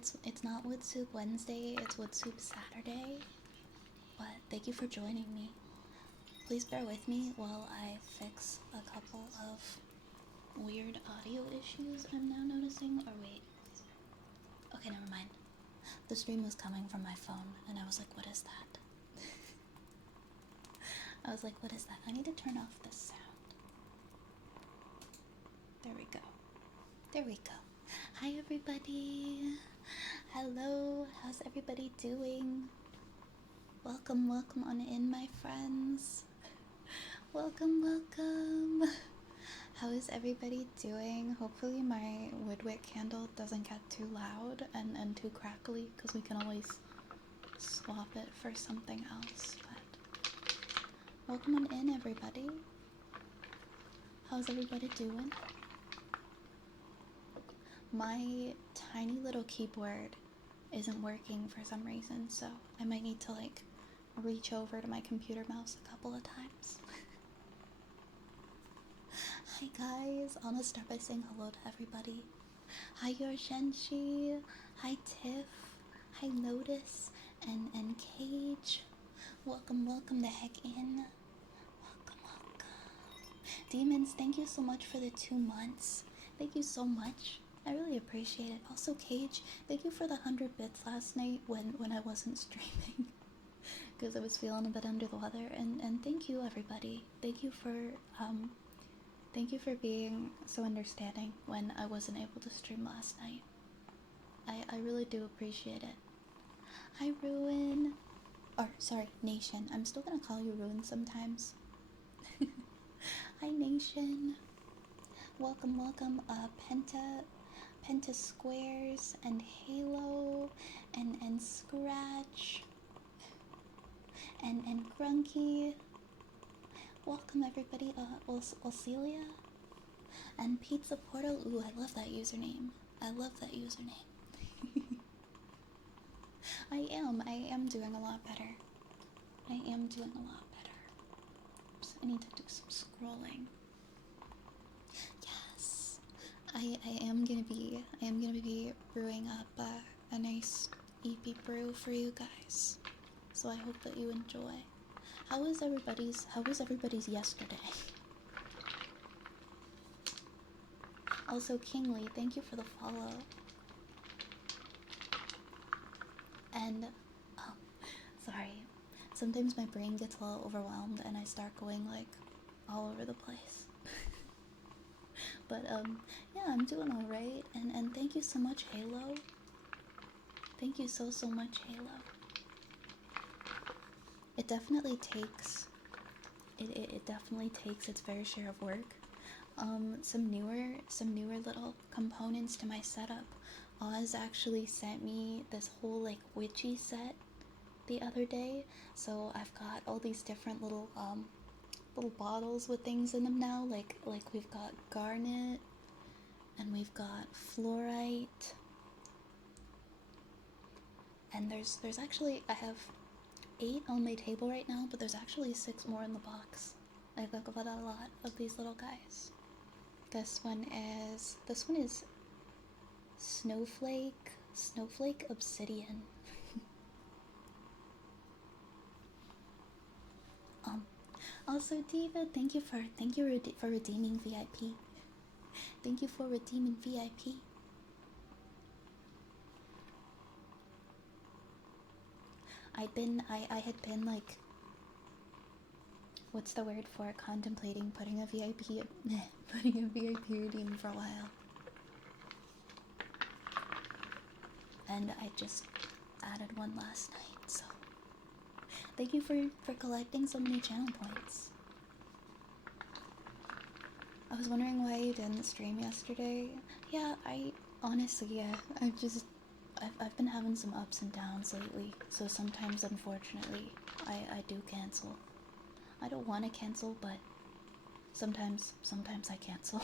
it's not Wood Soup Wednesday, it's Wood Soup Saturday. But thank you for joining me. Please bear with me while I fix a couple of weird audio issues I'm now noticing. Or wait. Okay, never mind. The stream was coming from my phone, and I was like, what is that? I was like, what is that? I need to turn off this sound. There we go. There we go. Hi, everybody. Hello. How's everybody doing? Welcome, welcome on in, my friends. Welcome, welcome. How is everybody doing? Hopefully my woodwick candle doesn't get too loud and too crackly, because we can always swap it for something else. But welcome on in, everybody. How's everybody doing? My tiny little keyboard isn't working for some reason, so I might need to like reach over to my computer mouse a couple of times. Hi guys, I want to start by saying hello to everybody. Hi Yorshenshi, hi Tiff, hi Lotus, and Cage. Welcome, welcome the heck in. Welcome, welcome. Demons, thank you so much for the 2 months. Thank you so much. I really appreciate it. Also, Cage, thank you for the 100 bits last night when I wasn't streaming. Because I was feeling a bit under the weather. And thank you, everybody. Thank you for being so understanding when I wasn't able to stream last night. I really do appreciate it. Hi, Ruin. Or, sorry, Nation. I'm still gonna call you Ruin sometimes. Hi, Nation. Welcome, welcome, Penta Squares, and Halo, and Scratch, and Grunky. Welcome, everybody. Olcelia, and Pizza Portal. Ooh, I love that username. I love that username. I am doing a lot better. I am doing a lot better. So I need to do some scrolling. Yes, I am gonna be brewing up a nice EP brew for you guys. So I hope that you enjoy. How was everybody's yesterday? Also, Kingly, thank you for the follow. And, sorry, sometimes my brain gets a little overwhelmed and I start going like all over the place. But yeah, I'm doing alright, and thank you so much, Halo. Thank you so much, Halo. It definitely takes its fair share of work. Some newer little components to my setup. Oz actually sent me this whole like witchy set the other day, so I've got all these different little bottles with things in them now. Like we've got garnet, and we've got fluorite, and there's actually, I have 8 on my table right now, but there's actually 6 more in the box. I've got a lot of these little guys. This one is Snowflake Obsidian. Also, Diva, thank you for redeeming VIP. Thank you for redeeming VIP. I had been like, what's the word for it? Contemplating putting a VIP redeem for a while. And I just added one last night, so thank you for collecting so many channel points. I was wondering why you didn't stream yesterday. Yeah, honestly, I've been having some ups and downs lately, so sometimes, unfortunately, I do cancel. I don't want to cancel, but sometimes I cancel.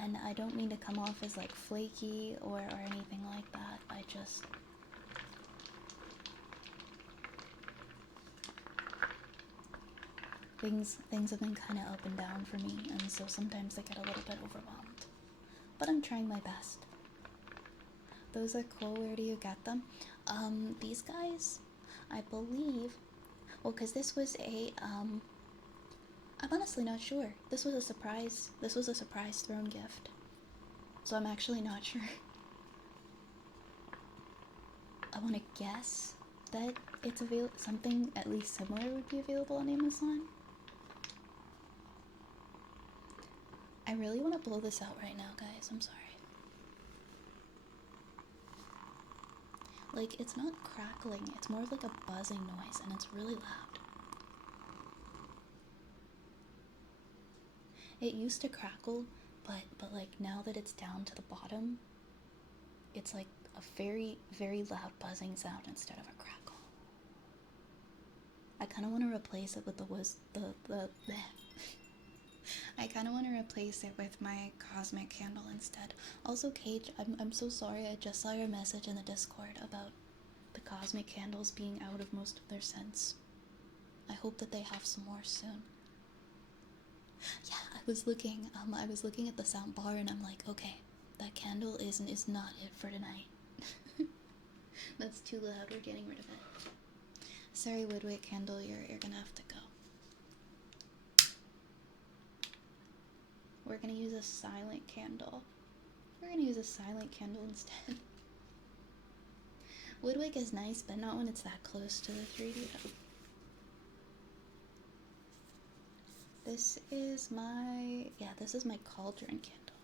And I don't mean to come off as like flaky or anything like that. I just... Things have been kind of up and down for me, and so sometimes I get a little bit overwhelmed. But I'm trying my best. those are cool. Where do you get them? These guys, I believe. Well, because this was a I'm honestly not sure. This was a surprise. This was a surprise throne gift. So I'm actually not sure. I want to guess that it's available. Something at least similar would be available on Amazon. I really want to blow this out right now, guys. I'm sorry. Like, it's not crackling. It's more like a buzzing noise, and it's really loud. It used to crackle, but like now that it's down to the bottom, it's like a very, very loud buzzing sound instead of a crackle. I kind of want to replace it with I kind of want to replace it with my cosmic candle instead. Also, Cage, I'm so sorry. I just saw your message in the Discord about the cosmic candles being out of most of their scents. I hope that they have some more soon. Yeah, I was looking at the sound bar and I'm like, okay, that candle is not it for tonight. That's too loud. We're getting rid of it. Sorry, Woodwick candle, you're gonna have to go. We're gonna use a silent candle. We're gonna use a silent candle instead. Woodwick is nice, but not when it's that close to the 3D though. This is my cauldron candle.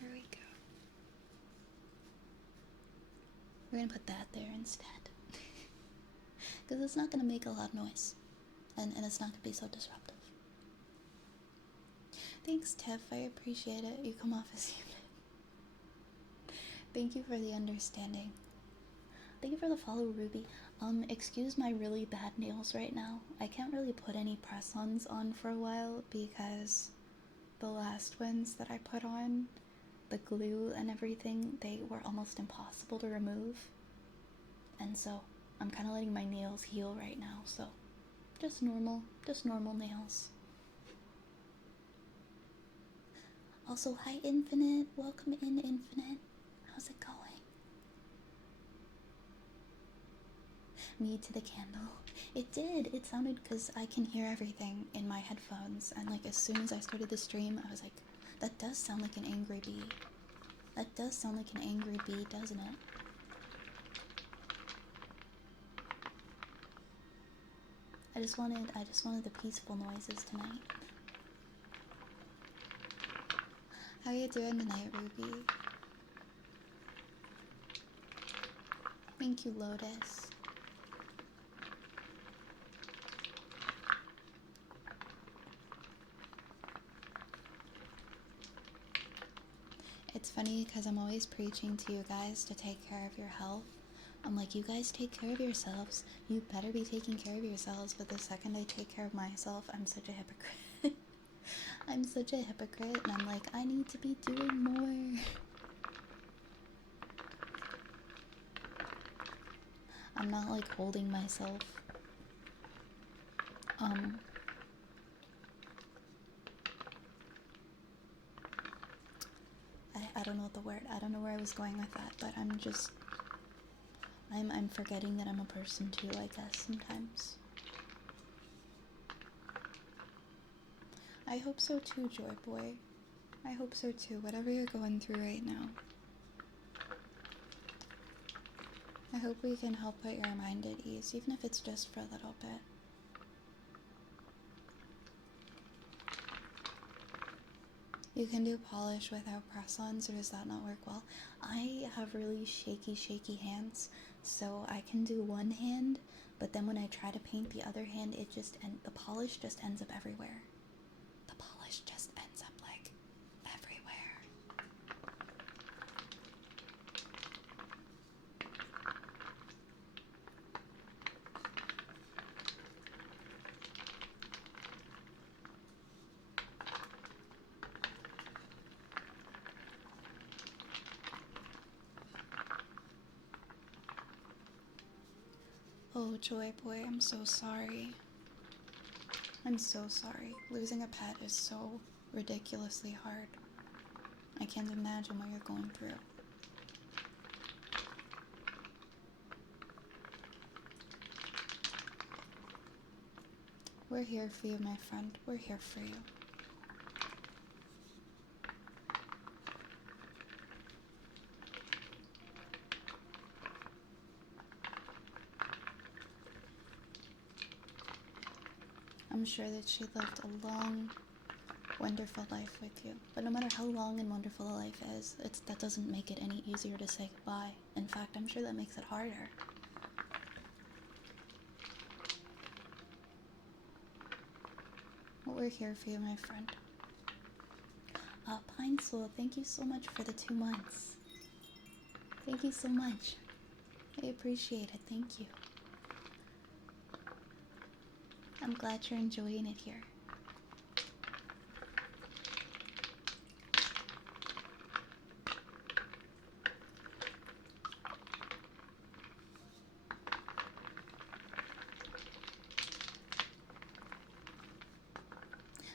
There we go. We're gonna put that there instead. Because it's not gonna make a lot of noise. And it's not gonna be so disruptive. Thanks, Tiff. I appreciate it. You come off as human. Thank you for the understanding. Thank you for the follow, Ruby. Excuse my really bad nails right now. I can't really put any press-ons on for a while because the last ones that I put on, the glue and everything, they were almost impossible to remove. And so I'm kind of letting my nails heal right now, so just normal nails. Also, hi Infinite. Welcome in, Infinite. How's it going? Me to the candle. It did. It sounded, because I can hear everything in my headphones, and like as soon as I started the stream, I was like, that does sound like an angry bee. That does sound like an angry bee, doesn't it? I just wanted the peaceful noises tonight. How you doing tonight, Ruby? Thank you, Lotus. It's funny because I'm always preaching to you guys to take care of your health. I'm like, you guys take care of yourselves. You better be taking care of yourselves. But the second I take care of myself, I'm such a hypocrite. I'm such a hypocrite, and I'm like, I need to be doing more. I'm not like holding myself. I don't know the word. I don't know where I was going with that, but I'm forgetting that I'm a person too, I guess, sometimes. I hope so too, Joy Boy. I hope so too, whatever you're going through right now. I hope we can help put your mind at ease, even if it's just for a little bit. You can do polish without press-ons, or does that not work well? I have really shaky hands, so I can do one hand, but then when I try to paint the other hand, the polish just ends up everywhere. The polish just ends up, like, everywhere. Oh, Joy Boy, I'm so sorry. I'm so sorry. Losing a pet is so ridiculously hard. I can't imagine what you're going through. We're here for you, my friend. We're here for you. I'm sure that she lived a long, wonderful life with you. But no matter how long and wonderful a life is, that doesn't make it any easier to say goodbye. In fact, I'm sure that makes it harder. But we're here for you, my friend. Pine Soul, thank you so much for the 2 months. Thank you so much. I appreciate it. Thank you. I'm glad you're enjoying it here.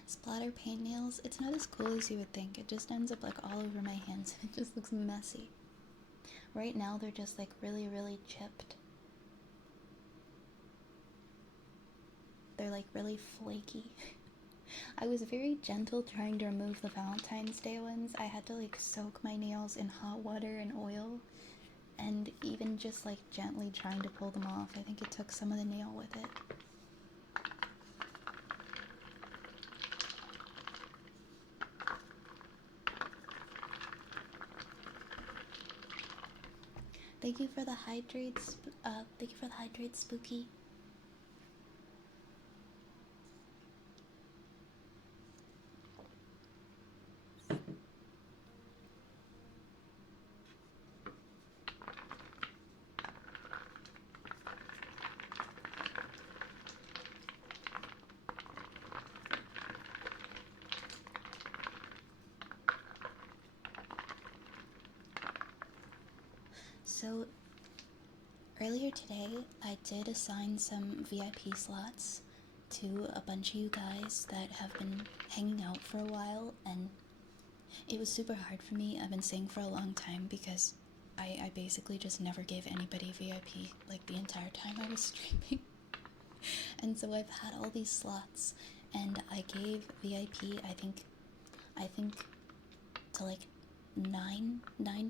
Splatter paint nails, it's not as cool as you would think. It just ends up like all over my hands. It just looks messy. Right now they're just like really, really chipped. They're like really flaky. I was very gentle trying to remove the Valentine's Day ones. I had to like soak my nails in hot water and oil, and even just like gently trying to pull them off, I think it took some of the nail with it. Thank you for the hydrates. Thank you for the hydrates, Spooky. So, earlier today, I did assign some VIP slots to a bunch of you guys that have been hanging out for a while, and it was super hard for me. I've been saying for a long time because I basically just never gave anybody VIP like the entire time I was streaming. And so I've had all these slots, and I gave VIP, I think to like nine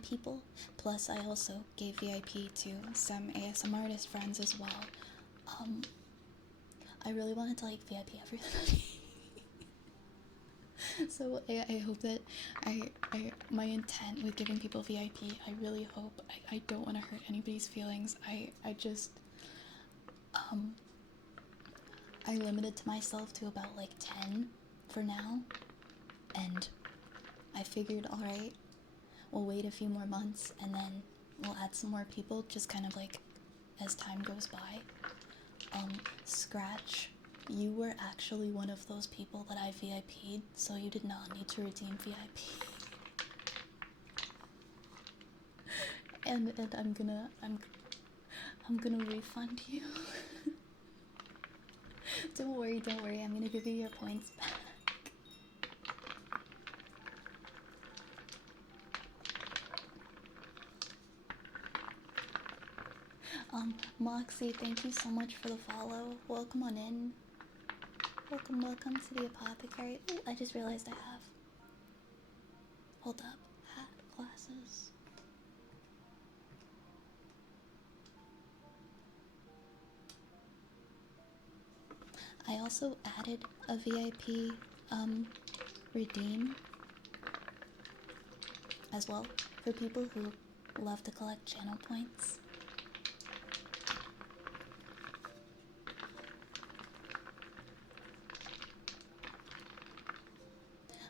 people, plus I also gave VIP to some ASM artist friends as well. I really wanted to like VIP everybody. So I hope that my intent with giving people VIP, I really hope, I don't want to hurt anybody's feelings. I just I limited to myself to about like 10 for now, and I figured, alright, we'll wait a few more months and then we'll add some more people, just kind of like as time goes by. Scratch, you were actually one of those people that I VIP'd, so you did not need to redeem VIP. and I'm gonna refund you. Don't worry, I'm gonna give you your points back. Moxie, thank you so much for the follow. Welcome on in. Welcome to the apothecary. Ooh, I just realized I have. Hold up. Hat, glasses. I also added a VIP redeem as well for people who love to collect channel points.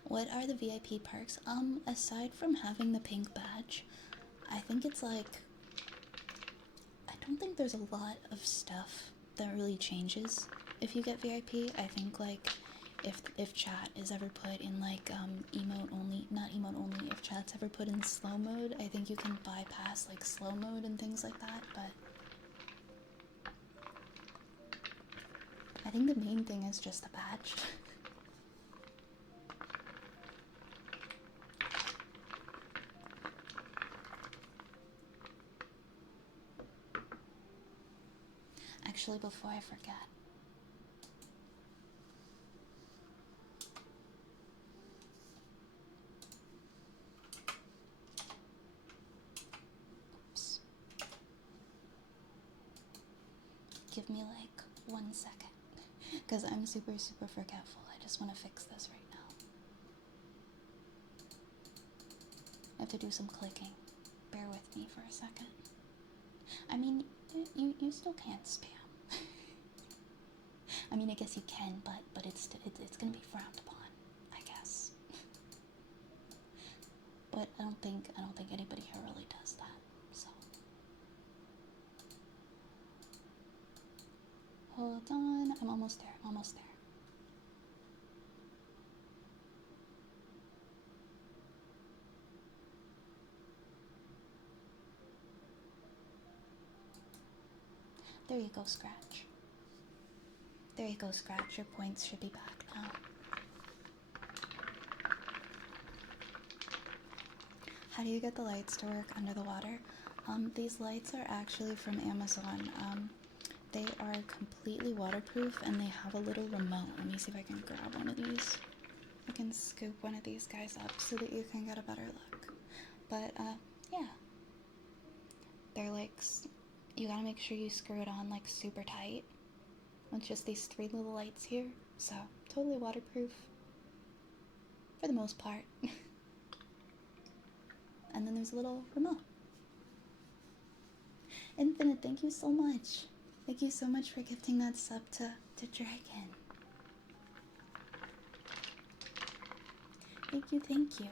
What are the VIP perks? Aside from having the pink badge, I think it's like, I don't think there's a lot of stuff that really changes if you get VIP. I think like if chat is ever put in like emote only, not emote only, if chat's ever put in slow mode, I think you can bypass like slow mode and things like that, but I think the main thing is just the badge. actually, before I forget. Oops. Give me like 1 second, because I'm super forgetful. I just want to fix this right now. I have to do some clicking. Bear with me for a second. I mean, you still can't spam. I mean, I guess you can, but it's gonna be frowned upon, I guess. But I don't think anybody here really does that. So hold on, I'm almost there. I'm almost there. There you go, Scratch. There you go, Scratch. Your points should be back now. How do you get the lights to work under the water? These lights are actually from Amazon. They are completely waterproof and they have a little remote. Let me see if I can grab one of these. I can scoop one of these guys up so that you can get a better look. But, yeah. They're like, you gotta make sure you screw it on like super tight. With just these 3 little lights here. So, totally waterproof. For the most part. And then there's a little remote. Infinite, thank you so much. Thank you so much for gifting that sub to Dragon. Thank you, thank you.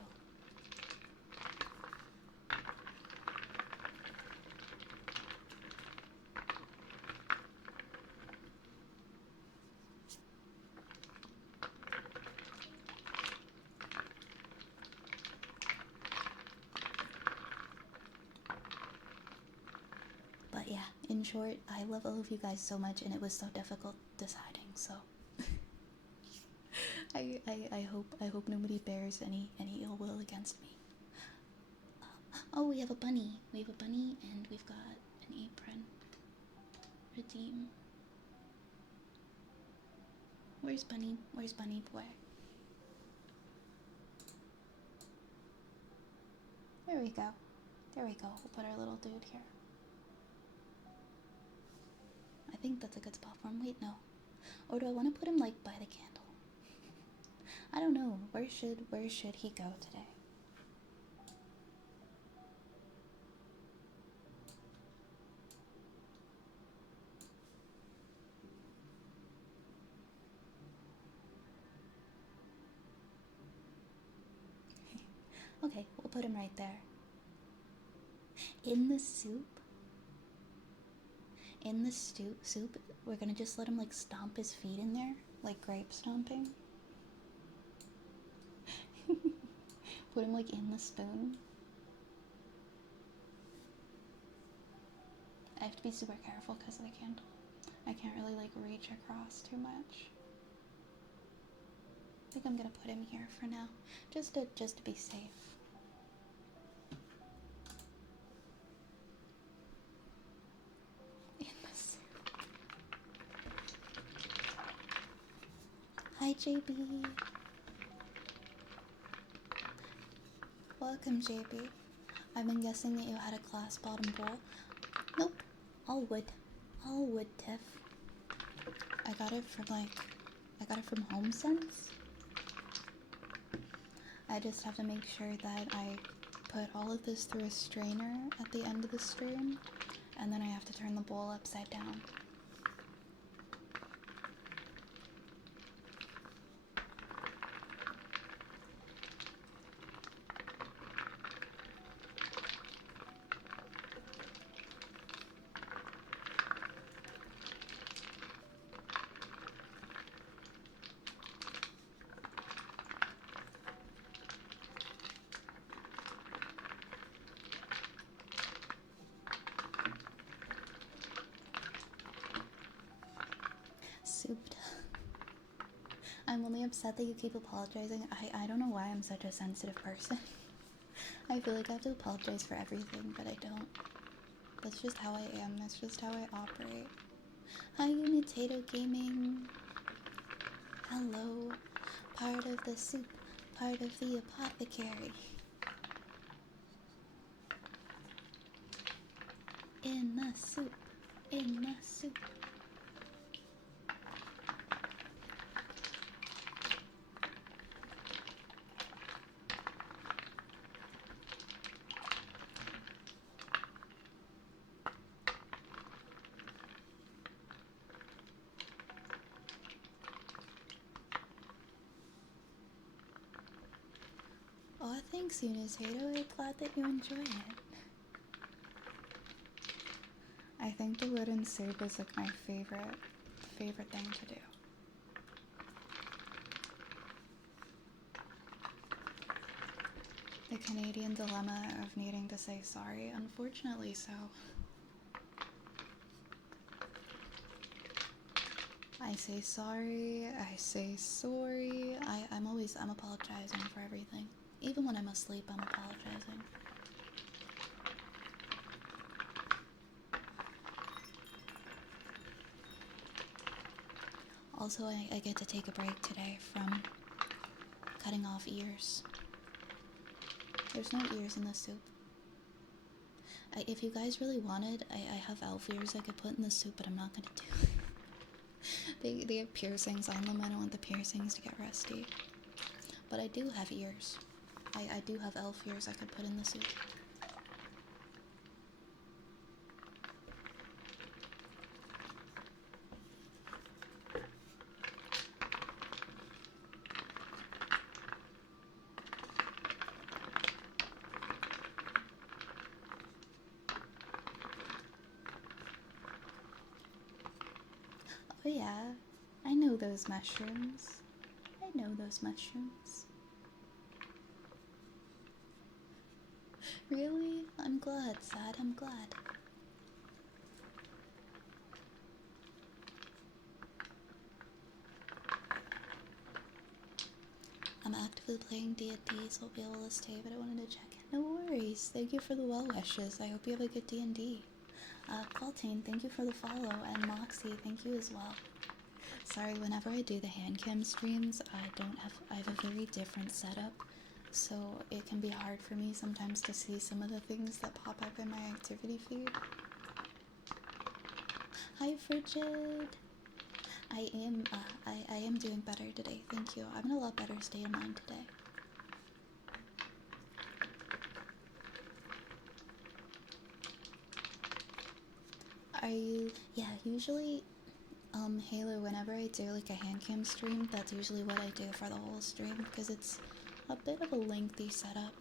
But yeah, in short, I love all of you guys so much, and it was so difficult deciding. So I hope nobody bears any ill will against me. Oh, we have a bunny. We have a bunny, and we've got an apron. Redeem. Where's Bunny? Where's Bunny boy? There we go. There we go. We'll put our little dude here. I think that's a good spot for him. Wait, no. Or do I want to put him like by the candle? I don't know. Where should he go today? Okay, we'll put him right there. In the soup? In the soup, we're gonna just let him like stomp his feet in there, like grape stomping. Put him like in the spoon. I have to be super careful because of the candle. I can't really like reach across too much. I think I'm gonna put him here for now, just to be safe. Hi, JB. Welcome, JB. I've been guessing that you had a glass bottom bowl. Nope. All wood. All wood, Tiff. I got it from HomeSense. I just have to make sure that I put all of this through a strainer at the end of the stream, and then I have to turn the bowl upside down. Souped. I'm only upset that you keep apologizing. I don't know why I'm such a sensitive person. I feel like I have to apologize for everything, but I don't. That's just how I am. That's just how I operate. Hi, Unitato Gaming. Hello. Part of the soup, part of the apothecary. In the soup, in the soup. Oh, thanks, Unitato. I'm glad that you enjoy it. I think the wooden soup is like my favorite thing to do. The Canadian dilemma of needing to say sorry, unfortunately so. I say sorry, I say sorry, I'm apologizing for everything. Even when I'm asleep, I'm apologizing. Also, I get to take a break today from cutting off ears. There's no ears in the soup. If you guys really wanted, I have elf ears I could put in the soup, but I'm not gonna do it. They have piercings on them. I don't want the piercings to get rusty. But I do have ears. I do have elf ears I could put in the soup. Oh yeah, I know those mushrooms. I know those mushrooms. Really? I'm glad, Sad, I'm glad. I'm actively playing D&D, so I'll be able to stay, but I wanted to check in. No worries. Thank you for the well wishes. I hope you have a good D&D. Coltane, thank you for the follow, and Moxie, thank you as well. Sorry, whenever I do the hand cam streams, I have a very different setup, so it can be hard for me sometimes to see some of the things that pop up in my activity feed. Hi, Frigid! I am doing better today, thank you. I'm in a lot better state of mind today. Are you? Yeah, usually, Halo, whenever I do like a hand cam stream, that's usually what I do for the whole stream, because it's a bit of a lengthy setup.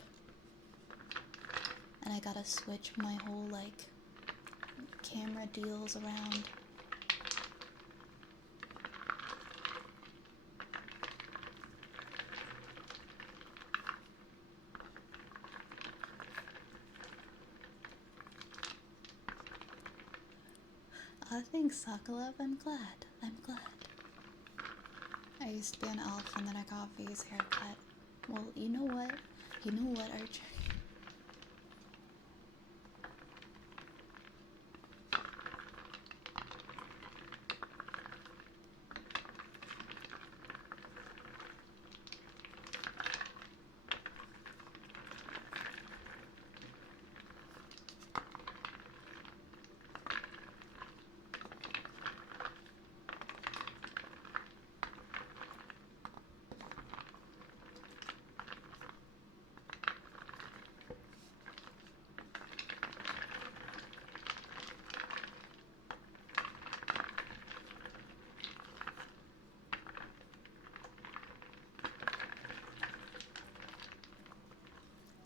And I gotta switch my whole, like, camera deals around. Thanks, Sokolov. I'm glad. I'm glad. I used to be an elf and then I got V's haircut. Well, you know what? You know what, Archer?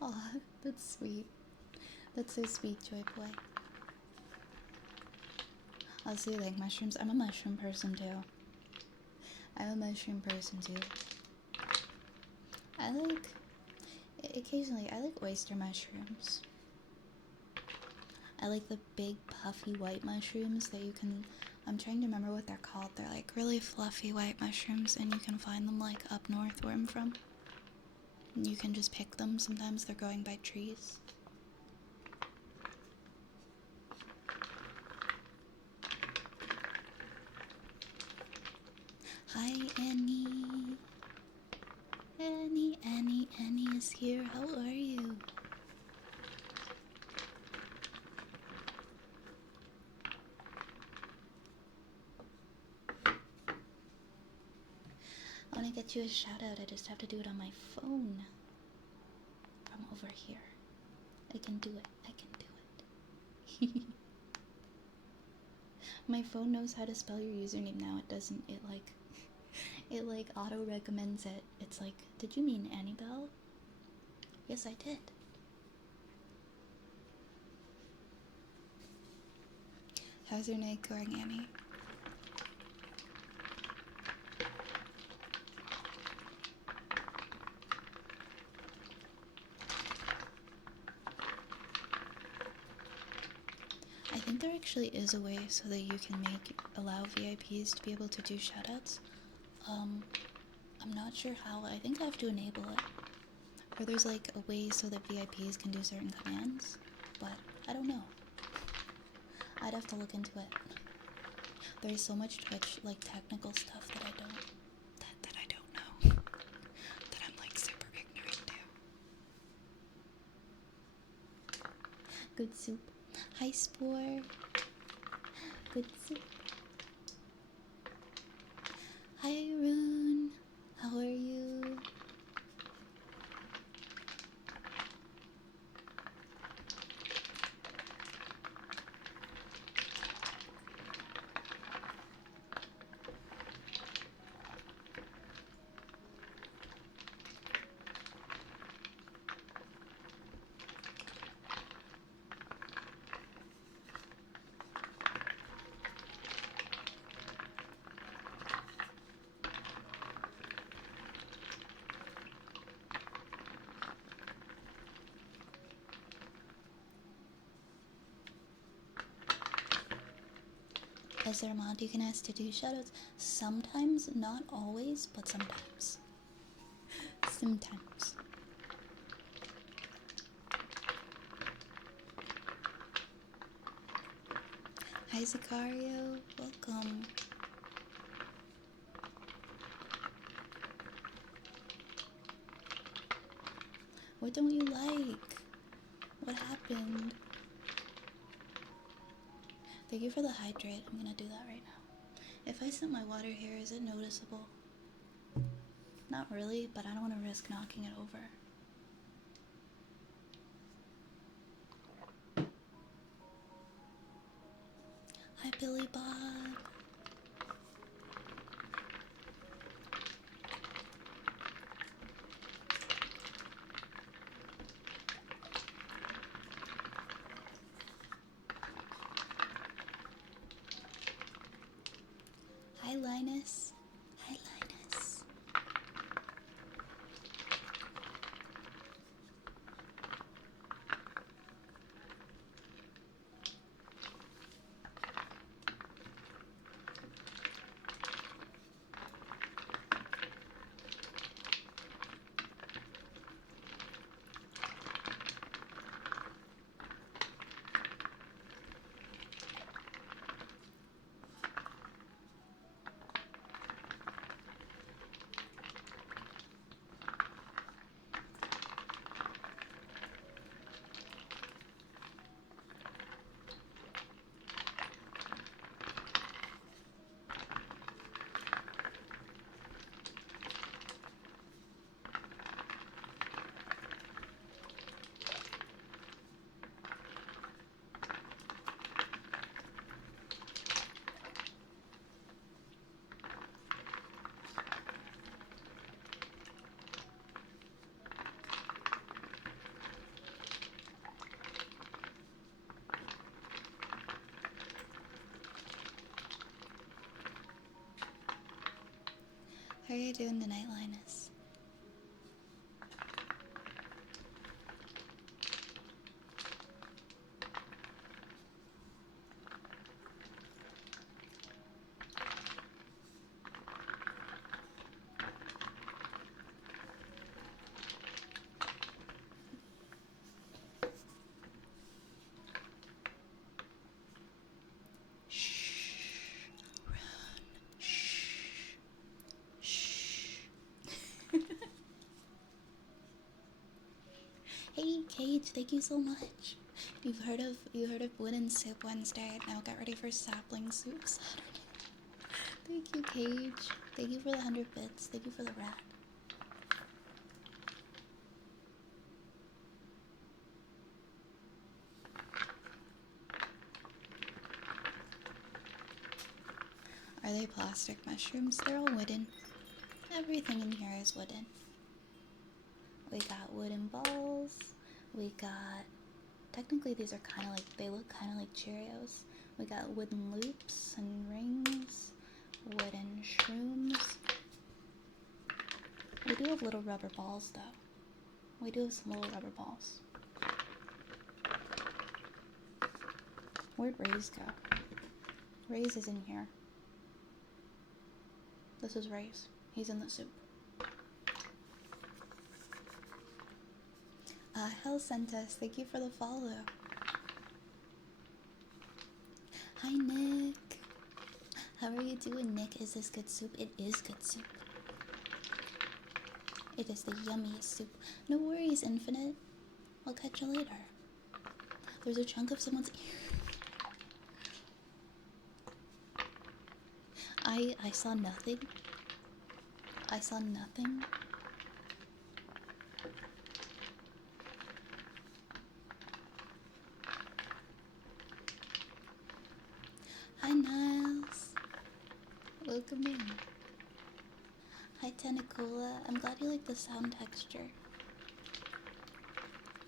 Aw, that's sweet. That's so sweet, Joy Boy. Also, you like mushrooms? I'm a mushroom person too. I'm a mushroom person too. Occasionally, I like oyster mushrooms. I like the big puffy white mushrooms that you can, I'm trying to remember what they're called. They're like really fluffy white mushrooms and you can find them like up north where I'm from. And you can just pick them. Sometimes they're growing by trees. Hi, Annie. Annie is here. How are you? I want to get you a shout out. I just have to do it on my phone. From over here. I can do it. I can do it. My phone knows how to spell your username now. It doesn't. It like auto recommends it. It's like, did you mean Annabelle? Yes, I did. How's your night going, Annie? I think there actually is a way so that you can allow VIPs to be able to do shoutouts. I'm not sure how. I think I have to enable it. Or there's like a way so that VIPs can do certain commands, but I don't know. I'd have to look into it. There's so much Twitch like technical stuff that I don't know. That I'm like super ignorant to. Good soup. Hi Spore. Good soup. Hi Rune. How are you? Is there a mod you can ask to do shoutouts? Sometimes, not always, but sometimes. Sometimes. Hi Sicario, welcome. What don't you like? What happened? Thank you for the hydrate. I'm gonna do that right now. If I set my water here, is it noticeable? Not really, but I don't want to risk knocking it over. Hi Billy Bob. Hi Linus. Hi Linus. How are you doing tonight, Linus? Shh. Run. Shh. Cage, thank you so much. You heard of Wooden Soup Wednesday. Now get ready for Sapling Soup Saturday. Thank you, Cage. Thank you for the 100 bits. Thank you for the rat. Are they plastic mushrooms? They're all wooden. Everything in here is wooden. We got wooden balls. We got... Technically these are kind of like... They look kind of like Cheerios. We got wooden loops and rings. Wooden shrooms. We do have little rubber balls though. We do have some little rubber balls. Where'd Ray's go? Ray's is in here. This is Ray's. He's in the soup. Hell sent us. Thank you for the follow. Hi, Nick. How are you doing, Nick? Is this good soup? It is good soup. It is the yummiest soup. No worries, Infinite. I'll catch you later. There's a chunk of someone's ear. I saw nothing. I saw nothing. Hi, Niles. Welcome in. Hi, Tentacola. I'm glad you like the sound texture.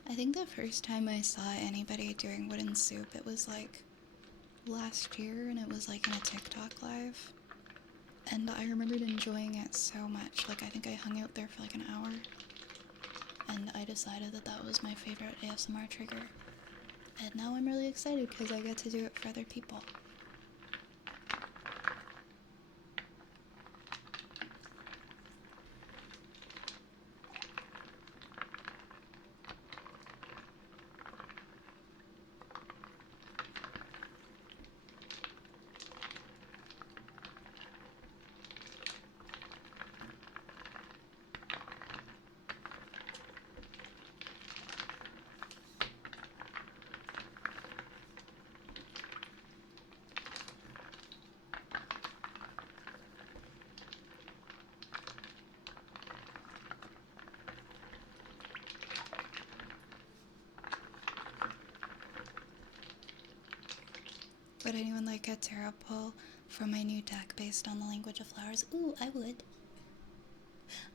I think the first time I saw anybody doing wooden soup, it was like last year, and it was like in a TikTok live. And I remembered enjoying it so much. Like, I think I hung out there for like an hour. And I decided that that was my favorite ASMR trigger. And now I'm really excited because I get to do it for other people. Would anyone like a tarot pull for my new deck based on the language of flowers? Ooh, I would.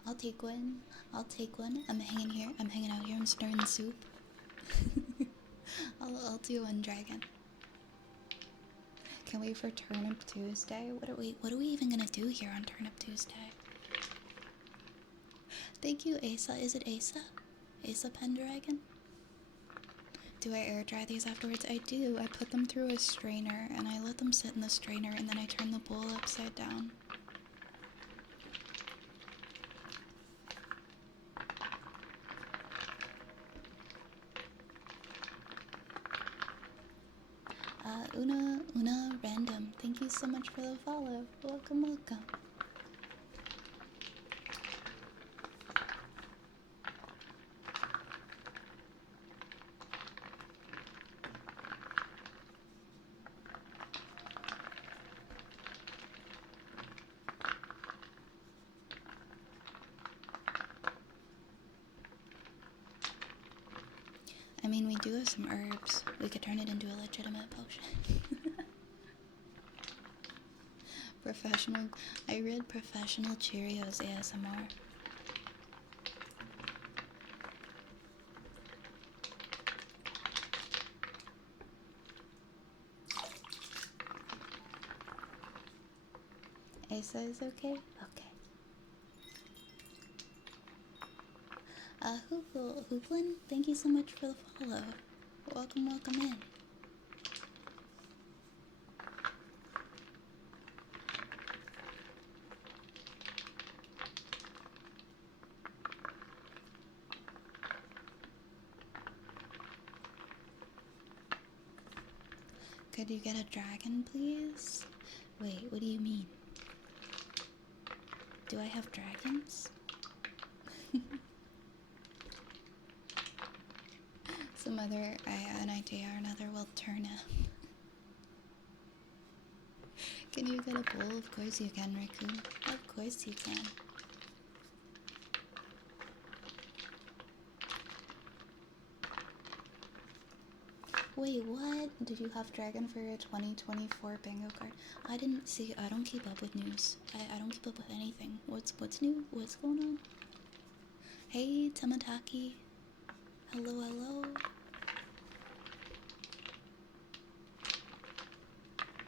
I'll take one. I'll take one. I'm hanging here. I'm hanging out here. I'm stirring the soup. I'll do one dragon. Can't wait for Turnip Tuesday. What are we even gonna do here on Turnip Tuesday? Thank you, Asa. Is it Asa? Asa Pendragon? Do I air dry these afterwards? I do. I put them through a strainer and I let them sit in the strainer and then I turn the bowl upside down. Una Random. Thank you so much for the follow. Welcome, welcome. I mean, we do have some herbs. We could turn it into a legitimate potion. Professional. I read Professional Cheerios ASMR. Asa is okay? Okay. Hooplin, thank you so much for the follow. Welcome, welcome in. Could you get a dragon, please? Wait, what do you mean? Do I have dragons? whether an idea or another will turn out. Can you get a bowl? Of course you can, Raccoon. Of course you can. Wait, what? Did you have Dragon for your 2024 bingo card? I didn't see. I don't keep up with news. I don't keep up with anything. What's new? What's going on? Hey, Tamataki. Hello, hello.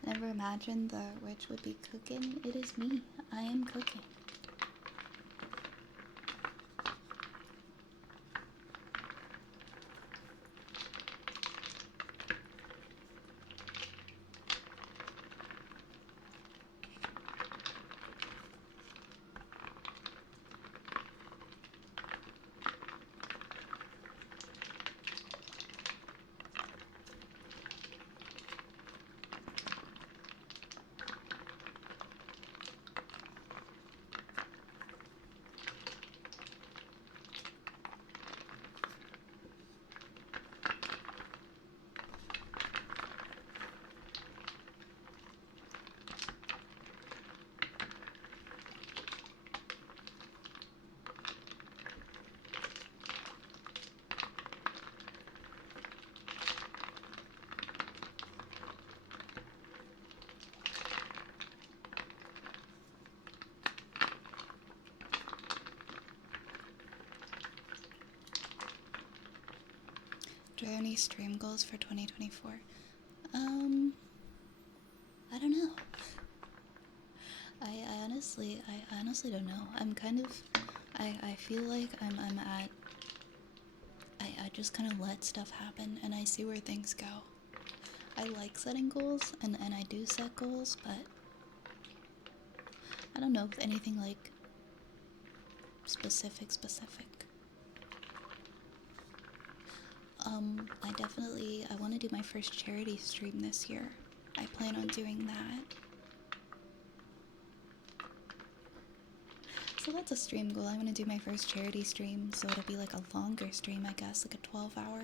Never imagined the witch would be cooking. It is me. I am cooking. Do you have any stream goals for 2024? I don't know. I honestly don't know. I'm kind of, I feel like I'm at, I just kind of let stuff happen and I see where things go. I like setting goals and I do set goals, but I don't know if anything like specific. I want to do my first charity stream this year. I plan on doing that. So that's a stream goal. I want to do my first charity stream, so it'll be like a longer stream, I guess, like a 12-hour.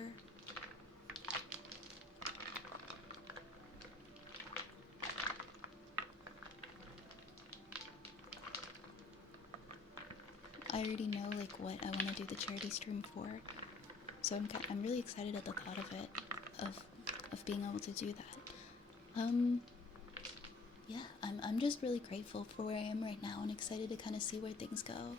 I already know like what I want to do the charity stream for. So I'm really excited at the thought of it, of being able to do that. Yeah, I'm just really grateful for where I am right now and excited to kind of see where things go.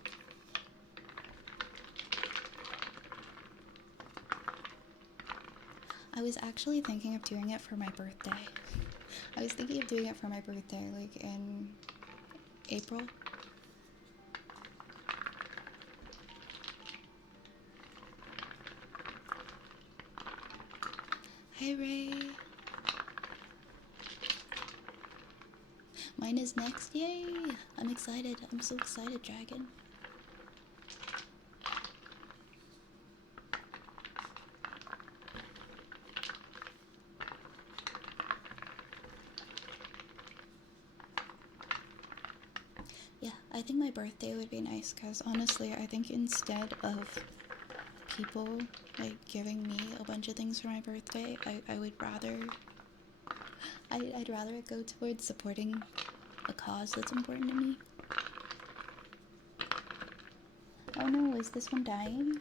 I was actually thinking of doing it for my birthday. I was thinking of doing it for my birthday, like in April. Hey Ray. Mine is next. Yay! I'm excited. I'm so excited, Dragon. Yeah, I think my birthday would be nice because honestly, I think instead of people like giving me a bunch of things for my birthday, I would rather I'd rather it go towards supporting a cause that's important to me. Oh no, is this one dying?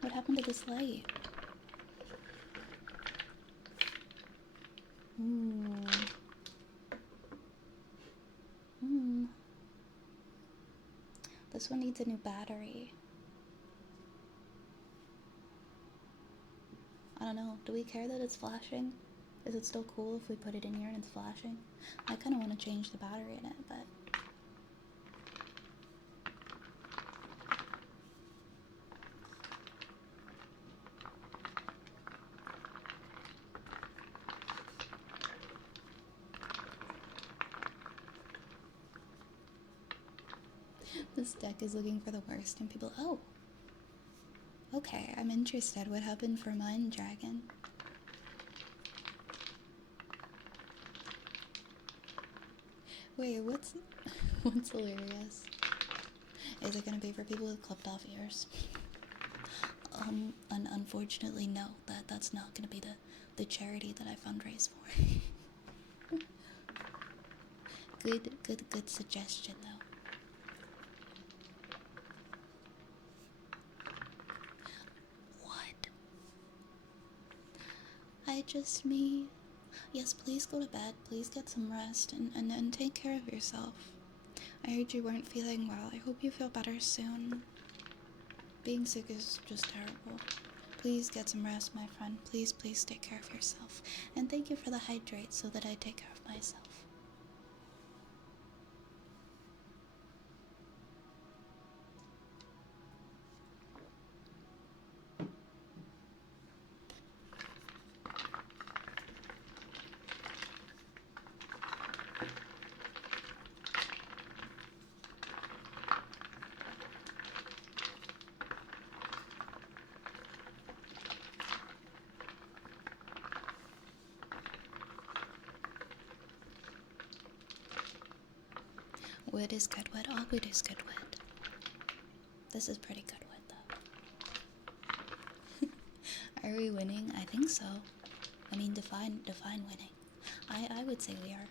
What happened to this light? This one needs a new battery. I don't know. Do we care that it's flashing? Is it still cool if we put it in here and it's flashing? I kind of want to change the battery in it, but... This deck is looking for the worst and people... Oh! Okay, I'm interested. What happened for mine, Dragon? Wait, what's hilarious? Is it gonna be for people with clipped off ears? Unfortunately, no. That's not gonna be the charity that I fundraise for. Good suggestion though. What? Me. Yes, please go to bed. Please get some rest and take care of yourself. I heard you weren't feeling well. I hope you feel better soon. Being sick is just terrible. Please get some rest, my friend. Please take care of yourself. And thank you for the hydrate so that I take care of myself. Wood is good wood. All wood is good wood. This is pretty good wood, though. Are we winning? I think so. I mean, define winning. I would say we are.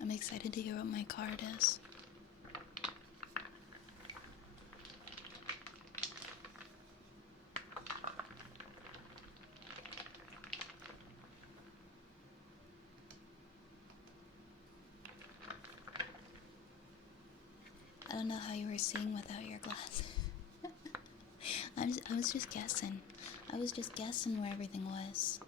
I'm excited to hear what my card is. I don't know how you were seeing without your glasses. I was just guessing. I was just guessing where everything was.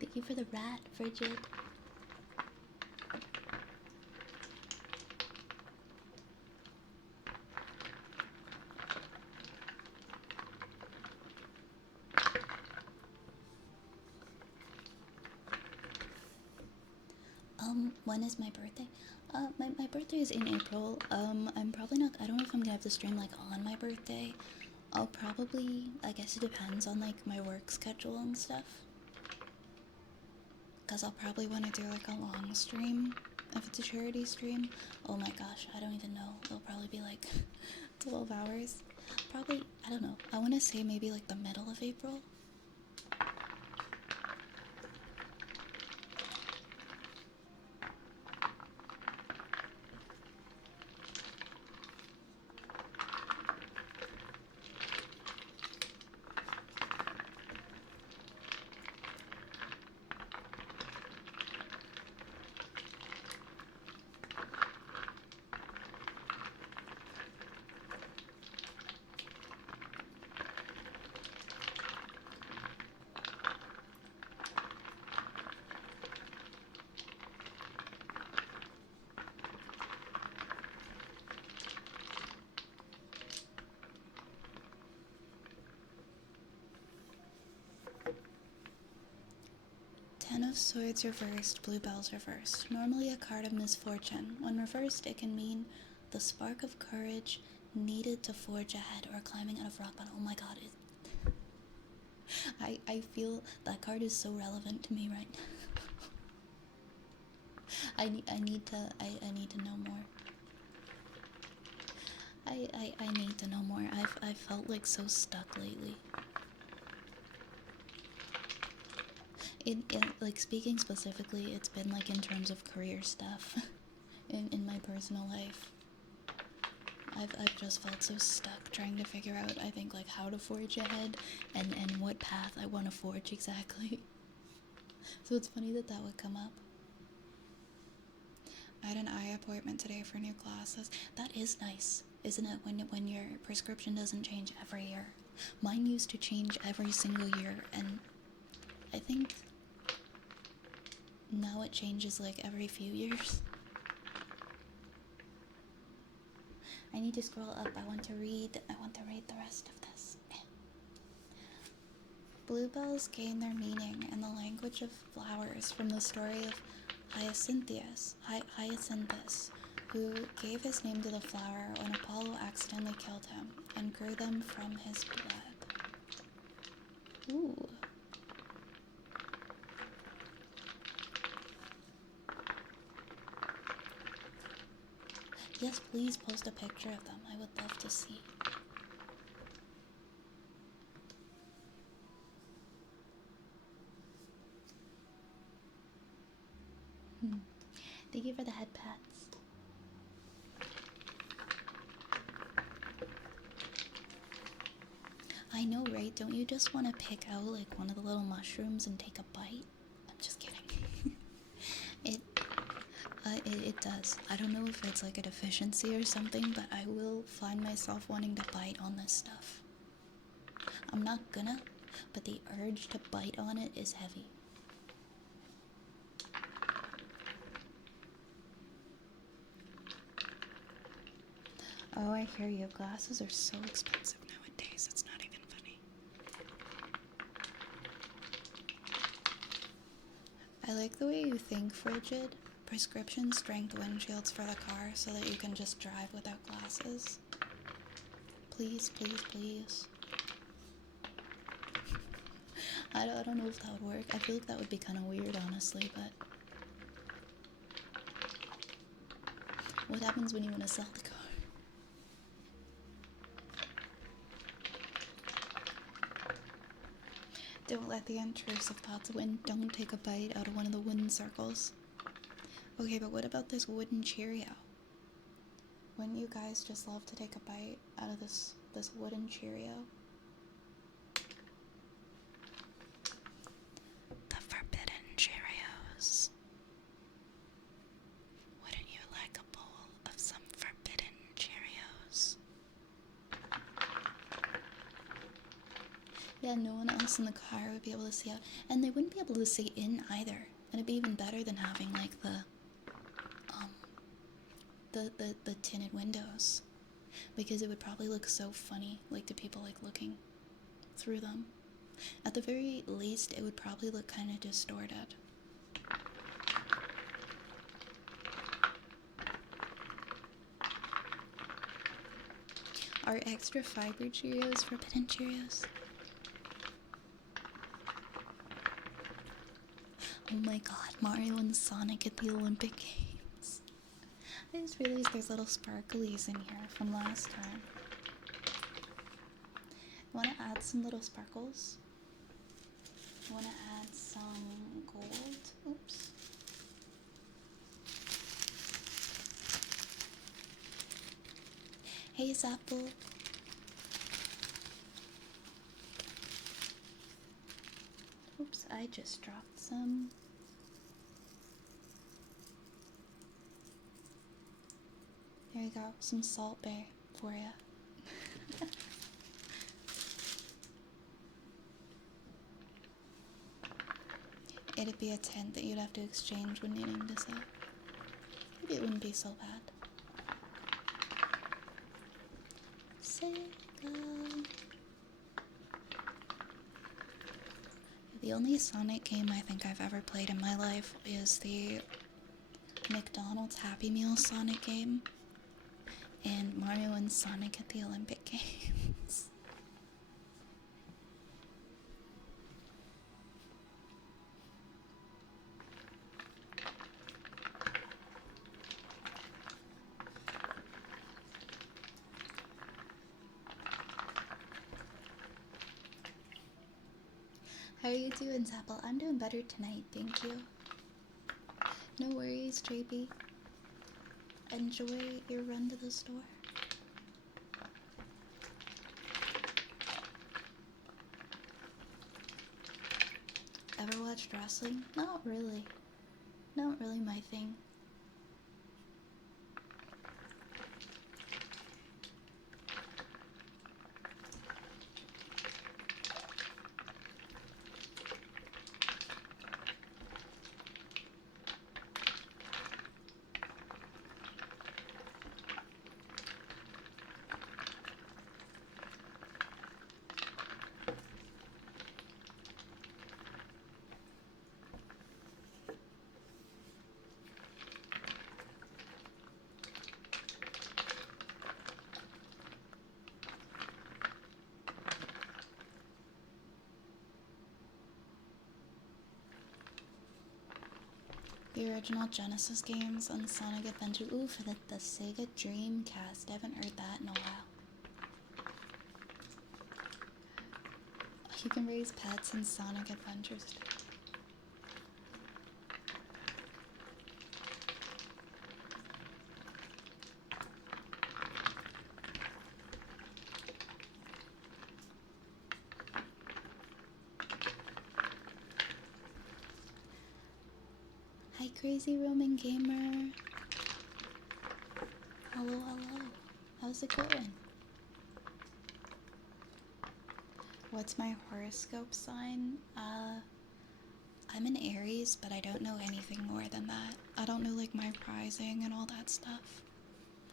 Thank you for the rat, Frigid. When is my birthday? My birthday is in April. I'm probably not, I don't know if I'm gonna have to stream, like, on my birthday. I'll probably, I guess it depends on, like, my work schedule and stuff. Because I'll probably want to do, like, a long stream. If it's a charity stream. Oh my gosh, I don't even know. It'll probably be, like, 12 hours. Probably, I don't know. I want to say maybe, like, the middle of April. Ten of Swords reversed, Bluebells reversed. Normally a card of misfortune. When reversed, it can mean the spark of courage needed to forge ahead or climbing out of rock bottom. Oh my god, I feel that card is so relevant to me right now. I need to know more. I need to know more. I've felt like so stuck lately. Like, speaking specifically, it's been like in terms of career stuff in my personal life. I've just felt so stuck trying to figure out, I think, like, how to forge ahead and what path I want to forge exactly. So it's funny that would come up. I had an eye appointment appointment today for new glasses. That is nice, isn't it, when your prescription doesn't change every year? Mine used to change every single year, and I think now it changes like every few years. I need to scroll up. I want to read the rest of this. Bluebells gain their meaning in the language of flowers from the story of Hyacinthus, who gave his name to the flower when Apollo accidentally killed him and grew them from his blood. Ooh. Yes, please post a picture of them. I would love to see. Thank you for the head pats. I know, right? Don't you just want to pick out like one of the little mushrooms and take a bite? I'm just kidding. It does. I don't know if it's like a deficiency or something, but I will find myself wanting to bite on this stuff. I'm not gonna, but the urge to bite on it is heavy. Oh, I hear you. Glasses are so expensive nowadays, it's not even funny. I like the way you think, Frigid. Prescription strength windshields for the car so that you can just drive without glasses. Please, please, please. I don't know if that would work. I feel like that would be kind of weird, honestly, but... what happens when you want to sell the car? Don't let the intrusive thoughts win. Don't take a bite out of one of the wind circles. Okay, but what about this wooden Cheerio? Wouldn't you guys just love to take a bite out of this wooden Cheerio? The forbidden Cheerios. Wouldn't you like a bowl of some forbidden Cheerios? Yeah, no one else in the car would be able to see out, and they wouldn't be able to see in either. And it'd be even better than having like the tinted windows, because it would probably look so funny, like to people like looking through them. At the very least, it would probably look kind of distorted. Are extra fiber Cheerios forbidden Cheerios? Oh my god, Mario and Sonic at the Olympic Games. I just realized there's little sparklies in here from last time. Want to add some little sparkles? Want to add some gold? Oops. Hey, Zapple. Oops, I just dropped some. There you go, some Salt Bay for you. It'd be a tent that you'd have to exchange when needing this out. Maybe it wouldn't be so bad. Sega. The only Sonic game I think I've ever played in my life is the McDonald's Happy Meal Sonic game and Mario and Sonic at the Olympic Games. How are you doing, Zapple? I'm doing better tonight, thank you. No worries, JB. Enjoy your run to the store. Ever watched wrestling? Not really. Not really my thing. The original Genesis games on Sonic Adventure. Ooh, for the Sega Dreamcast. I haven't heard that in a while. You can raise pets in Sonic Adventures. Hi, Crazy Roman Gamer. Hello, hello. How's it going? What's my horoscope sign? I'm an Aries, but I don't know anything more than that. I don't know, like, my rising and all that stuff.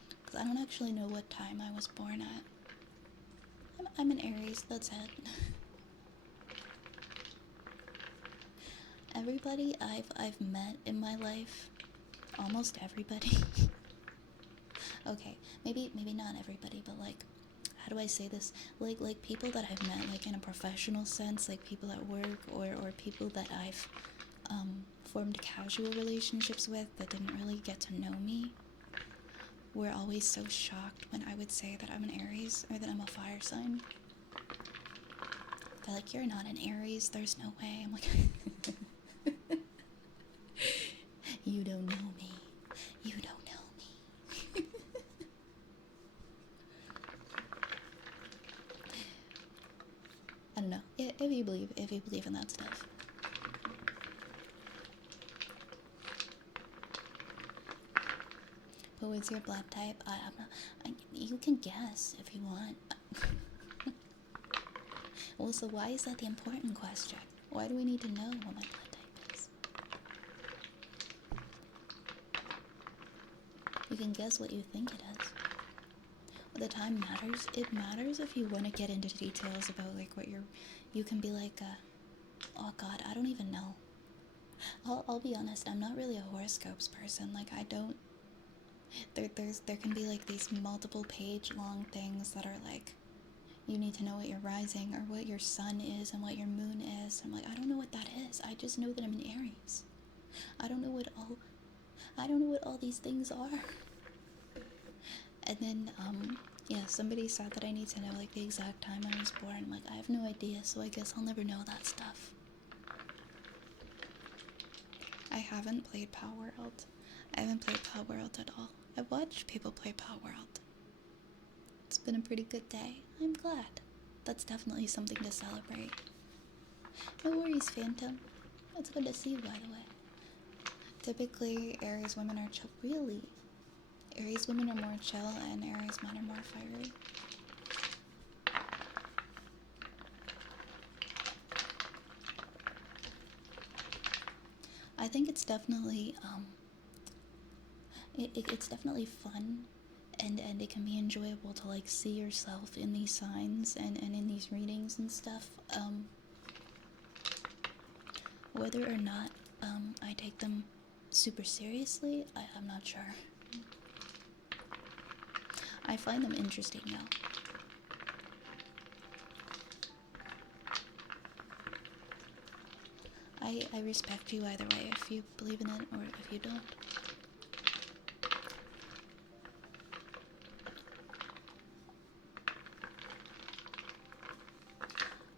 Because I don't actually know what time I was born at. I'm an Aries, that's it. Everybody I've met in my life, almost everybody. Okay, maybe not everybody, but like, how do I say this? Like people that I've met, like, in a professional sense, like people at work, or people that I've formed casual relationships with that didn't really get to know me, were always so shocked when I would say that I'm an Aries or that I'm a fire sign. They're like, "You're not an Aries, there's no way." I'm like, you don't know me. You don't know me. I don't know. If you believe in that stuff. But what's your blood type? You can guess if you want. Well, so why is that the important question? Why do we need to know what my blood type is? You can guess what you think it is. But the time matters. It matters if you want to get into details about, like, what you can be like, oh god, I don't even know. I'll be honest, I'm not really a horoscopes person. Like, I don't, there can be like these multiple page long things that are like, you need to know what your rising or what your sun is and what your moon is. I'm like, I don't know what that is. I just know that I'm an Aries. I don't know what all these things are. And then yeah, somebody said that I need to know, like, the exact time I was born. I'm like, I have no idea, so I guess I'll never know that stuff. I haven't played Power World. I haven't played Power World at all. I've watched people play Power World. It's been a pretty good day. I'm glad. That's definitely something to celebrate. No worries, Phantom. It's good to see you, by the way. Typically, Aries women are chill. Really? Aries women are more chill, and Aries men are more fiery. I think it's definitely, it's definitely fun, and it can be enjoyable to, like, see yourself in these signs and in these readings and stuff. Whether or not I take them super seriously, I'm not sure. I find them interesting, though. I respect you either way, if you believe in it or if you don't.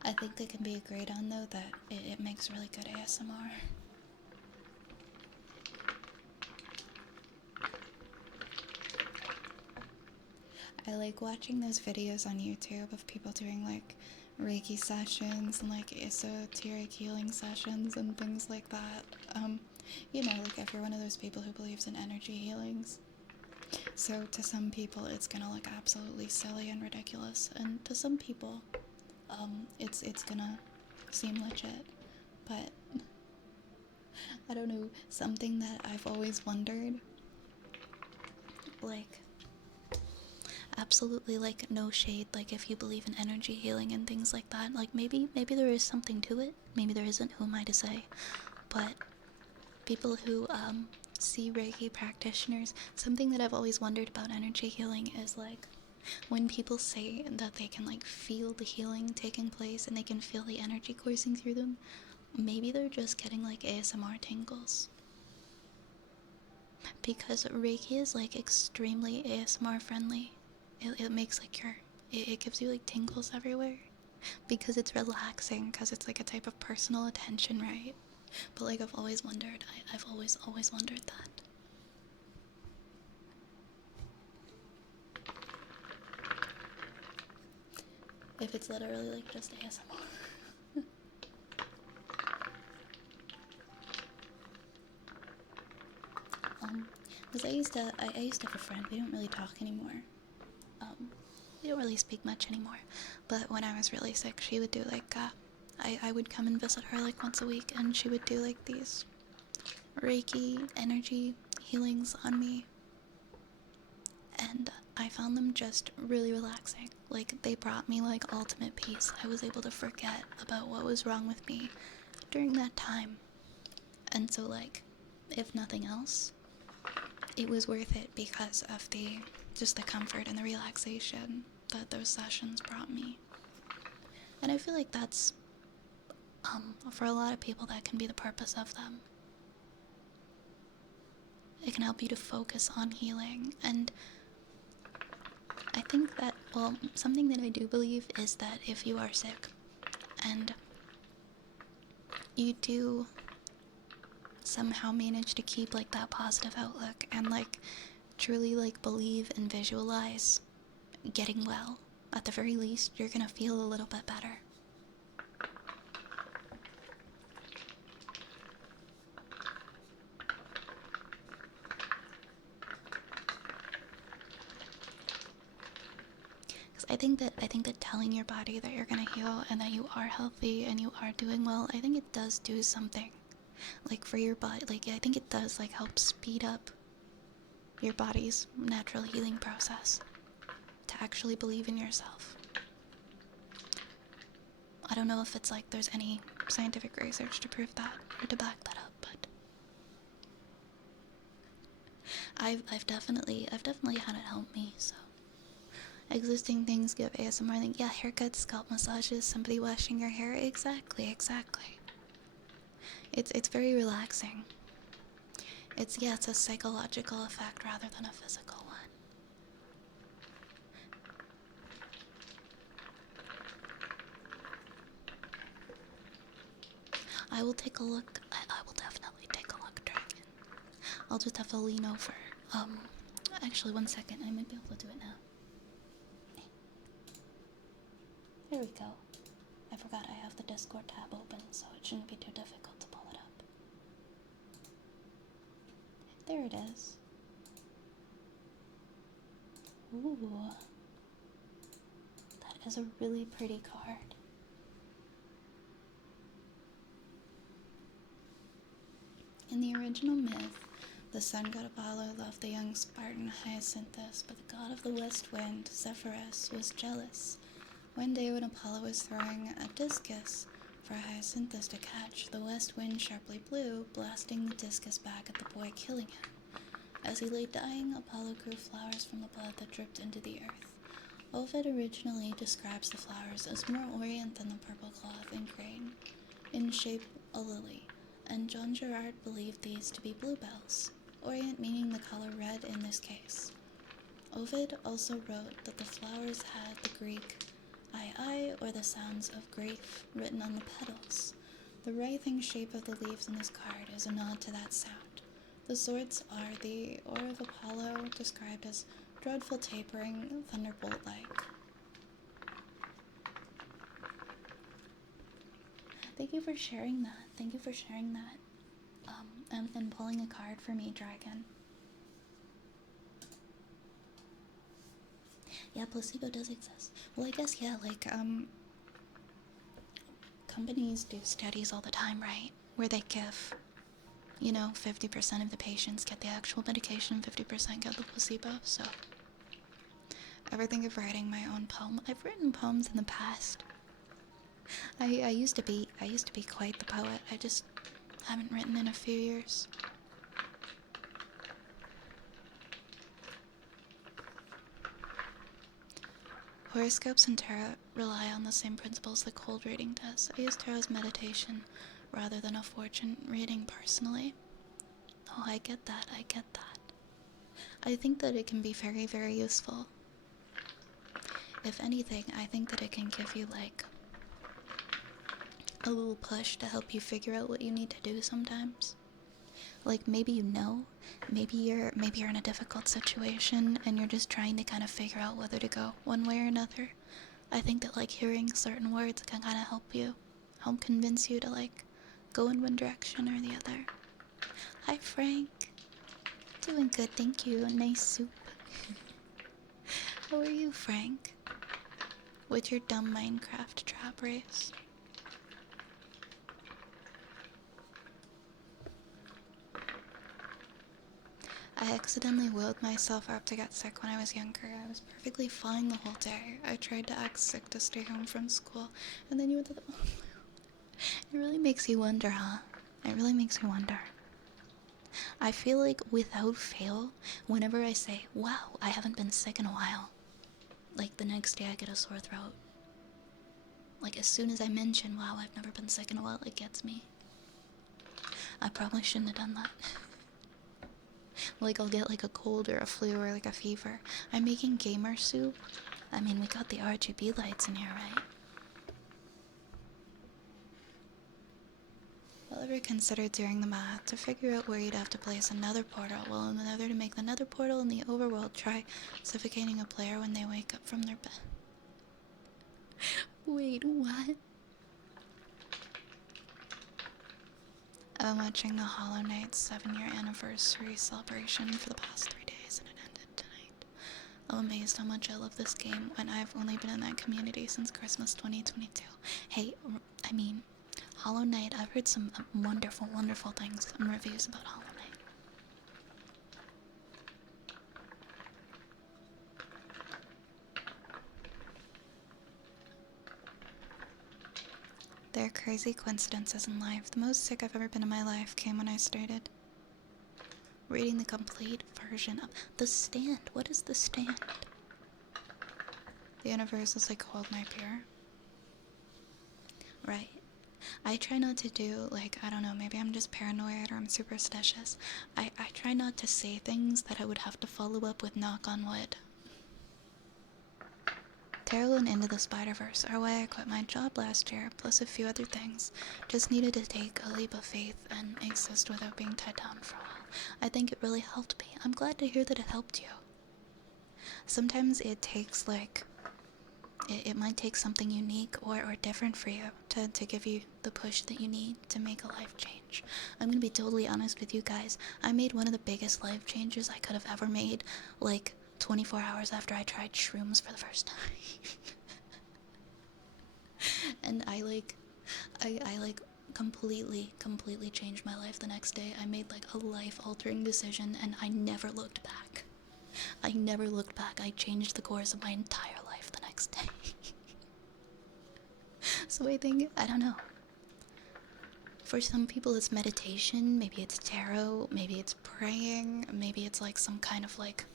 I think they can be agreed on, though, that it makes really good ASMR. I like watching those videos on YouTube of people doing, like, Reiki sessions and, like, esoteric healing sessions and things like that. You know, like, if you're one of those people who believes in energy healings. So to some people it's gonna look absolutely silly and ridiculous, and to some people it's gonna seem legit. But I don't know, something that I've always wondered, like, absolutely, like, no shade, like, if you believe in energy healing and things like that, like, maybe there is something to it, maybe there isn't, who am I to say? But people who see Reiki practitioners, something that I've always wondered about energy healing is, like, when people say that they can, like, feel the healing taking place and they can feel the energy coursing through them, maybe they're just getting, like, ASMR tingles. because Reiki is like extremely ASMR friendly. It makes like it gives you like tingles everywhere because it's relaxing, because it's like a type of personal attention, right? But like I've always wondered, I've always wondered that. If it's literally like just ASMR. Because I used to have a friend. We don't really talk anymore. We don't really speak much anymore. But when I was really sick, she would do like I would come and visit her like once a week, and she would do like these Reiki energy healings on me, and I found them just really relaxing. Like, they brought me like ultimate peace. I was able to forget about what was wrong with me during that time. And so, like, if nothing else, it was worth it because of the comfort and the relaxation that those sessions brought me. And I feel like that's for a lot of people, that can be the purpose of them. It can help you to focus on healing. And I think that, well, something that I do believe is that if you are sick and you do somehow manage to keep like that positive outlook and like truly like believe and visualize getting well, at the very least you're gonna feel a little bit better. I think that telling your body that you're gonna heal and that you are healthy and you are doing well, I think it does do something. Like for your body, like I think it does like help speed up your body's natural healing process to actually believe in yourself. I don't know if it's like there's any scientific research to prove that or to back that up, but I've definitely had it help me. So existing things give ASMR, like, yeah, haircuts, scalp massages, somebody washing your hair. Exactly. It's very relaxing. It's a psychological effect rather than a physical one. I will take a look. I will definitely take a look, Dragon. I'll just have to lean over. Actually, 1 second. I might be able to do it now. There we go. I forgot I have the Discord tab open, so it shouldn't be too difficult to pull it up. There it is. Ooh. That is a really pretty card. In the original myth, the sun god Apollo loved the young Spartan Hyacinthus, but the god of the west wind, Zephyrus, was jealous. One day when Apollo was throwing a discus for Hyacinthus to catch, the west wind sharply blew, blasting the discus back at the boy, killing him. As he lay dying, Apollo grew flowers from the blood that dripped into the earth. Ovid originally describes the flowers as more orient than the purple cloth in grain, in shape a lily, and John Gerard believed these to be bluebells, orient meaning the color red in this case. Ovid also wrote that the flowers had the Greek I, or the sounds of grief written on the petals. The writhing shape of the leaves in this card is a nod to that sound. The swords are the Oar of Apollo, described as dreadful tapering, thunderbolt-like. Thank you for sharing that. And pulling a card for me, Dragon. Yeah, placebo does exist. Well, I guess, yeah, like, companies do studies all the time, right? Where they give, 50% of the patients get the actual medication, 50% get the placebo, so. Ever think of writing my own poem? I've written poems in the past. I used to be quite the poet. I just haven't written in a few years. Horoscopes and tarot rely on the same principles that cold reading does. I use tarot as meditation rather than a fortune reading personally. Oh, I get that. I think that it can be very, very useful. If anything, I think that it can give you like a little push to help you figure out what you need to do sometimes. Like maybe you know, maybe you're in a difficult situation and you're just trying to kind of figure out whether to go one way or another. I think that like hearing certain words can kind of help convince you to like go in one direction or the other. Hi Frank. Doing good, thank you. Nice soup. How are you, Frank? With your dumb Minecraft trap race? I accidentally willed myself up to get sick when I was younger. I was perfectly fine the whole day. I tried to act sick to stay home from school, and then you went to the... It really makes you wonder, huh? It really makes you wonder. I feel like without fail, whenever I say, wow, I haven't been sick in a while, like the next day I get a sore throat. Like as soon as I mention, wow, I've never been sick in a while, it gets me. I probably shouldn't have done that. Like I'll get like a cold or a flu or like a fever. I'm making gamer soup. I mean, we got the RGB lights in here, right? Well, ever considered doing the math to figure out where you'd have to place another portal, well, in order to make the nether portal in the overworld, try suffocating a player when they wake up from their bed. Wait, what? I've been watching the Hollow Knight 7-year anniversary celebration for the past 3 days and it ended tonight. I'm amazed how much I love this game when I've only been in that community since Christmas 2022. Hey, I mean, Hollow Knight, I've heard some wonderful, wonderful things and reviews about Hollow Knight. There are crazy coincidences in life. The most sick I've ever been in my life came when I started reading the complete version of The Stand. What is The Stand? The universe is like hold my beer. Right. I try not to do, like, I don't know, maybe I'm just paranoid or I'm superstitious. I try not to say things that I would have to follow up with knock on wood. Terrell and Into the Spider-Verse are why I quit my job last year, plus a few other things. Just needed to take a leap of faith and exist without being tied down for a while. I think it really helped me. I'm glad to hear that it helped you. Sometimes it takes, like, it might take something unique or different for you to give you the push that you need to make a life change. I'm gonna be totally honest with you guys. I made one of the biggest life changes I could have ever made, like, 24 hours after I tried shrooms for the first time. And I completely changed my life the next day. I made like a life-altering decision and I never looked back. I never looked back. I changed the course of my entire life the next day. So I think, I don't know. For some people it's meditation, maybe it's tarot, maybe it's praying, maybe it's like some kind of like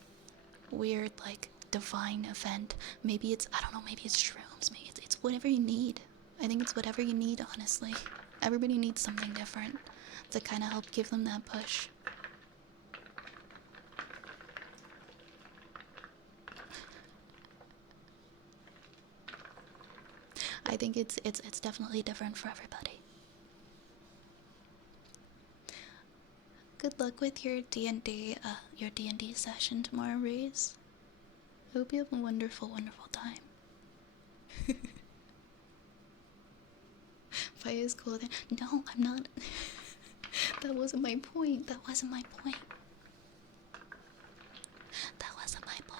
weird like divine event. Maybe it's, I don't know, maybe it's shrooms, maybe it's whatever you need. I think it's whatever you need, honestly. Everybody needs something different to kind of help give them that push. I think it's definitely different for everybody. Good luck with your D&D session tomorrow, Reese. I hope you have a wonderful, wonderful time. Fire is cool then. No, I'm not. That wasn't my point. That wasn't my point. That wasn't my point.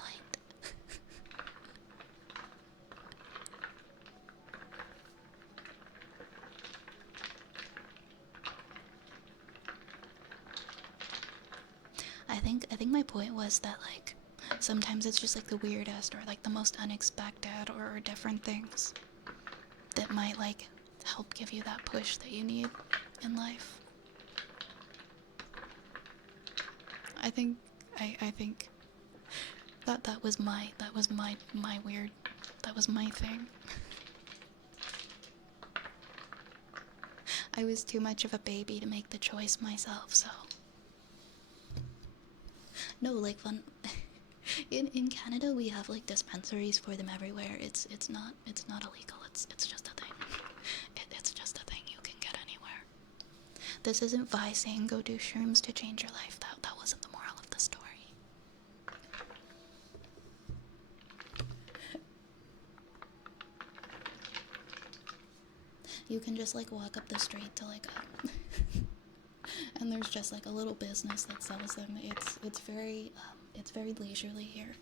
I think my point was that like sometimes it's just like the weirdest or like the most unexpected or different things that might like help give you that push that you need in life. I think that was my weird, that was my thing. I was too much of a baby to make the choice myself, so No, like fun. In Canada, we have like dispensaries for them everywhere. It's not illegal. It's just a thing. It's just a thing you can get anywhere. This isn't Vi saying go do shrooms to change your life. That wasn't the moral of the story. You can just like walk up the street to like a and there's just like a little business that sells them. It's very leisurely here.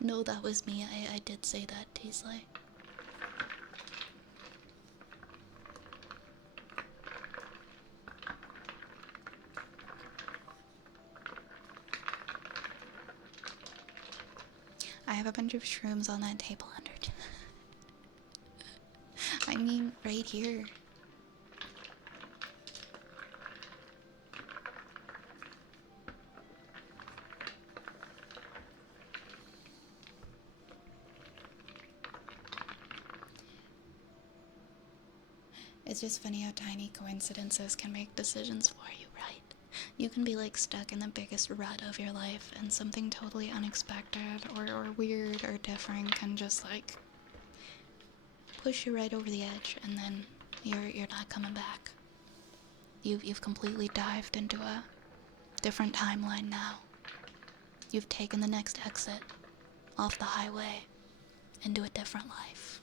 No, that was me. I did say that, Teasley. I have a bunch of shrooms on that table under. I mean, right here. It's just funny how tiny coincidences can make decisions for you, right? You can be like stuck in the biggest rut of your life, and something totally unexpected or weird or different can just like push you right over the edge, and then you're not coming back. You've completely dived into a different timeline now. You've taken the next exit off the highway into a different life.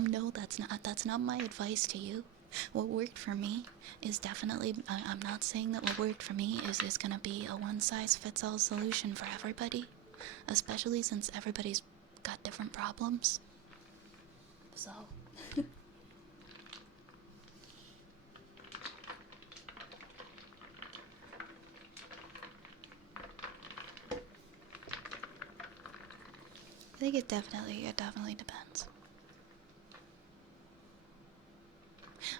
No, that's not my advice to you. What worked for me is definitely, I'm not saying that what worked for me is gonna be a one-size-fits-all solution for everybody, especially since everybody's got different problems. So. I think it definitely depends.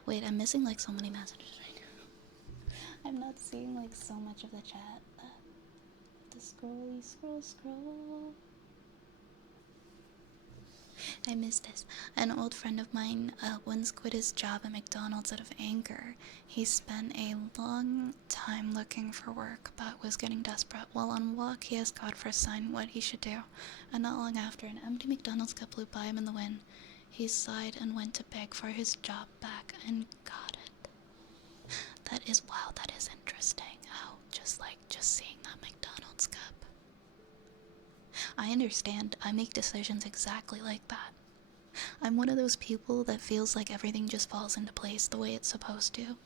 Wait, I'm missing like so many messages right now. I'm not seeing like so much of the chat. The scroll. I missed this. An old friend of mine once quit his job at McDonald's out of anger. He spent a long time looking for work, but was getting desperate. While on walk, he asked God for a sign what he should do. And not long after, an empty McDonald's cup blew by him in the wind. He sighed and went to beg for his job back and got it. That is, wow, that is interesting. How just seeing that McDonald's cup. I understand. I make decisions exactly like that. I'm one of those people that feels like everything just falls into place the way it's supposed to.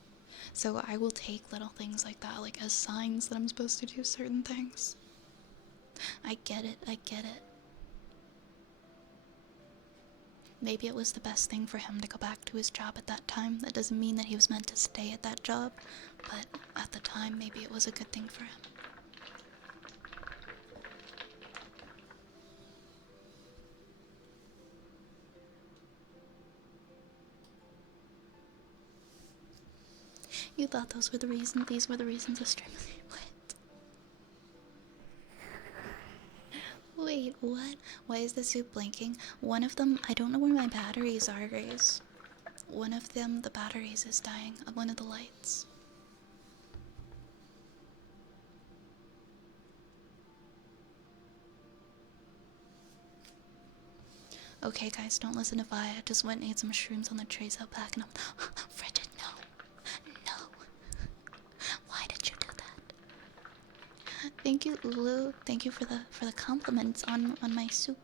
So I will take little things like that, like as signs that I'm supposed to do certain things. I get it. Maybe it was the best thing for him to go back to his job at that time. That doesn't mean that he was meant to stay at that job, but at the time, maybe it was a good thing for him. You thought these were the reasons to stream? What? Wait, what? Why is the soup blinking? One of them, I don't know where my batteries are, guys. One of them, the batteries is dying. One of the lights. Okay, guys, don't listen to Vi. I just went and ate some shrooms on the trays out back, and I'm frigid. No. Why did you do that? Thank you, Ulu. Thank you for the compliments on my soup.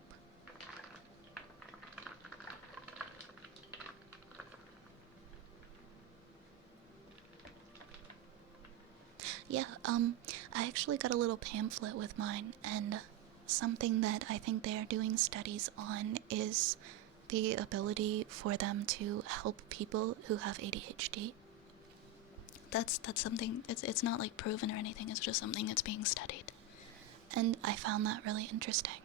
Yeah, I actually got a little pamphlet with mine, and something that I think they are doing studies on is the ability for them to help people who have ADHD. That's something, it's not like proven or anything, it's just something that's being studied. And I found that really interesting.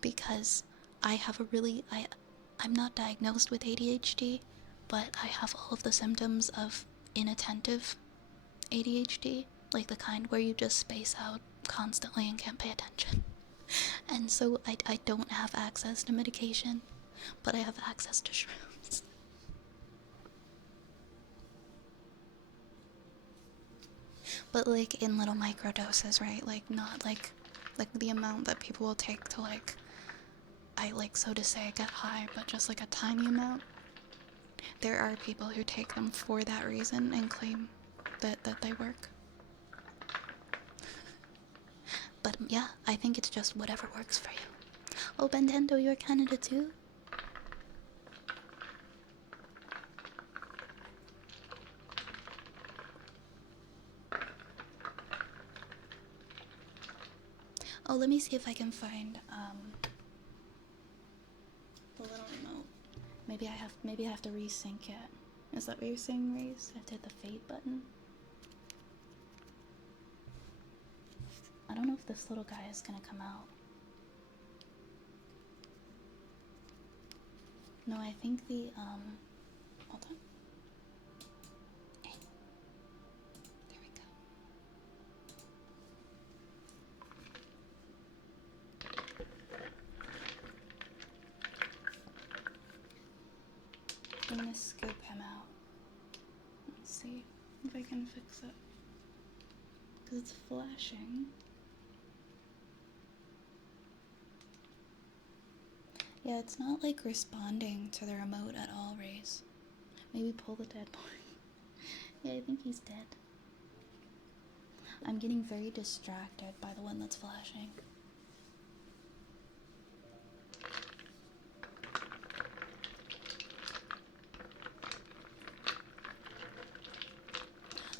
Because I have I'm not diagnosed with ADHD, but I have all of the symptoms of inattentive ADHD, like the kind where you just space out constantly and can't pay attention. And so I don't have access to medication, but I have access to shrooms. But like in little micro doses, right? Like not like the amount that people will take to like, I like so to say get high, but just like a tiny amount. There are people who take them for that reason and claim that they work. But yeah, I think it's just whatever works for you. Oh, Bentendo, you're Canada too? Oh, let me see if I can find the little remote. Maybe I have to resync it. Is that what you're saying, Raze? I have to hit the fade button. I don't know if this little guy is gonna come out. No, I think the hold on. Hey. There we go. I'm gonna scoop him out. Let's see if I can fix it. Because it's flashing. Yeah, it's not like responding to the remote at all, Raze. Maybe pull the dead boy. Yeah, I think he's dead. I'm getting very distracted by the one that's flashing.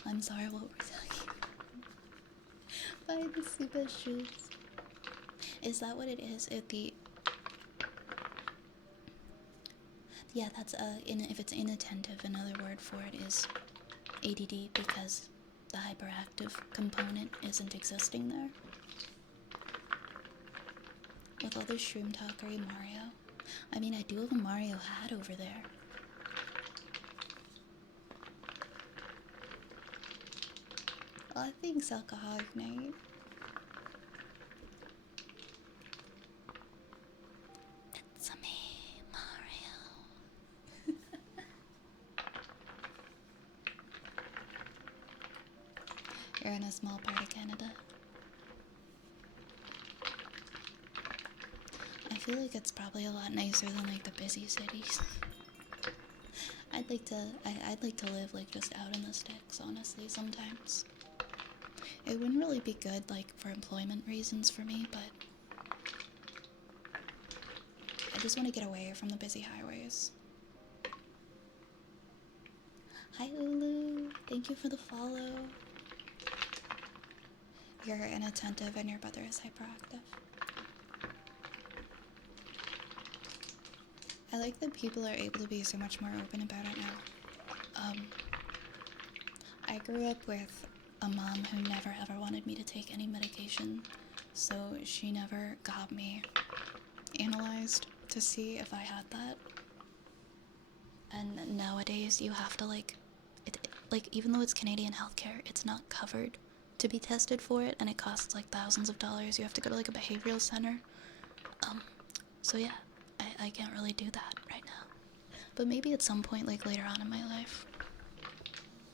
I'm sorry, what were we talking about? Buy the super shoes. Is that what it is? Yeah, that's if it's inattentive, another word for it is ADD, because the hyperactive component isn't existing there. With all this shroom talk, are you Mario? I mean, I do have a Mario hat over there. Oh, thanks, Alcoholic Night. It's me, Mario. You're in a small part of Canada. I feel like it's probably a lot nicer than like the busy cities. I'd like to live like just out in the sticks, honestly, sometimes. It wouldn't really be good like for employment reasons for me, but I just want to get away from the busy highways. Hi Ulu, thank you for the follow. You're inattentive and your brother is hyperactive. I like that people are able to be so much more open about it now. I grew up with a mom who never ever wanted me to take any medication, so she never got me analyzed to see if I had that. And nowadays you have to like even though it's Canadian healthcare, it's not covered to be tested for it, and it costs like thousands of dollars. You have to go to like a behavioral center. So yeah, I can't really do that right now. But maybe at some point like later on in my life.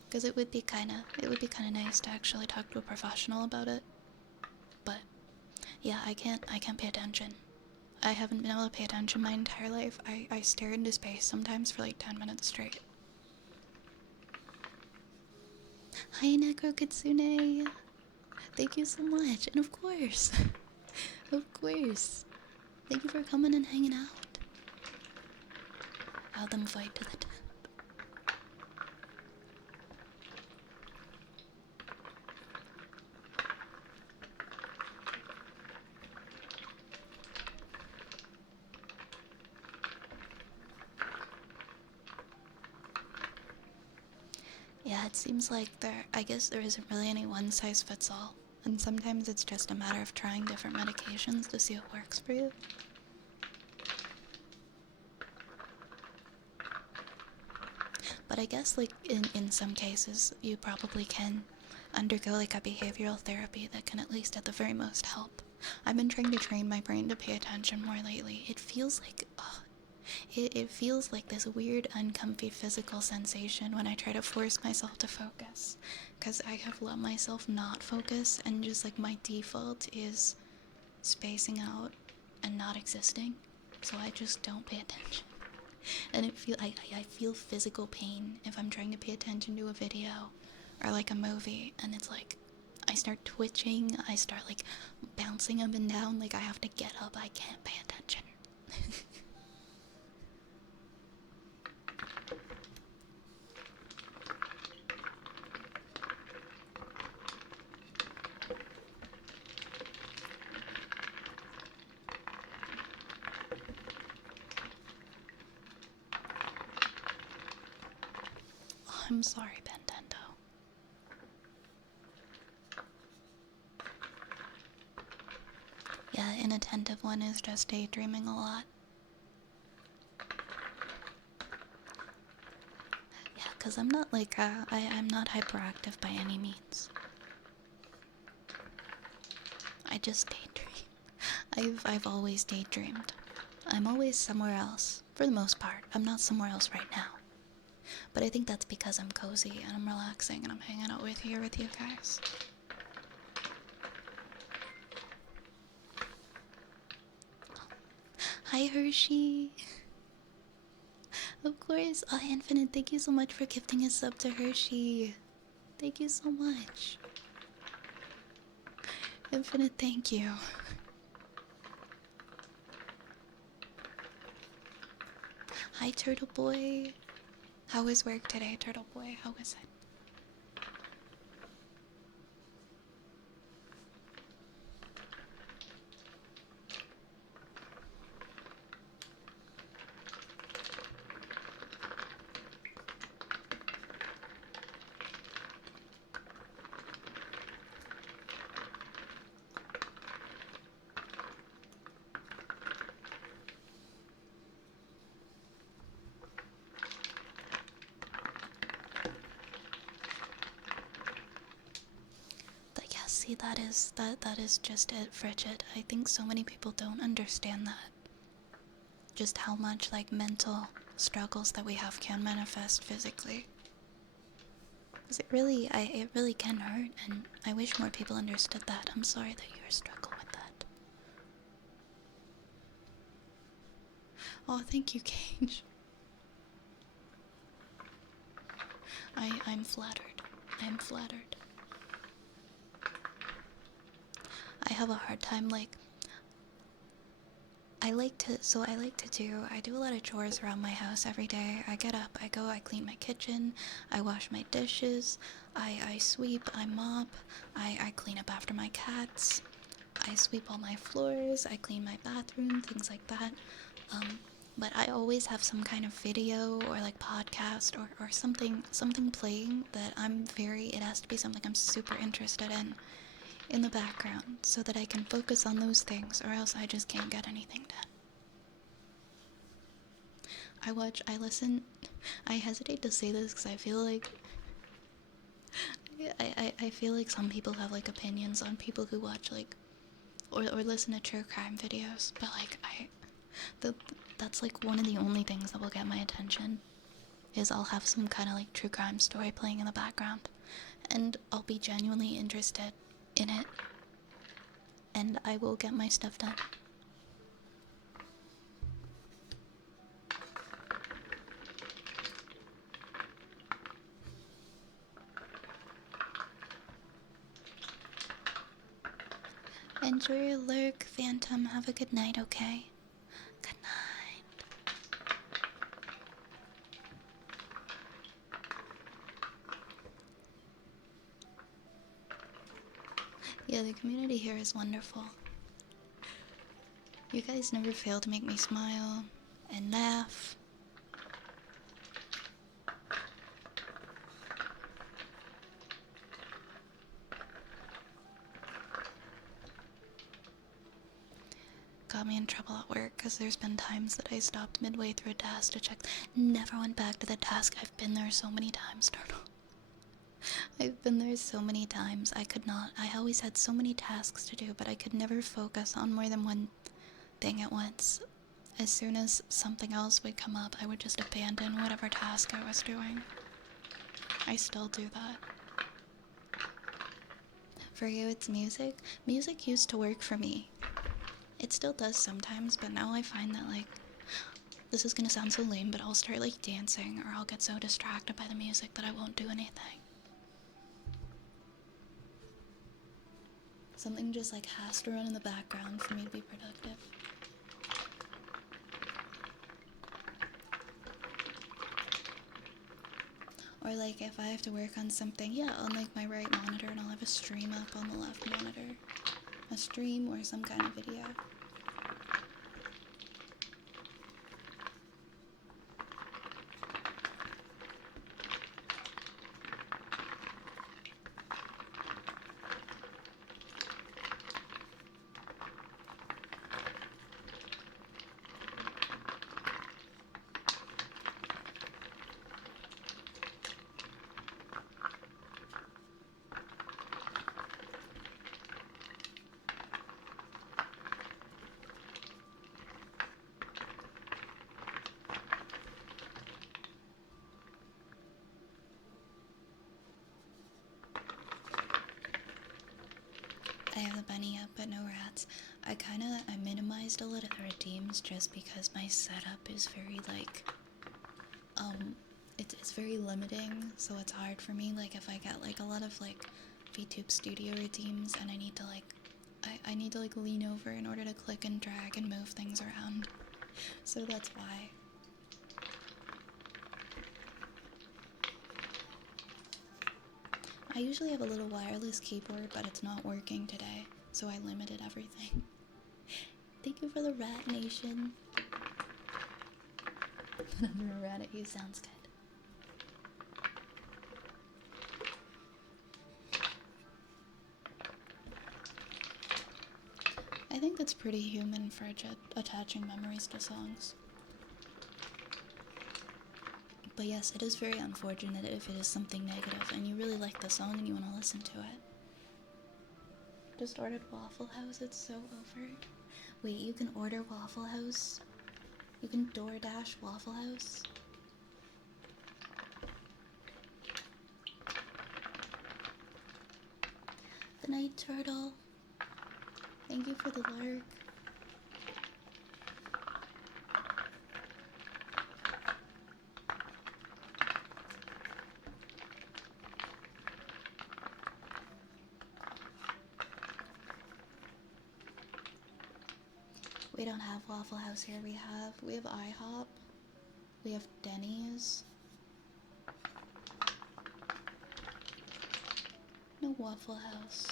Because it would be kind of nice to actually talk to a professional about it. But yeah, I can't pay attention. I haven't been able to pay attention my entire life. I stare into space sometimes for like 10 minutes straight. Hi Necro Kitsune! Thank you so much, and of course, thank you for coming and hanging out. How them fight to the death. Yeah, it seems like I guess there isn't really any one size fits all, and sometimes it's just a matter of trying different medications to see what works for you. But I guess like in some cases you probably can undergo like a behavioral therapy that can at least at the very most help. I've been trying to train my brain to pay attention more lately. It feels like, it feels like this weird, uncomfy physical sensation when I try to force myself to focus. Because I have let myself not focus, and just like my default is spacing out and not existing. So I just don't pay attention. And I feel physical pain if I'm trying to pay attention to a video or like a movie, and it's like I start twitching, I start like bouncing up and down, like I have to get up, I can't pay attention. Oh, I'm sorry, Bentendo. Yeah, inattentive one is just daydreaming a lot. Yeah, because I'm not like, I'm not hyperactive by any means. I just daydream. I've always daydreamed. I'm always somewhere else, for the most part. I'm not somewhere else right now. But I think that's because I'm cozy and I'm relaxing and I'm hanging out with you guys. Hi, Hershey. Of course. Oh, Infinite, thank you so much for gifting a sub to Hershey. Thank you so much. Infinite, thank you. Hi, Turtle Boy. How was work today, Turtle Boy? How was it? See, that is just it, Frigid. I think so many people don't understand that. Just how much like mental struggles that we have can manifest physically. Because it really can hurt, and I wish more people understood that. I'm sorry that you're struggling with that. Oh, thank you, Cage. I'm flattered. I'm flattered. I have a hard time, like, I do a lot of chores around my house every day. I get up, I go, I clean my kitchen, I wash my dishes, I sweep, I mop, I clean up after my cats, I sweep all my floors, I clean my bathroom, things like that. But I always have some kind of video or like podcast or something playing that it has to be something I'm super interested in the background, so that I can focus on those things, or else I just can't get anything done. I hesitate to say this because I feel like I feel like some people have like opinions on people who watch like or listen to true crime videos, but like that's like one of the only things that will get my attention, is I'll have some kind of like true crime story playing in the background, and I'll be genuinely interested in it, and I will get my stuff done. Enjoy your lurk, Phantom. Have a good night, okay? Good night. Yeah, the community here is wonderful. You guys never fail to make me smile and laugh. Got me in trouble at work because there's been times that I stopped midway through a task to check. Never went back to the task. I've been there so many times, Turtle. I've been there so many times. I could not. I always had so many tasks to do, but I could never focus on more than one thing at once. As soon as something else would come up, I would just abandon whatever task I was doing. I still do that. For you, it's music? Music used to work for me. It still does sometimes, but now I find that, like, this is gonna sound so lame, but I'll start, like, dancing, or I'll get so distracted by the music that I won't do anything. Something just, like, has to run in the background for me to be productive. Or, like, if I have to work on something, yeah, I'll make my right monitor and I'll have a stream up on the left monitor. A stream or some kind of video. I have the bunny up, but no rats. I minimized a lot of the redeems just because my setup is very, like, it's very limiting, so it's hard for me. Like, if I get, like, a lot of, like, VTube Studio redeems and I need to, like, I need to, like, lean over in order to click and drag and move things around. So that's why. I usually have a little wireless keyboard, but it's not working today, so I limited everything. Thank you for the Rat Nation. Another rat at you sounds good. I think that's pretty human for attaching memories to songs. But yes, it is very unfortunate if it is something negative and you really like the song and you want to listen to it. Just ordered Waffle House, it's so over. Wait, you can order Waffle House? You can DoorDash Waffle House? Good night, Turtle. Thank you for the lurk. We don't have Waffle House here. We have IHOP. We have Denny's. No Waffle House.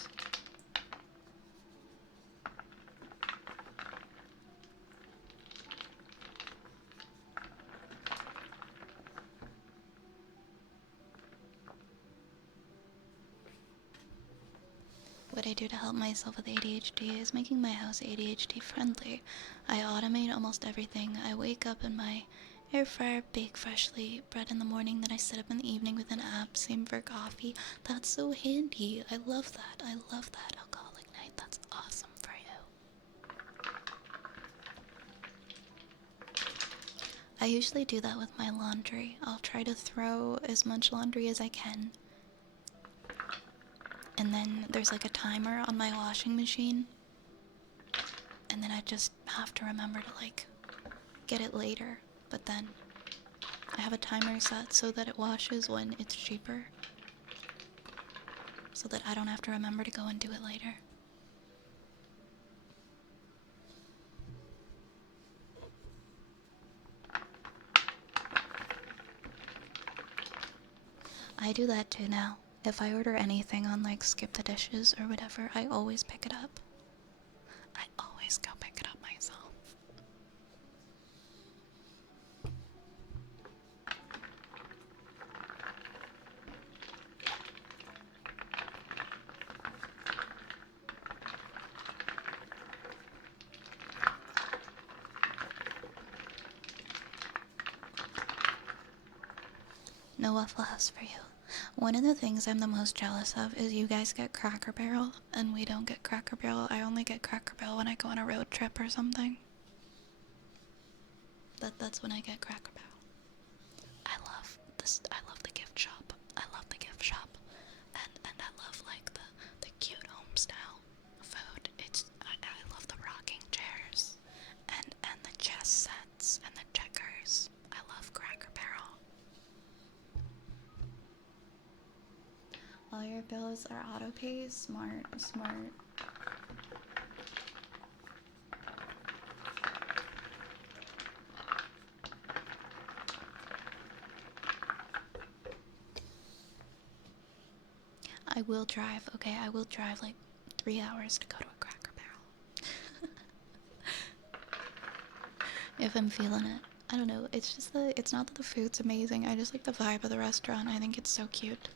What I do to help myself with ADHD is making my house ADHD friendly. I automate almost everything. I wake up in my air fryer, bake freshly bread in the morning, then I set up in the evening with an app. Same for coffee. That's so handy. I love that. I love that. Alcoholic night. That's awesome for you. I usually do that with my laundry. I'll try to throw as much laundry as I can. And then there's like a timer on my washing machine. And then I just have to remember to like get it later. But then I have a timer set so that it washes when it's cheaper. So that I don't have to remember to go and do it later. I do that too now. If I order anything on like Skip the Dishes or whatever, I always pick it up. I always go pick it up myself. No Waffle House for you. One of the things I'm the most jealous of is you guys get Cracker Barrel and we don't get Cracker Barrel. I only get Cracker Barrel when I go on a road trip or something. That's when I get Cracker Barrel. I love this. I love the gift shop. I love the gift shop, and I love like the cute home style food. I love the rocking chairs, and the chess sets and the checkers. I love Cracker Barrel. All your bills are auto pay. Smart. I will drive, okay? I will drive like 3 hours to go to a Cracker Barrel. If I'm feeling it. I don't know, it's just it's not that the food's amazing, I just like the vibe of the restaurant. I think it's so cute.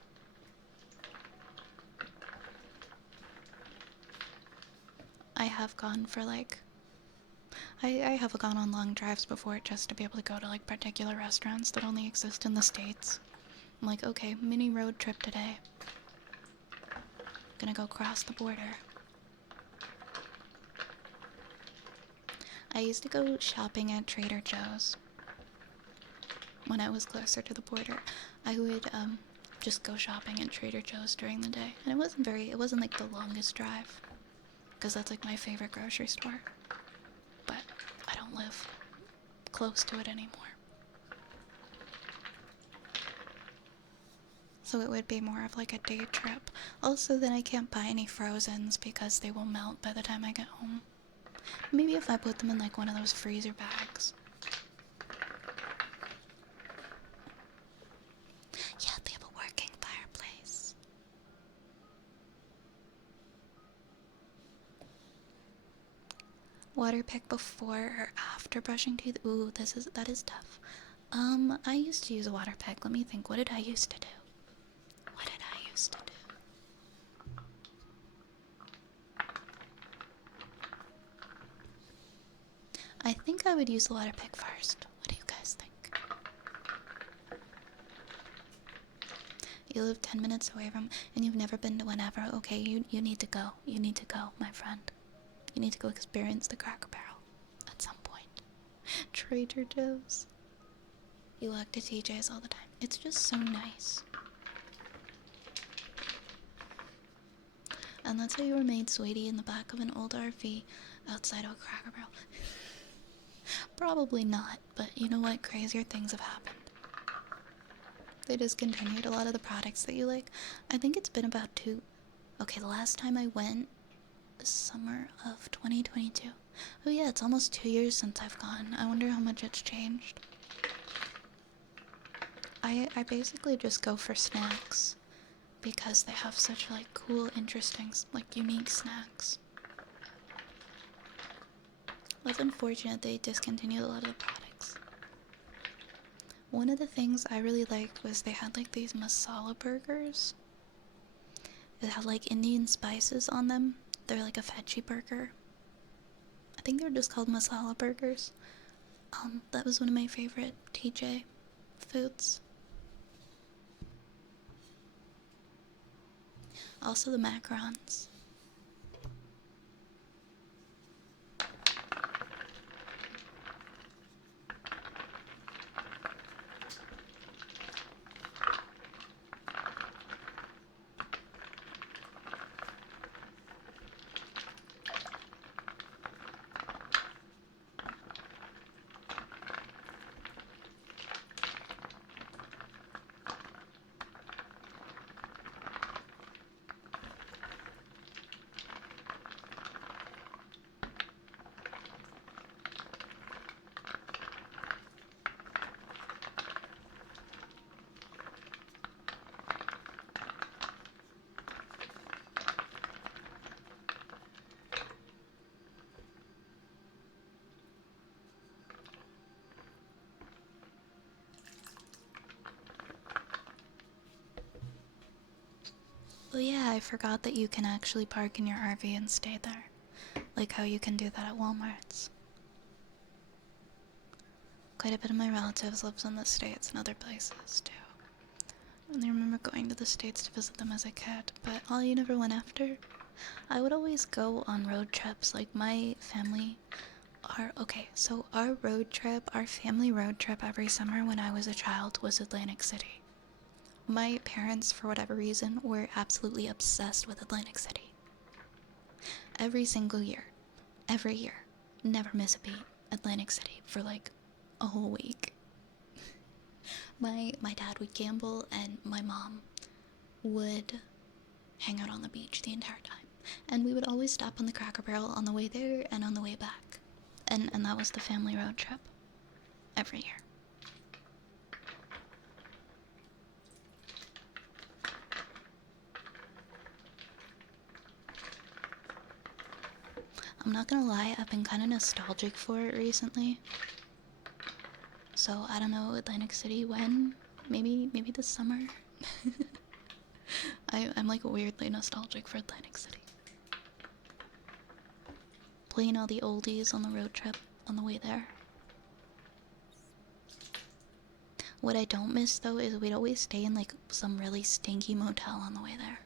I have gone for like, I have gone on long drives before just to be able to go to like particular restaurants that only exist in the States. I'm like, okay, mini road trip today. Gonna go cross the border. I used to go shopping at Trader Joe's when I was closer to the border. I would just go shopping at Trader Joe's during the day, and it wasn't like the longest drive, because that's like my favorite grocery store, but I don't live close to it anymore. So it would be more of like a day trip. Also, then I can't buy any frozens because they will melt by the time I get home. Maybe if I put them in like one of those freezer bags. Yeah, they have a working fireplace. Water pick before or after brushing teeth? Ooh, that is tough. I used to use a water pick. Let me think. What did I used to do? I think I would use the water pick first. What do you guys think? You live 10 minutes away from, and you've never been to whenever. Okay, you need to go. You need to go, my friend. You need to go experience the Cracker Barrel at some point. Trader Joe's. You walk to TJ's all the time. It's just so nice. And that's how you were made, sweetie, in the back of an old RV outside of a Cracker Barrel. Probably not, but you know what? Crazier things have happened. They discontinued a lot of the products that you like. I think it's been about okay, the last time I went, summer of 2022. Oh yeah, it's almost 2 years since I've gone. I wonder how much it's changed. I basically just go for snacks because they have such like cool, interesting, like unique snacks. It's unfortunate they discontinued a lot of the products. One of the things I really liked was they had like these masala burgers. It had like Indian spices on them. They're like a veggie burger. I think they were just called masala burgers. That was one of my favorite TJ foods. Also the macarons. Oh yeah, I forgot that you can actually park in your RV and stay there. Like how you can do that at Walmart's. Quite a bit of my relatives lives in the States and other places too. And I remember going to the States to visit them as a kid, but Ollie never went after. I would always go on road trips. Like, my family are okay. So, our family road trip every summer when I was a child was Atlantic City. My parents, for whatever reason, were absolutely obsessed with Atlantic City. Every single year. Every year. Never miss a beat. Atlantic City for like a whole week. My dad would gamble and my mom would hang out on the beach the entire time. And we would always stop on the Cracker Barrel on the way there and on the way back. And that was the family road trip every year. I'm not gonna lie, I've been kind of nostalgic for it recently. So I don't know, Atlantic City when? Maybe this summer? I'm like weirdly nostalgic for Atlantic City. Playing all the oldies on the road trip on the way there. What I don't miss though is we'd always stay in like some really stinky motel on the way there.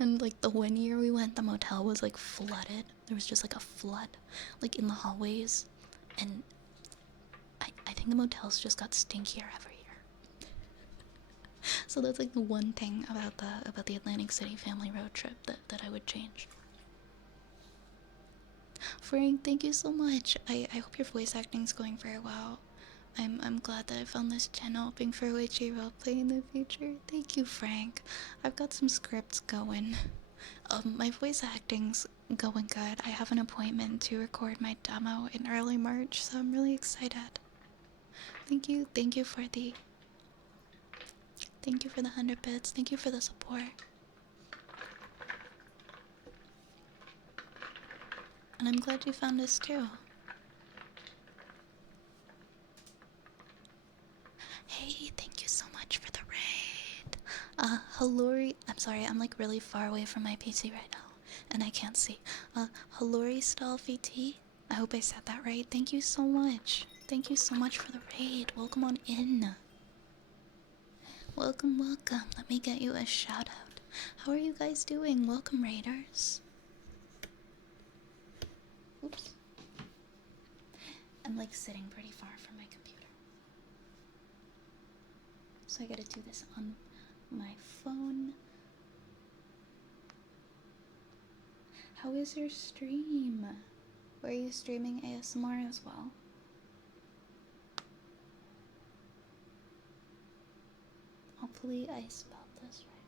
And like the one year we went, the motel was like flooded. There was just like a flood, like in the hallways, and I think the motels just got stinkier every year. So that's like the one thing about the Atlantic City family road trip that I would change. Frank, thank you so much. I hope your voice acting's going very well. I'm glad that I found this channel hoping for Witchy roleplay in the future. Thank you, Frank. I've got some scripts going. My voice acting's going good. I have an appointment to record my demo in early March, so I'm really excited. Thank you for the 100 bits. Thank you for the support. And I'm glad you found us too. Hey, thank you so much for the raid. Halori, I'm sorry, I'm like really far away from my PC right now, and I can't see. Halori Stall VT, I hope I said that right. Thank you so much. Thank you so much for the raid. Welcome on in. Welcome, welcome. Let me get you a shout out. How are you guys doing? Welcome, raiders. Oops. I'm like sitting pretty far from my computer, so I gotta do this on my phone. How is your stream? Were you streaming ASMR as well? Hopefully I spelled this right.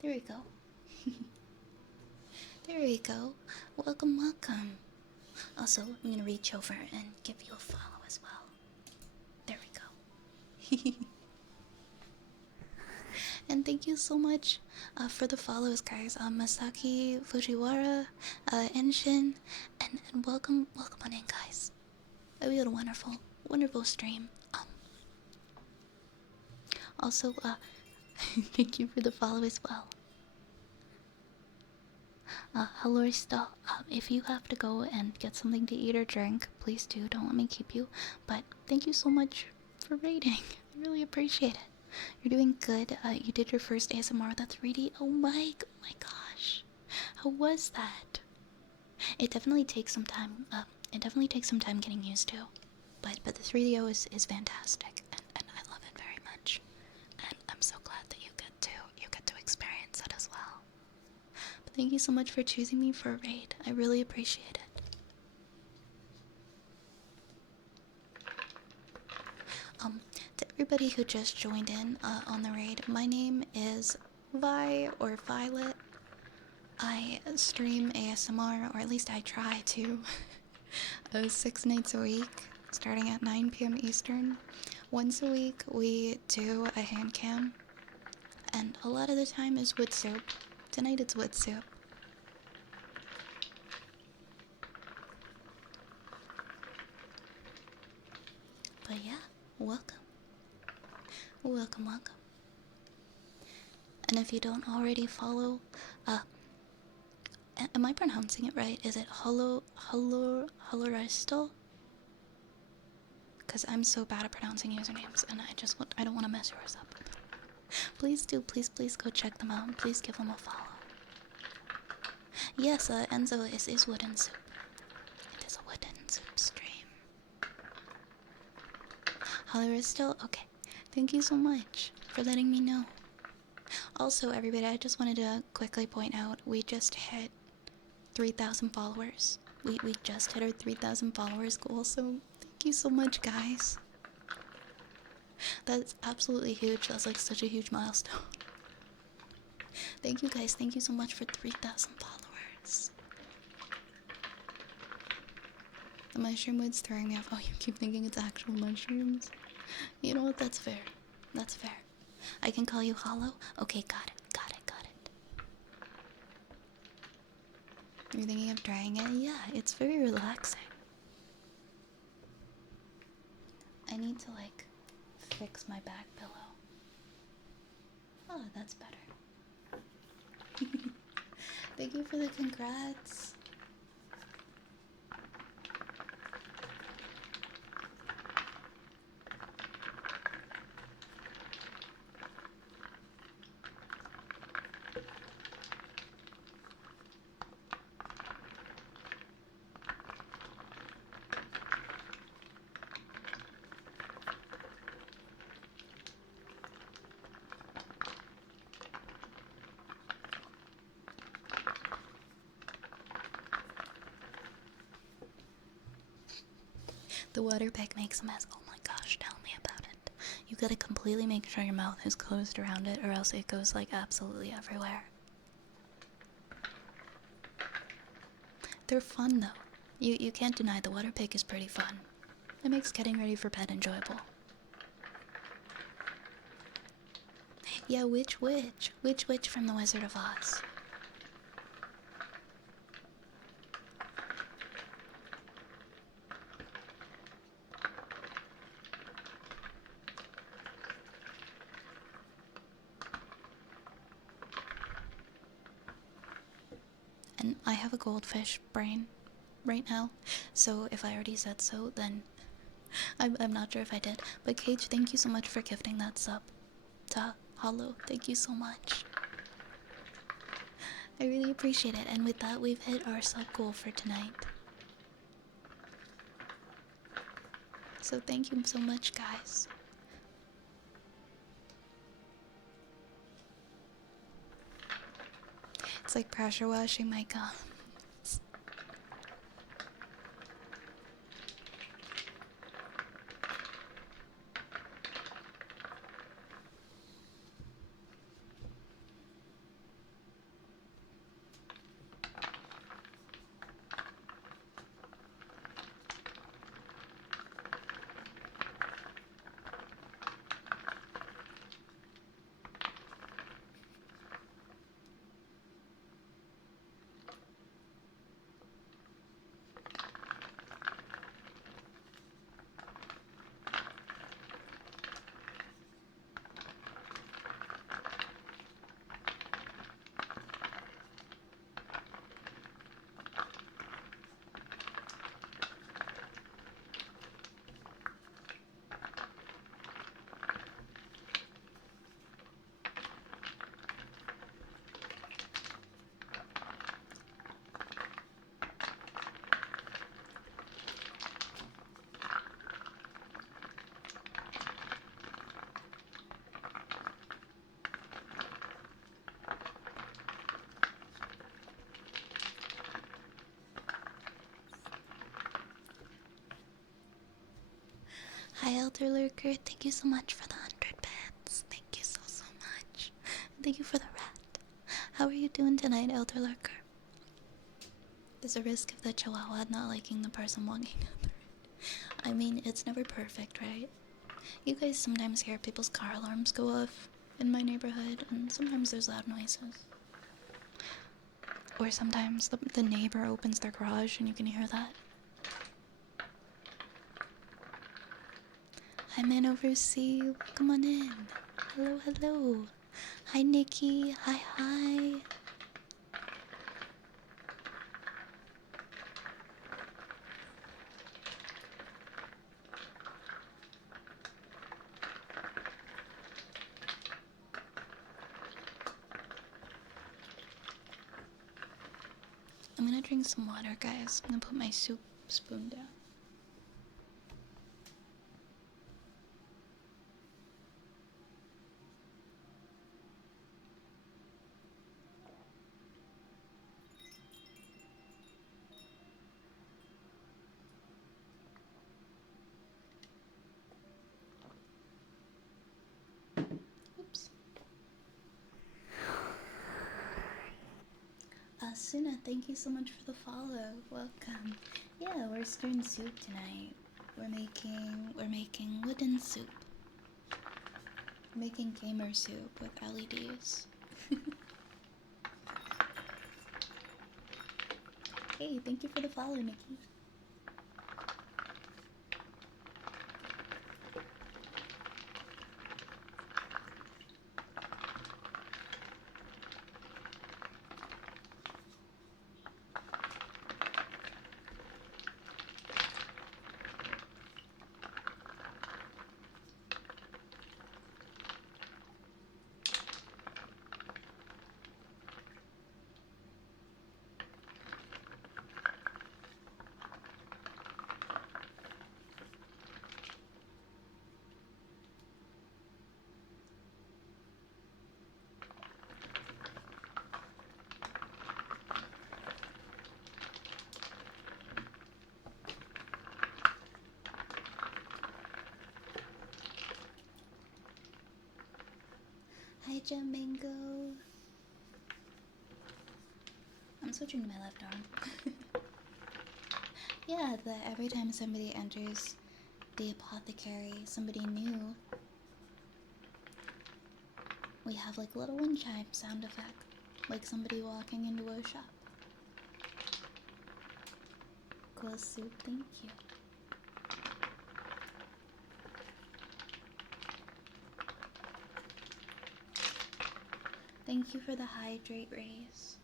There we go. There we go. Welcome, welcome. Also, I'm gonna reach over and give you a follow as well. There we go. And thank you so much for the follows, guys. Masaki Fujiwara, Enshin, and welcome on in, guys. We had a wonderful stream. Also, thank you for the follow as well. Hello, Stall. If you have to go and get something to eat or drink, please do. Don't let me keep you. But thank you so much for rating. I really appreciate it. You're doing good. You did your first ASMR. That's really. Oh my gosh. How was that? It definitely takes some time. It definitely takes some time getting used to. But the 3DO is fantastic, and I love it very much. And I'm so glad that you get to experience it as well. But thank you so much for choosing me for a raid. I really appreciate it. To everybody who just joined in on the raid, my name is Vi or Violet. I stream ASMR, or at least I try to, 6 nights a week, starting at 9 p.m. Eastern. Once a week, we do a hand cam, and a lot of the time is wood soup. Tonight it's wood soup. But yeah, welcome. Welcome. And if you don't already follow, am I pronouncing it right? Is it Holoristo? because I'm so bad at pronouncing usernames, and I don't want to mess yours up. Please do, please go check them out, and please give them a follow. Yes, Enzo is wooden soup. It is a wooden soup stream. Hollywood is still okay. Thank you so much for letting me know. Also, everybody, I just wanted to quickly point out we just hit 3,000 followers. We just hit our 3,000 followers goal, so thank you so much, guys. That's absolutely huge. That's like such a huge milestone. Thank you, guys. Thank you so much for 3,000 followers. The mushroom wood's throwing me off. Oh, you keep thinking it's actual mushrooms? You know what? That's fair. That's fair. I can call you Hollow? Okay, got it. You're thinking of trying it? Yeah, it's very relaxing. I need to, like, fix my back pillow. Oh, that's better. Thank you for the congrats. The water pick makes a mess. Oh my gosh, tell me about it. You gotta completely make sure your mouth is closed around it, or else it goes like absolutely everywhere. They're fun though. You can't deny the water pick is pretty fun. It makes getting ready for bed enjoyable. Yeah, which witch? Which witch from the Wizard of Oz? And I have a goldfish brain right now, so if I already said so, then I'm not sure if I did. But Cage, thank you so much for gifting that sub to Hollow. Thank you so much. I really appreciate it. And with that, we've hit our sub goal for tonight. So thank you so much, guys. It's like pressure washing my gums. Hi, Elder Lurker. Thank you so much for the 100 bits. Thank you so much. And thank you for the rat. How are you doing tonight, Elder Lurker? There's a risk of the Chihuahua not liking the person walking down the road. I mean, it's never perfect, right? You guys sometimes hear people's car alarms go off in my neighborhood, and sometimes there's loud noises. Or sometimes the neighbor opens their garage and you can hear that. Hi, man overseas. Come on in. Hello, hello. Hi, Nikki. Hi. I'm gonna drink some water, guys. I'm gonna put my soup spoon down. Oops. Suna, thank you so much for the follow. Welcome. Yeah, we're stirring soup tonight. We're making wooden soup. We're making gamer soup with LEDs. Hey, thank you for the follow, Nikki. Hi, Jam Mango. I'm switching to my left arm. Yeah, that every time somebody enters the apothecary, somebody new, we have like little wind chime sound effect, like somebody walking into a shop. Cool soup, thank you. Thank you for the hydrate raise.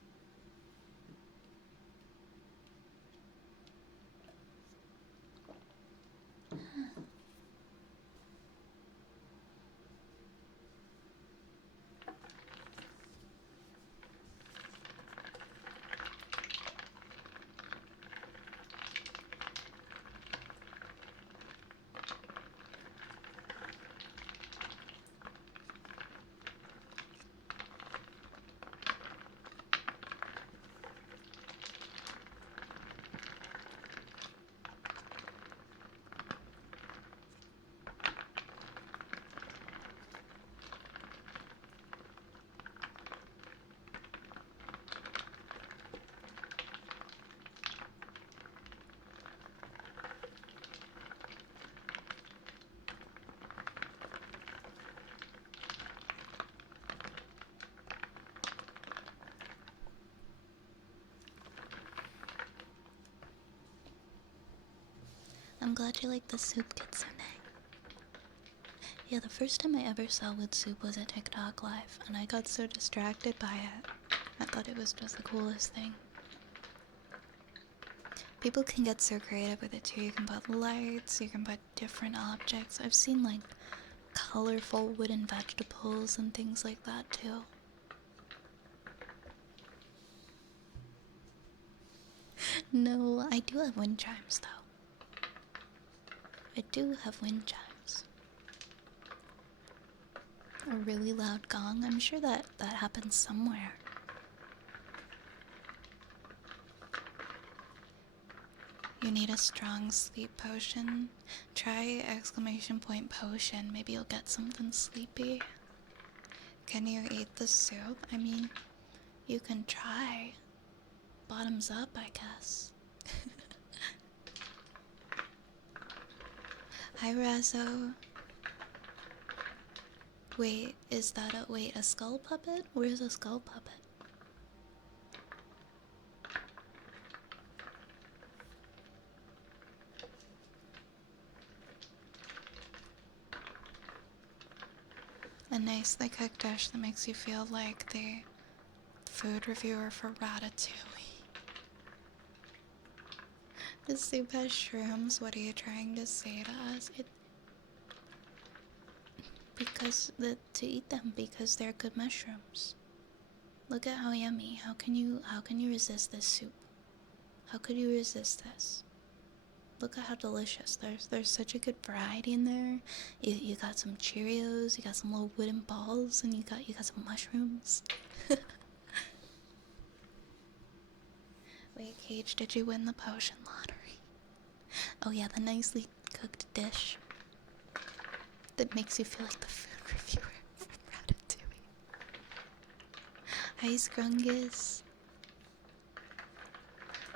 I'm glad you like the soup, Kitsune. Yeah, the first time I ever saw wood soup was at TikTok Live, and I got so distracted by it. I thought it was just the coolest thing. People can get so creative with it too. You can put lights, you can put different objects. I've seen like colorful wooden vegetables and things like that too. No, I do have wind chimes though. I do have wind chimes. A really loud gong. I'm sure that happens somewhere. You need a strong sleep potion. Try exclamation point potion. Maybe you'll get something sleepy. Can you eat the soup? I mean, you can try. Bottoms up, I guess. Hi, Razzo. Wait, is that a skull puppet? Where's a skull puppet? A nicely cooked dish that makes you feel like the food reviewer for Ratatouille. The soup has shrooms. What are you trying to say to us? To eat them because they're good mushrooms. Look at how yummy. How can you resist this soup? How could you resist this? Look at how delicious. There's such a good variety in there. You got some Cheerios, you got some little wooden balls, and you got some mushrooms. Wait, Cage, did you win the potion lottery? Oh yeah, the nicely cooked dish that makes you feel like the food reviewer from Ratatouille. Hi, Scrungus.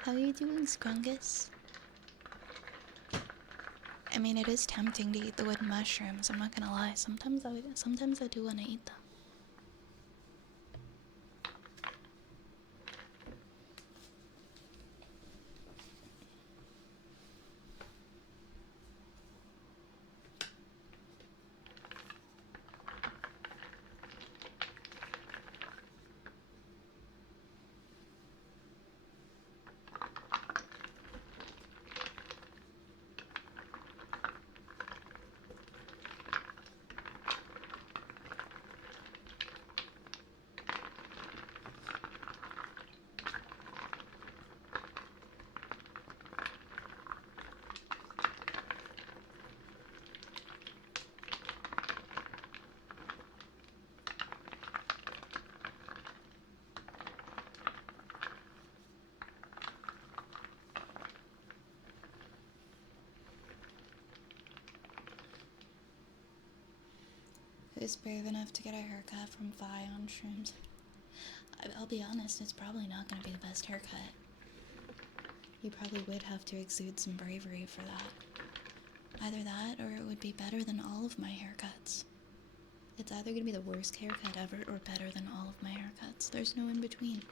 How are you doing, Scrungus? I mean, it is tempting to eat the wooden mushrooms. I'm not gonna lie. Sometimes I do want to eat them. Who's brave enough to get a haircut from Vi on shrooms? I'll be honest, it's probably not going to be the best haircut. You probably would have to exude some bravery for that. Either that, or it would be better than all of my haircuts. It's either going to be the worst haircut ever, or better than all of my haircuts. There's no in between.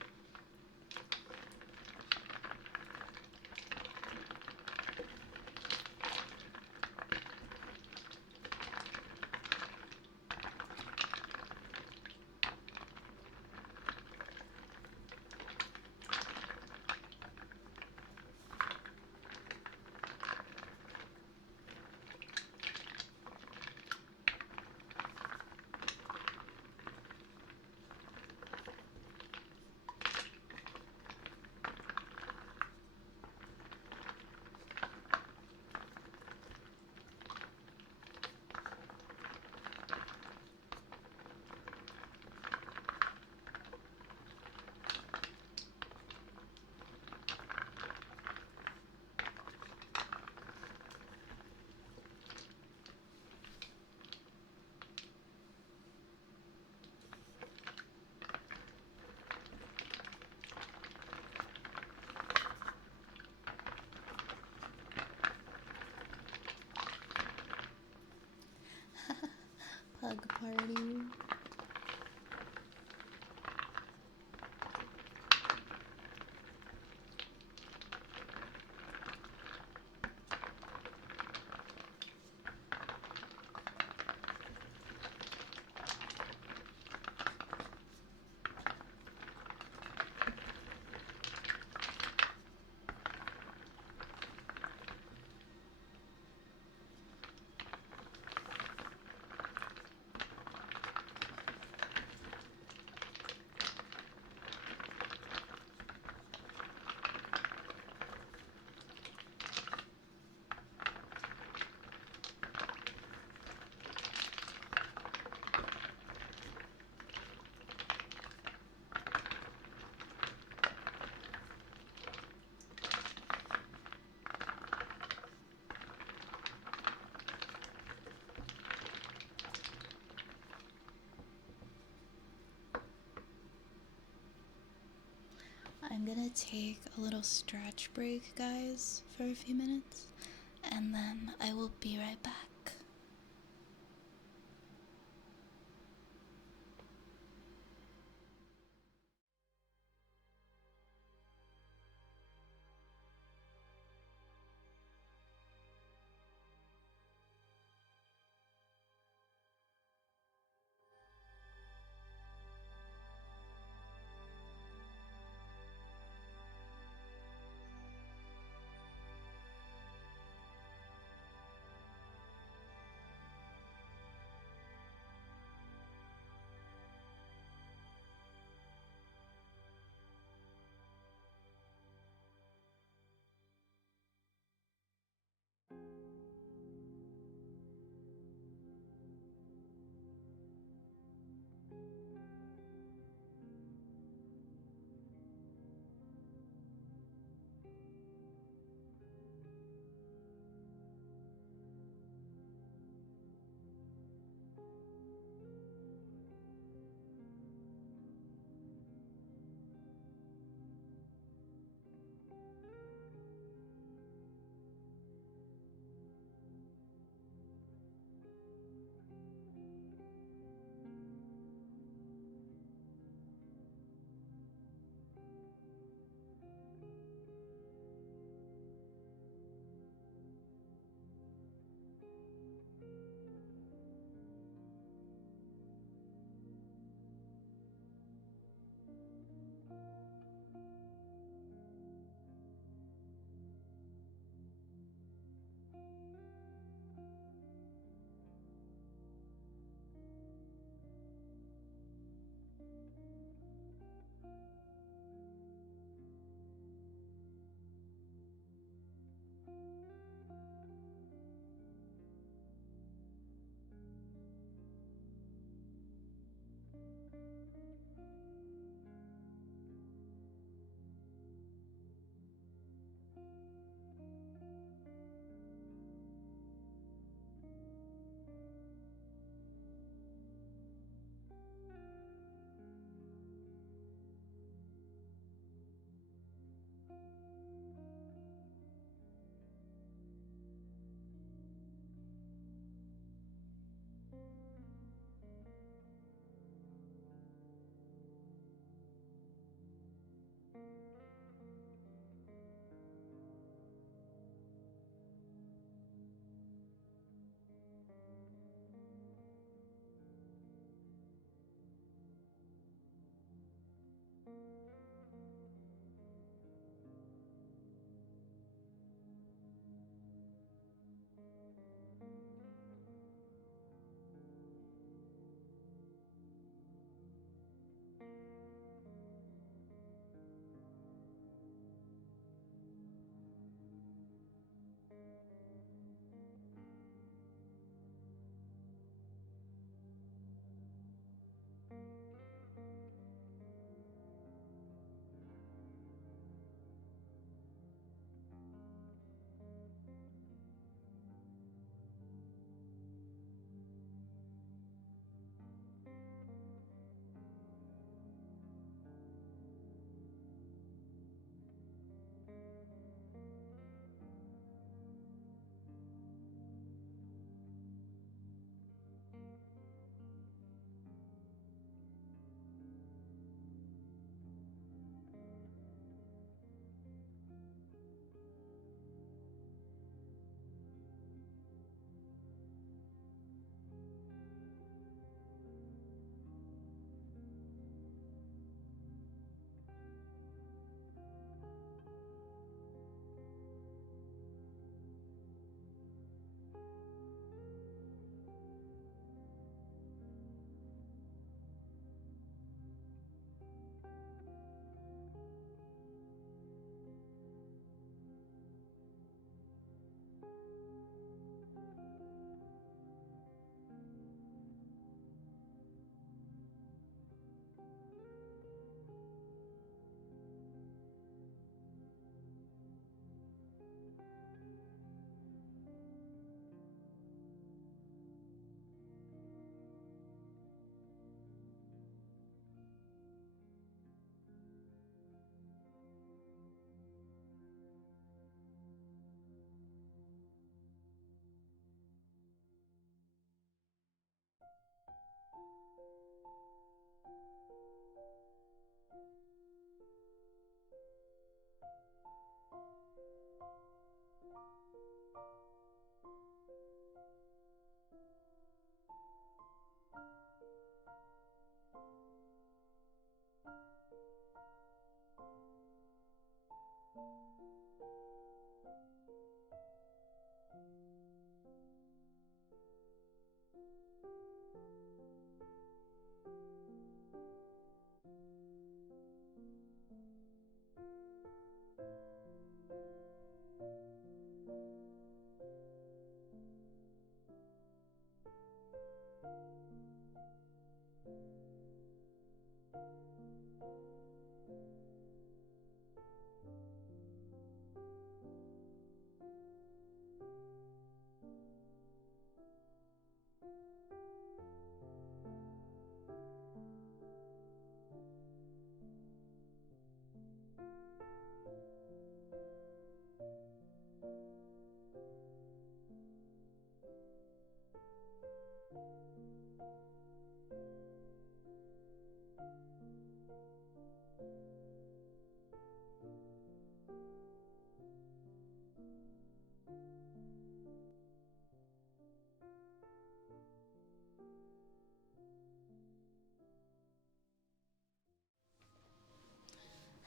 Pug party. I'm gonna take a little stretch break, guys, for a few minutes, and then I will be right back.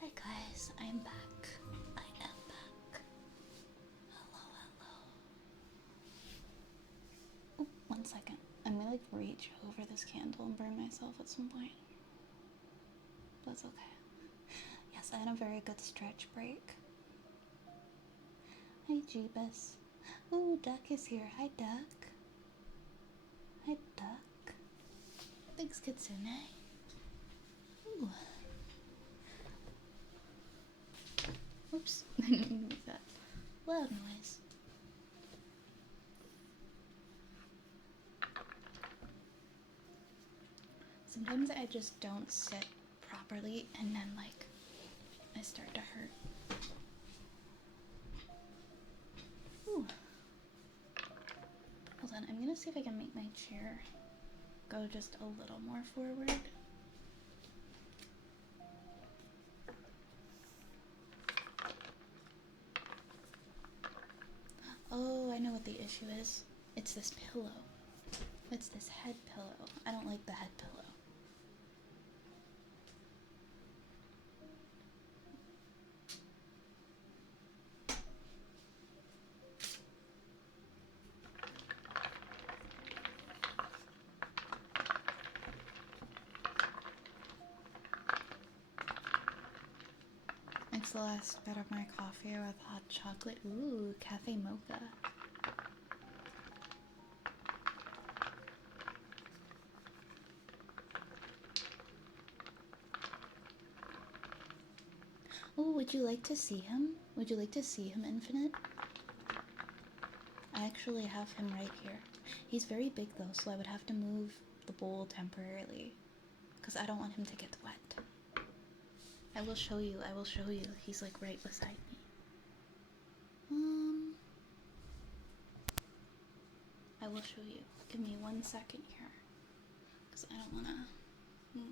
Hi guys, I'm back. I am back. Hello, hello. Oh, 1 second. I'm gonna like reach over this candle and burn myself at some point. That's okay. Yes, I had a very good stretch break. Hi, Jeebus. Ooh, Duck is here. Hi, Duck. Hi, Duck. Thanks, Kitsune. Ooh. Oops. I didn't make that loud noise. Sometimes I just don't sit properly and then like I start to hurt. Ooh. Hold on, I'm gonna see if I can make my chair go just a little more forward. Oh, I know what the issue is. It's this pillow. It's this head pillow. I don't like the head pillow. Makes the last bit of my coffee with hot chocolate. Ooh, cafe mocha. Oh, would you like to see him? Would you like to see him, Infinite? I actually have him right here. He's very big though, so I would have to move the bowl temporarily because I don't want him to get wet. I will show you. I will show you. He's like right beside me. I will show you. Give me 1 second here because I don't want to move.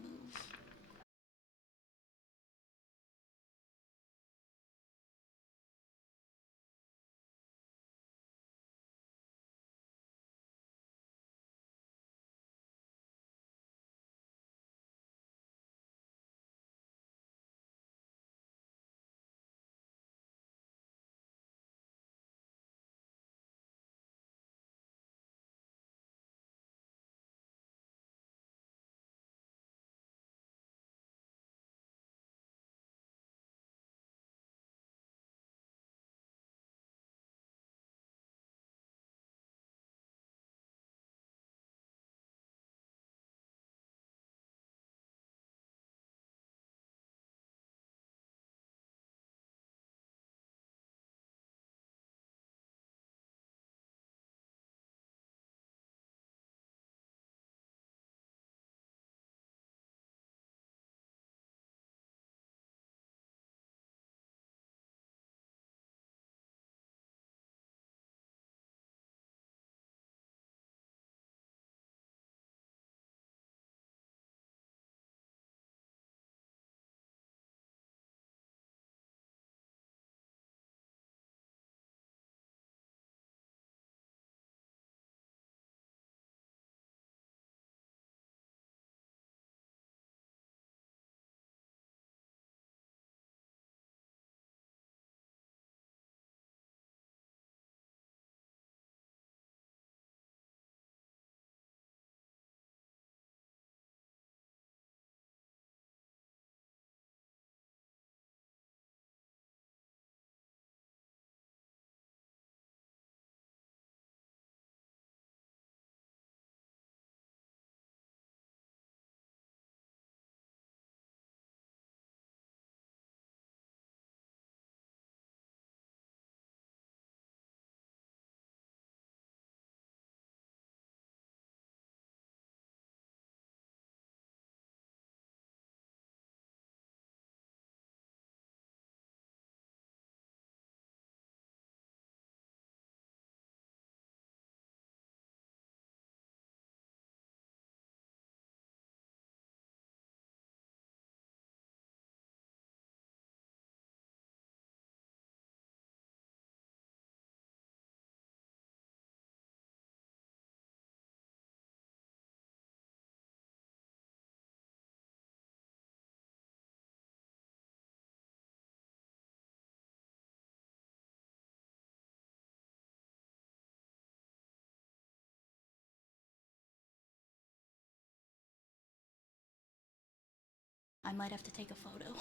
I might have to take a photo.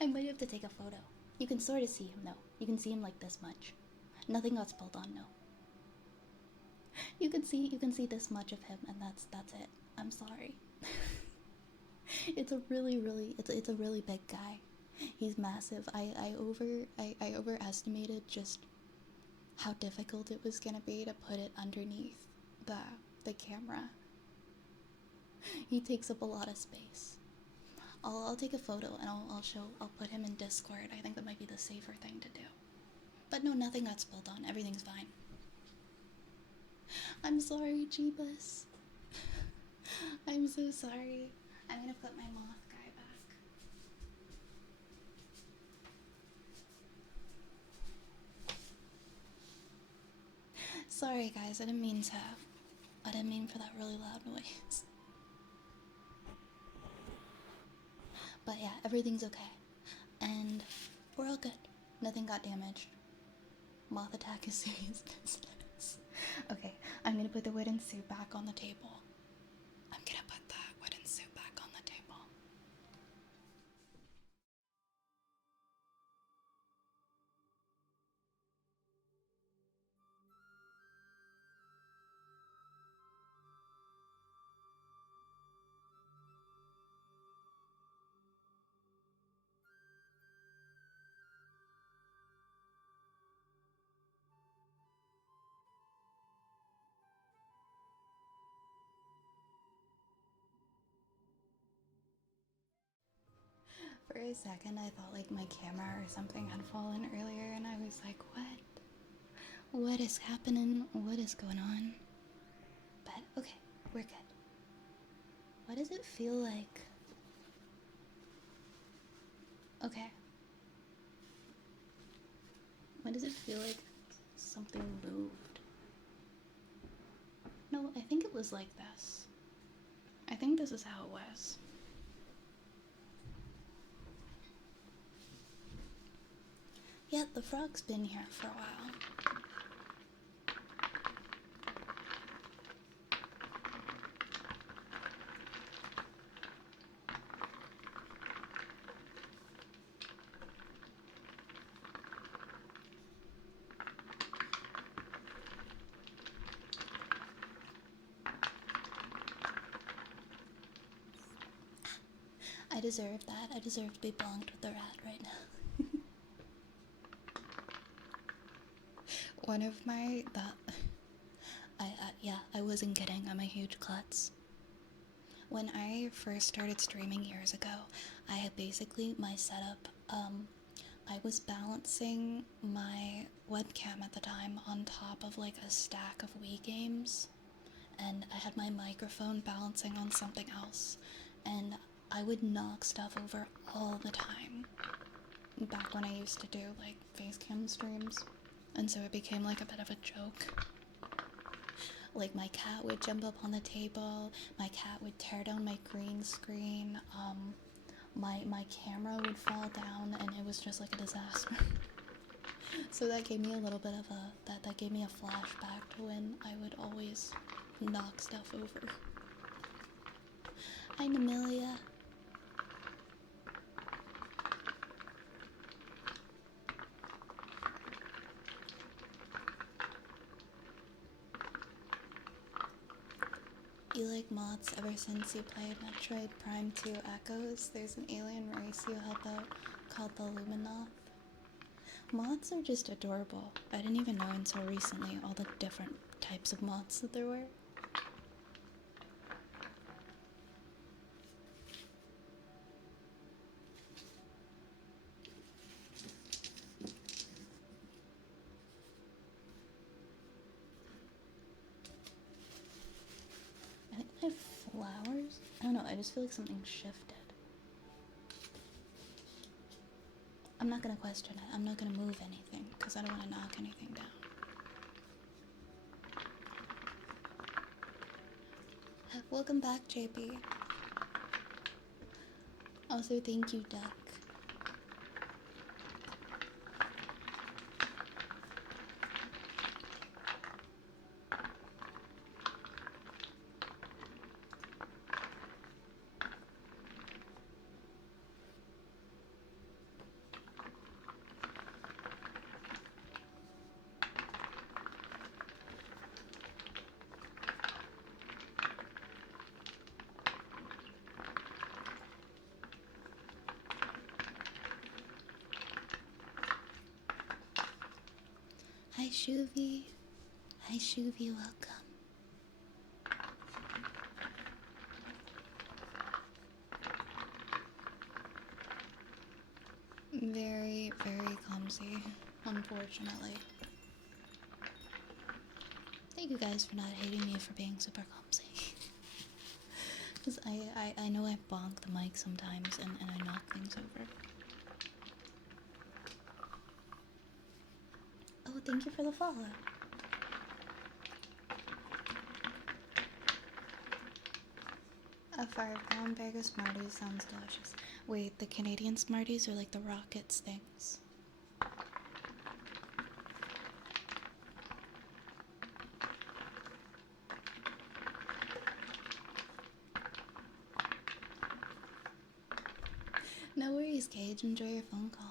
I might have to take a photo. You can sort of see him though. You can see him like this much. Nothing got spilled on, no. You can see this much of him, and that's it. I'm sorry. It's a really big guy. He's massive. I overestimated just how difficult it was gonna be to put it underneath the camera. He takes up a lot of space. I'll take a photo and I'll put him in Discord. I think that might be the safer thing to do. But no, nothing got spilled on. Everything's fine. I'm sorry, Jeebus. I'm so sorry. I'm gonna put my moth guy back. Sorry guys, I didn't mean for that really loud noise. But yeah, everything's okay. And we're all good. Nothing got damaged. Moth attack is serious business. Okay, I'm gonna put the wooden suit back on the table. I'm gonna put the wooden suit back on the table. For a second, I thought like my camera or something had fallen earlier, and I was like, what? What is happening? What is going on? But okay, we're good. What does it feel like? Okay. What does it feel like something moved? No, I think it was like this. I think this is how it was. Yeah, the frog's been here for a while. I deserve that. I deserve to be bonked with the rat right now. One of my yeah, I wasn't kidding. I'm a huge klutz. When I first started streaming years ago, I had basically my setup. I was balancing my webcam at the time on top of like a stack of Wii games, and I had my microphone balancing on something else, and I would knock stuff over all the time. Back when I used to do like facecam streams, and so it became like a bit of a joke. Like my cat would jump up on the table, my cat would tear down my green screen, my camera would fall down, and it was just like a disaster. So that gave me a little bit of that gave me a flashback to when I would always knock stuff over. Hi, Amelia. You like moths ever since you played Metroid Prime 2 Echoes? There's an alien race you help out called the Luminoth. Moths are just adorable. I didn't even know until recently all the different types of moths that there were. I think I have flowers? I don't know, I just feel like something shifted. I'm not gonna question it. I'm not gonna move anything because I don't want to knock anything down. Welcome back, JP. Also, thank you, Duck. Shuvi. Hi, Shuvi, welcome. Very, very clumsy, unfortunately. Thank you guys for not hating me for being super clumsy. Because I know I bonk the mic sometimes and I knock things over. Oh, thank you for the follow. A 5-pound bag of Smarties sounds delicious. Wait, the Canadian Smarties are like the Rockets things. No worries, Cage. Enjoy your phone call.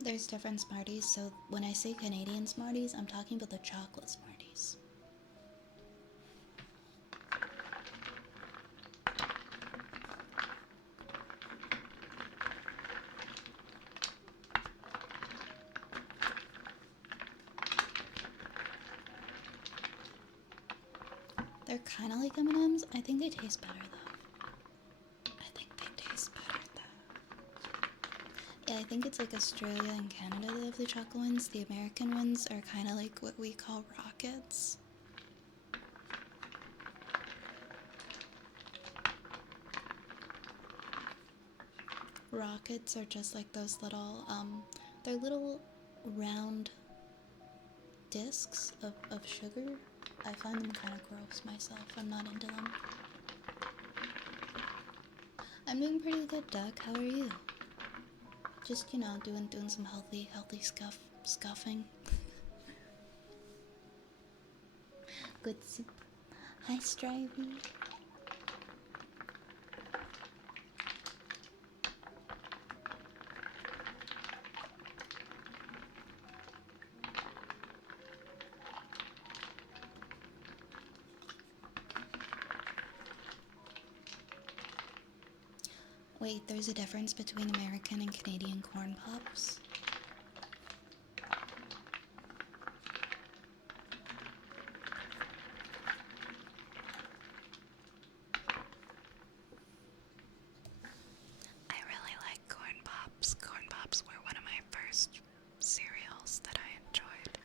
There's different Smarties, so when I say Canadian Smarties, I'm talking about the chocolate Smarties. They're kind of like M&M's. I think they taste better, though. I think they taste better, though. Yeah, I think it's like Australia and Canada that have the chocolate ones. The American ones are kind of like what we call Rockets. Rockets are just like those little, they're little round discs of sugar. I find them kind of gross myself. I'm not into them. I'm doing pretty good, Doug. How are you? Just, you know, doing some healthy scuffing. Good soup. Hi, Strivey. Wait, there's a difference between American and Canadian corn pops? I really like corn pops. Corn pops were one of my first cereals that I enjoyed.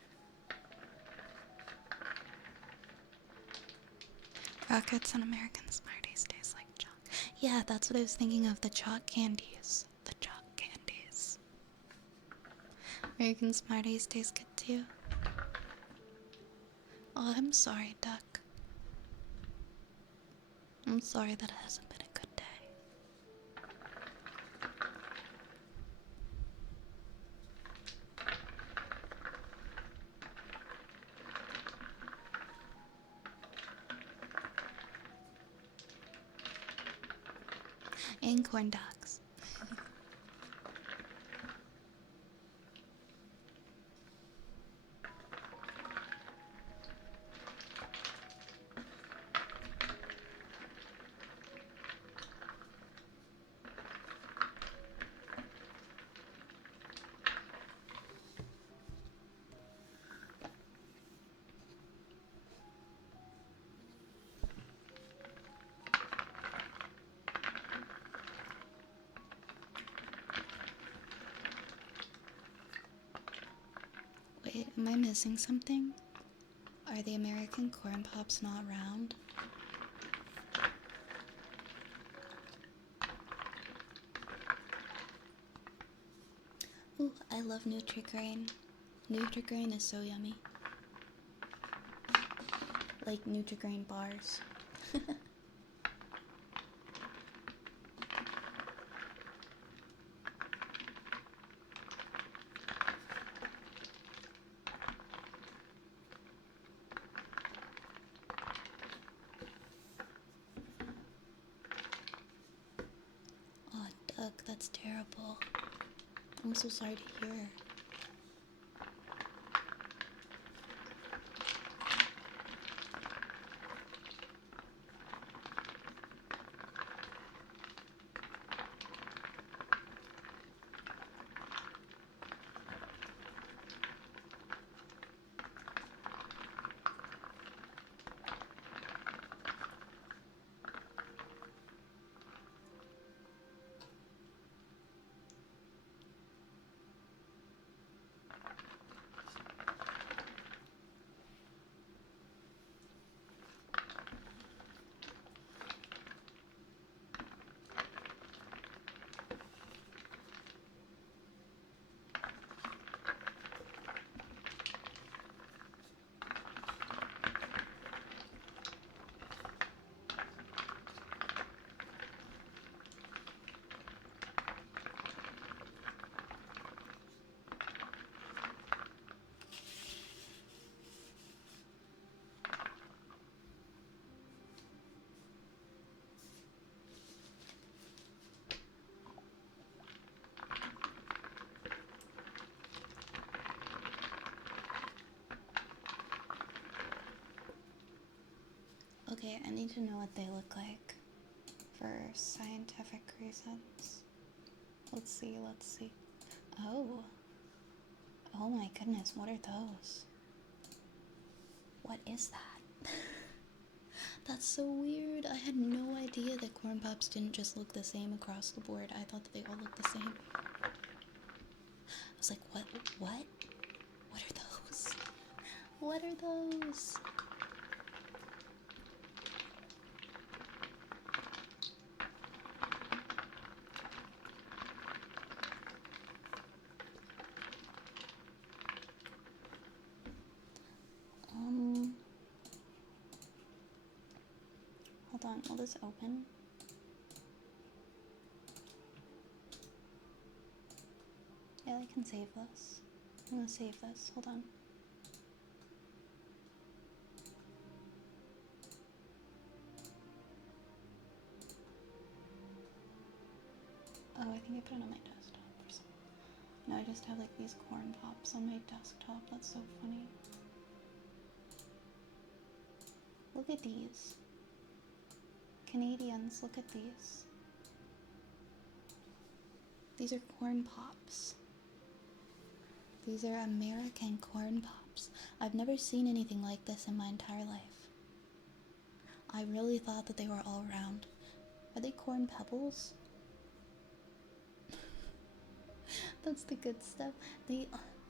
Rockets and American Smarties taste like chalk. Yeah, that's what I was thinking of, the chalk candies. The chalk candies. American Smarties taste good too. Oh, I'm sorry, Duck. I'm sorry that it hasn't been a good day. And corn dogs. Wait, am I missing something? Are the American corn pops not round? Ooh, I love Nutri-Grain. Nutri-Grain is so yummy. Like Nutri-Grain bars. Oh, Doug, that's terrible. I'm so sorry to hear. I need to know what they look like for scientific reasons. Let's see, let's see. Oh. Oh my goodness, what are those? What is that? That's so weird. I had no idea that corn pops didn't just look the same across the board. I thought that they all looked the same. I was like, what? What? What are those? What are those? Hold on, will this open? Yeah, I can save this. I'm gonna save this. Hold on. Oh, I think I put it on my desktop or something. No, I just have like these corn pops on my desktop. That's so funny. Look at these. Canadians, look at these. These are corn pops. These are American corn pops. I've never seen anything like this in my entire life. I really thought that they were all round. Are they corn pebbles? That's the good stuff.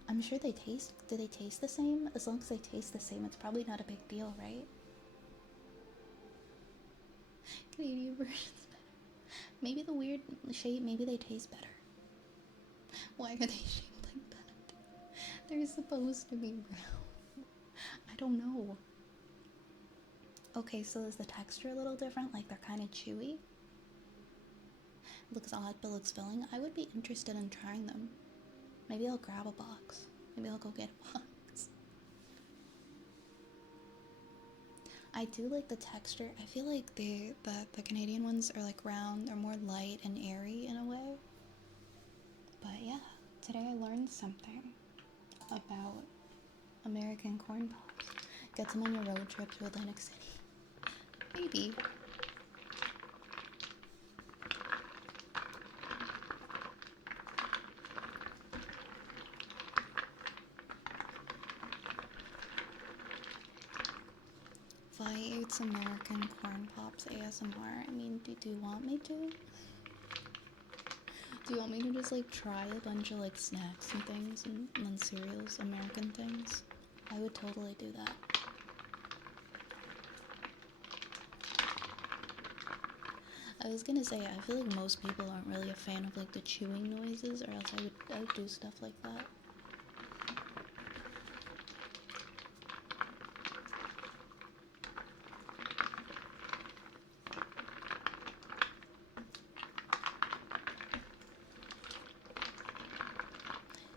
I'm sure they taste, do they taste the same? As long as they taste the same, it's probably not a big deal, right? Canadian version's better. Maybe the weird shape, maybe they taste better. Why are they shaped like that? They're supposed to be round. I don't know. Okay, so is the texture a little different? Like they're kind of chewy? Looks odd, but looks filling. I would be interested in trying them. Maybe I'll grab a box. Maybe I'll go get a box. I do like the texture. I feel like the Canadian ones are like round. They're more light and airy in a way. But yeah, today I learned something about American corn pops. Get some on your road trip to Atlantic City. Maybe. If I ate some American corn pops ASMR, I mean, do you want me to? Do you want me to just like try a bunch of like snacks and things and then cereals, American things? I would totally do that. I was gonna say, I feel like most people aren't really a fan of like the chewing noises, or else I would do stuff like that.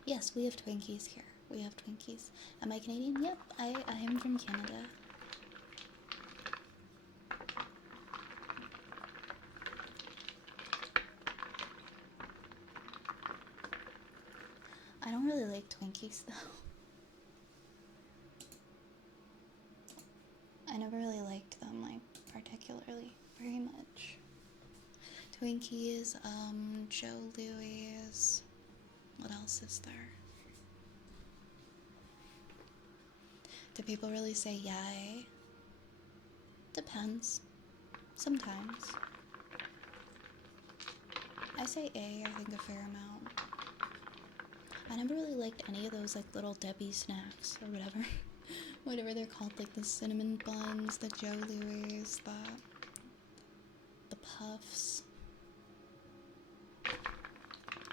Yes, we have Twinkies here. We have Twinkies. Am I Canadian? Yep, I am from Canada. I don't really like Twinkies though. I never really liked them, like, particularly very much. Twinkies, Joe Louis. What else is there? Do people really say yay? Depends. Sometimes. I say A, I think a fair amount. I never really liked any of those like little Debbie snacks or whatever. Whatever they're called, like the cinnamon buns, the Joe Louis, the puffs,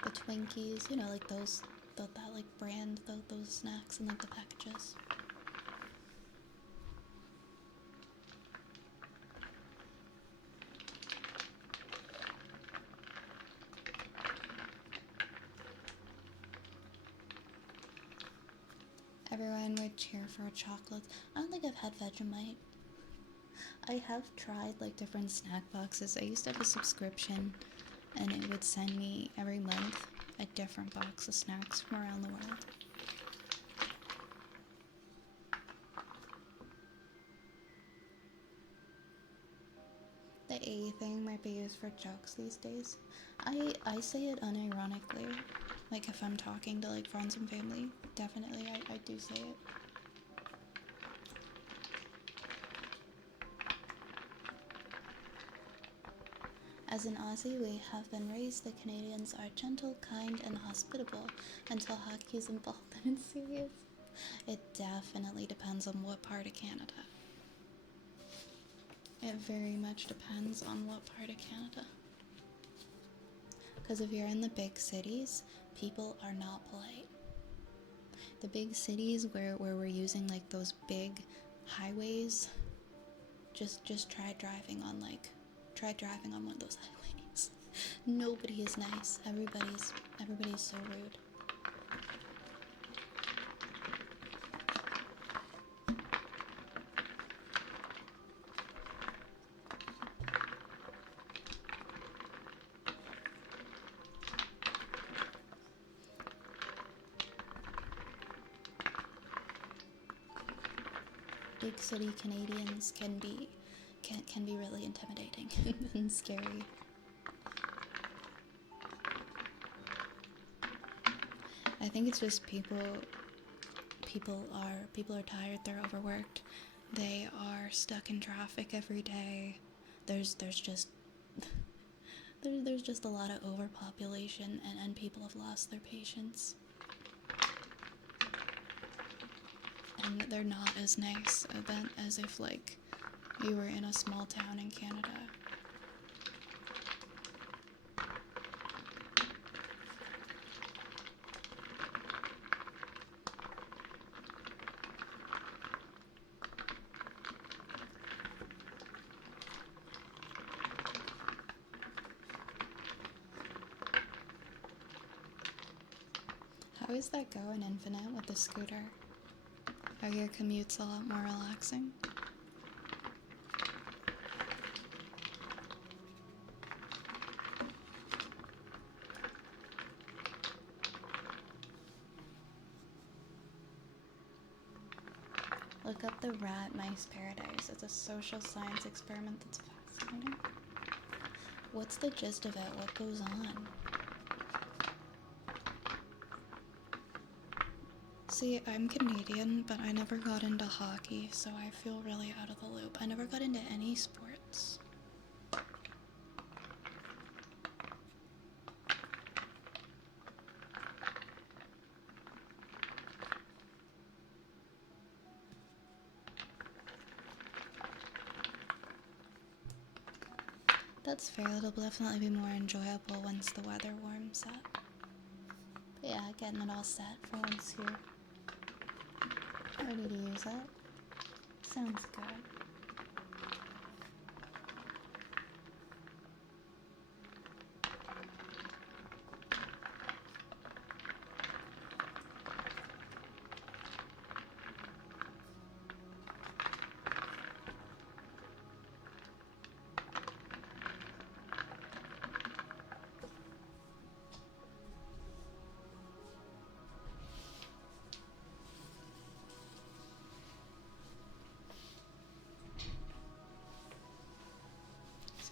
the Twinkies, you know, like those, that like brand, those snacks in like the packages. Everyone would cheer for chocolates. I don't think I've had Vegemite. I have tried like different snack boxes. I used to have a subscription and it would send me every month a different box of snacks from around the world. A thing might be used for jokes these days. I say it unironically. Like if I'm talking to like friends and family, definitely I do say it. As an Aussie, we have been raised that Canadians are gentle, kind, and hospitable until hockey is involved and it's serious. It definitely depends on what part of Canada. It very much depends on what part of Canada. Because if you're in the big cities, people are not polite. The big cities where we're using like those big highways, just try driving on one of those highways. Nobody is nice. Everybody's so rude. Big city Canadians can be really intimidating and scary. I think it's just people are tired, they're overworked, they are stuck in traffic every day. There's just there's just a lot of overpopulation and people have lost their patience. And they're not as nice as if like you were in a small town in Canada. How is that going, Infinite, with the scooter? Are your commutes a lot more relaxing? Look up the rat mice paradise. It's a social science experiment that's fascinating. What's the gist of it? What goes on? See, I'm Canadian, but I never got into hockey, so I feel really out of the loop. I never got into any sports. That's fair, it'll definitely be more enjoyable once the weather warms up. But yeah, getting it all set for once you're ready to use it. Sounds good.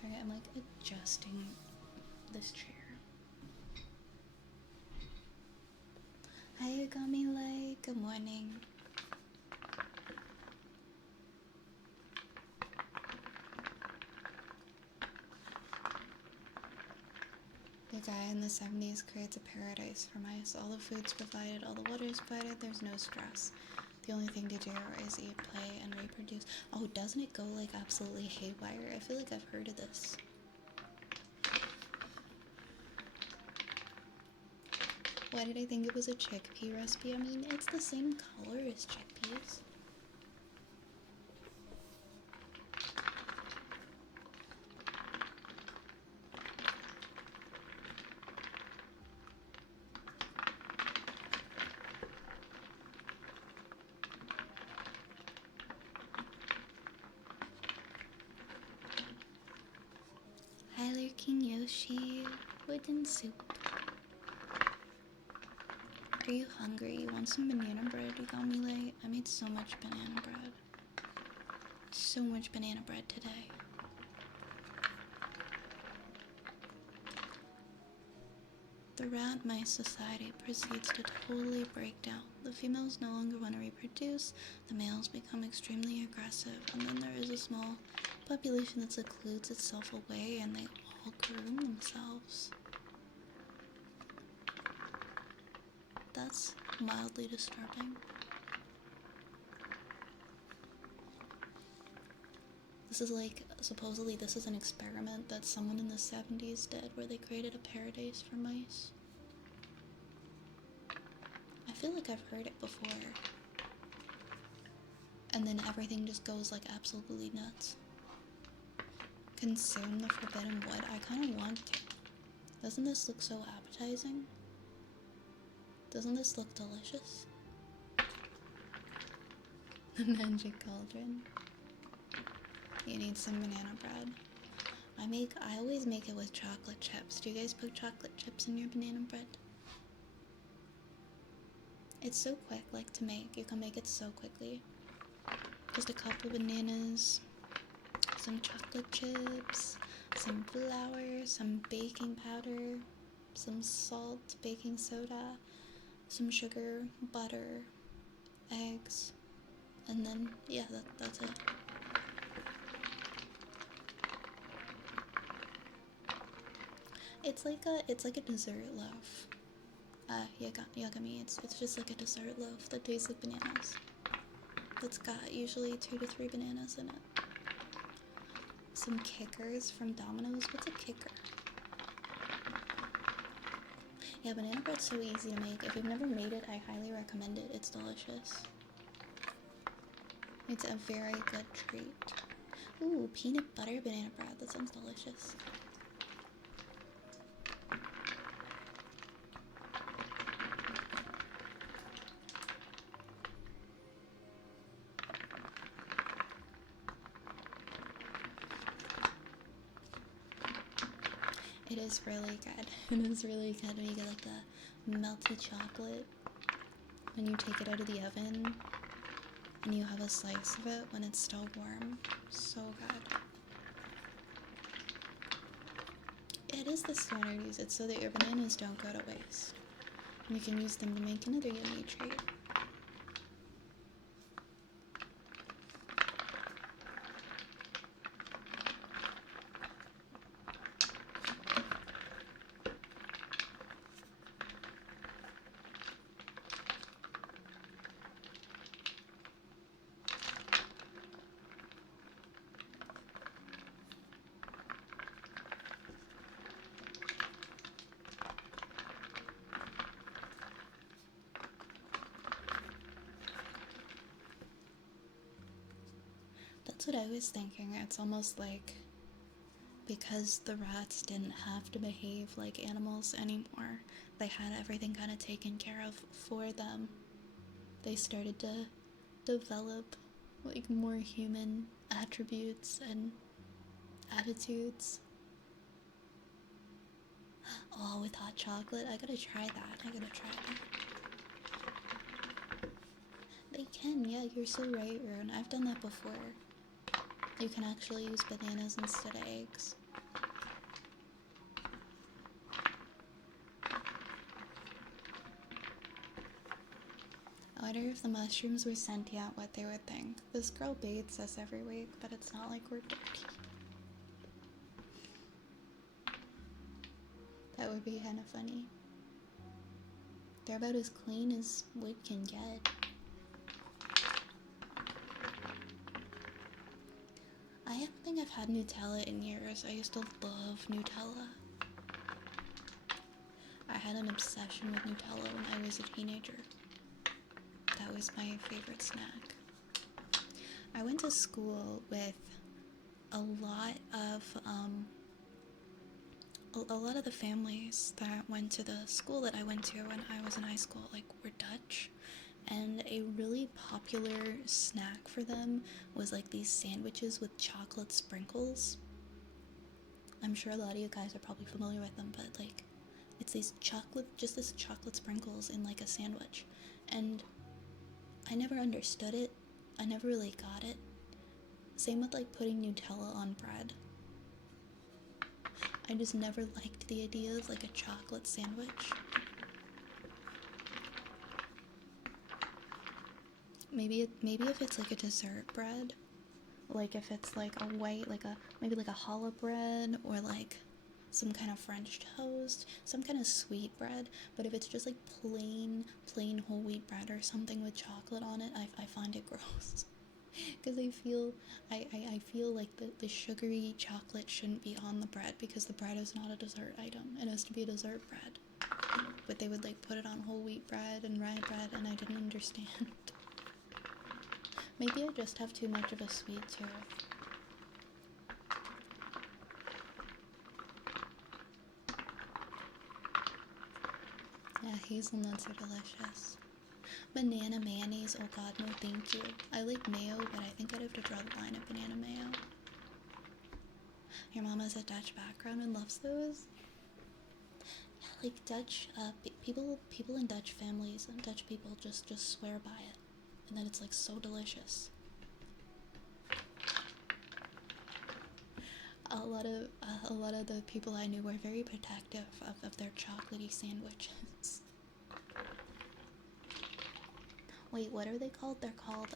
Sorry, I'm like adjusting this chair. Hi, Yagami Light. Good morning. The guy in the 70s creates a paradise for mice. All the food's provided, all the water's provided, there's no stress. The only thing to do is eat, play, and reproduce. Oh, doesn't it go like absolutely haywire? I feel like I've heard of this. Why did I think it was a chickpea recipe? I mean, it's the same color as chickpeas. Hi, Lurking Yoshi. Wooden soup. Are you hungry? You want some banana bread? You got me late. I made so much banana bread. So much banana bread today. The rat mice society proceeds to totally break down. The females no longer want to reproduce, the males become extremely aggressive, and then there is a small population that secludes itself away and they all groom themselves. That's mildly disturbing. This is like, supposedly this is an experiment that someone in the 70s did where they created a paradise for mice. I feel like I've heard it before. And then everything just goes like absolutely nuts. Consume the forbidden wood? I kind of want to. Doesn't this look so appetizing? Doesn't this look delicious? The magic cauldron. You need some banana bread. I always make it with chocolate chips. Do you guys put chocolate chips in your banana bread? It's so quick, like, to make. You can make it so quickly. Just a couple bananas, some chocolate chips, some flour, some baking powder, some salt, baking soda, some sugar, butter, eggs, and then, yeah, that's it. It's like a dessert loaf. Yagami, it's just like a dessert loaf that tastes like bananas. It's got usually 2 to 3 bananas in it. Some kickers from Domino's. What's a kicker? Yeah, banana bread's so easy to make. If you've never made it, I highly recommend it. It's delicious. It's a very good treat. Ooh, peanut butter banana bread. That sounds delicious. It is really good. It is really good when you get like the melty chocolate when you take it out of the oven and you have a slice of it when it's still warm. So good. It is the standard use it so that your bananas don't go to waste. And you can use them to make another yummy treat. That's what I was thinking. It's almost like because the rats didn't have to behave like animals anymore, they had everything kind of taken care of for them. They started to develop like more human attributes and attitudes. Oh, with hot chocolate? I gotta try that. They can, yeah, you're so right, Rune. I've done that before. You can actually use bananas instead of eggs. I wonder if the mushrooms were sentient, what they would think. This girl baits us every week, but it's not like we're dirty. That would be kind of funny. They're about as clean as wood can get. I don't think I've had Nutella in years. I used to love Nutella. I had an obsession with Nutella when I was a teenager. That was my favorite snack. I went to school with a lot of the families that went to the school that I went to when I was in high school, like, were Dutch. And a really popular snack for them was like these sandwiches with chocolate sprinkles. I'm sure a lot of you guys are probably familiar with them, but like, it's these this chocolate sprinkles in like a sandwich. And I never understood it. I never really got it. Same with like putting Nutella on bread. I just never liked the idea of like a chocolate sandwich. Maybe if it's like a dessert bread, like if it's like a white, like a maybe like a challah bread or like some kind of French toast, some kind of sweet bread. But if it's just like plain whole wheat bread or something with chocolate on it, I find it gross. Because I feel like the sugary chocolate shouldn't be on the bread because the bread is not a dessert item. It has to be a dessert bread. But they would like put it on whole wheat bread and rye bread, and I didn't understand. Maybe I just have too much of a sweet tooth. Yeah, hazelnuts are delicious. Banana mayonnaise, oh god, no thank you. I like mayo, but I think I'd have to draw the line at banana mayo. Your mom has a Dutch background and loves those? Yeah, like Dutch, people in Dutch families and Dutch people just swear by it. And then it's like so delicious. A lot of the people I knew were very protective of their chocolatey sandwiches. Wait, what are they called? They're called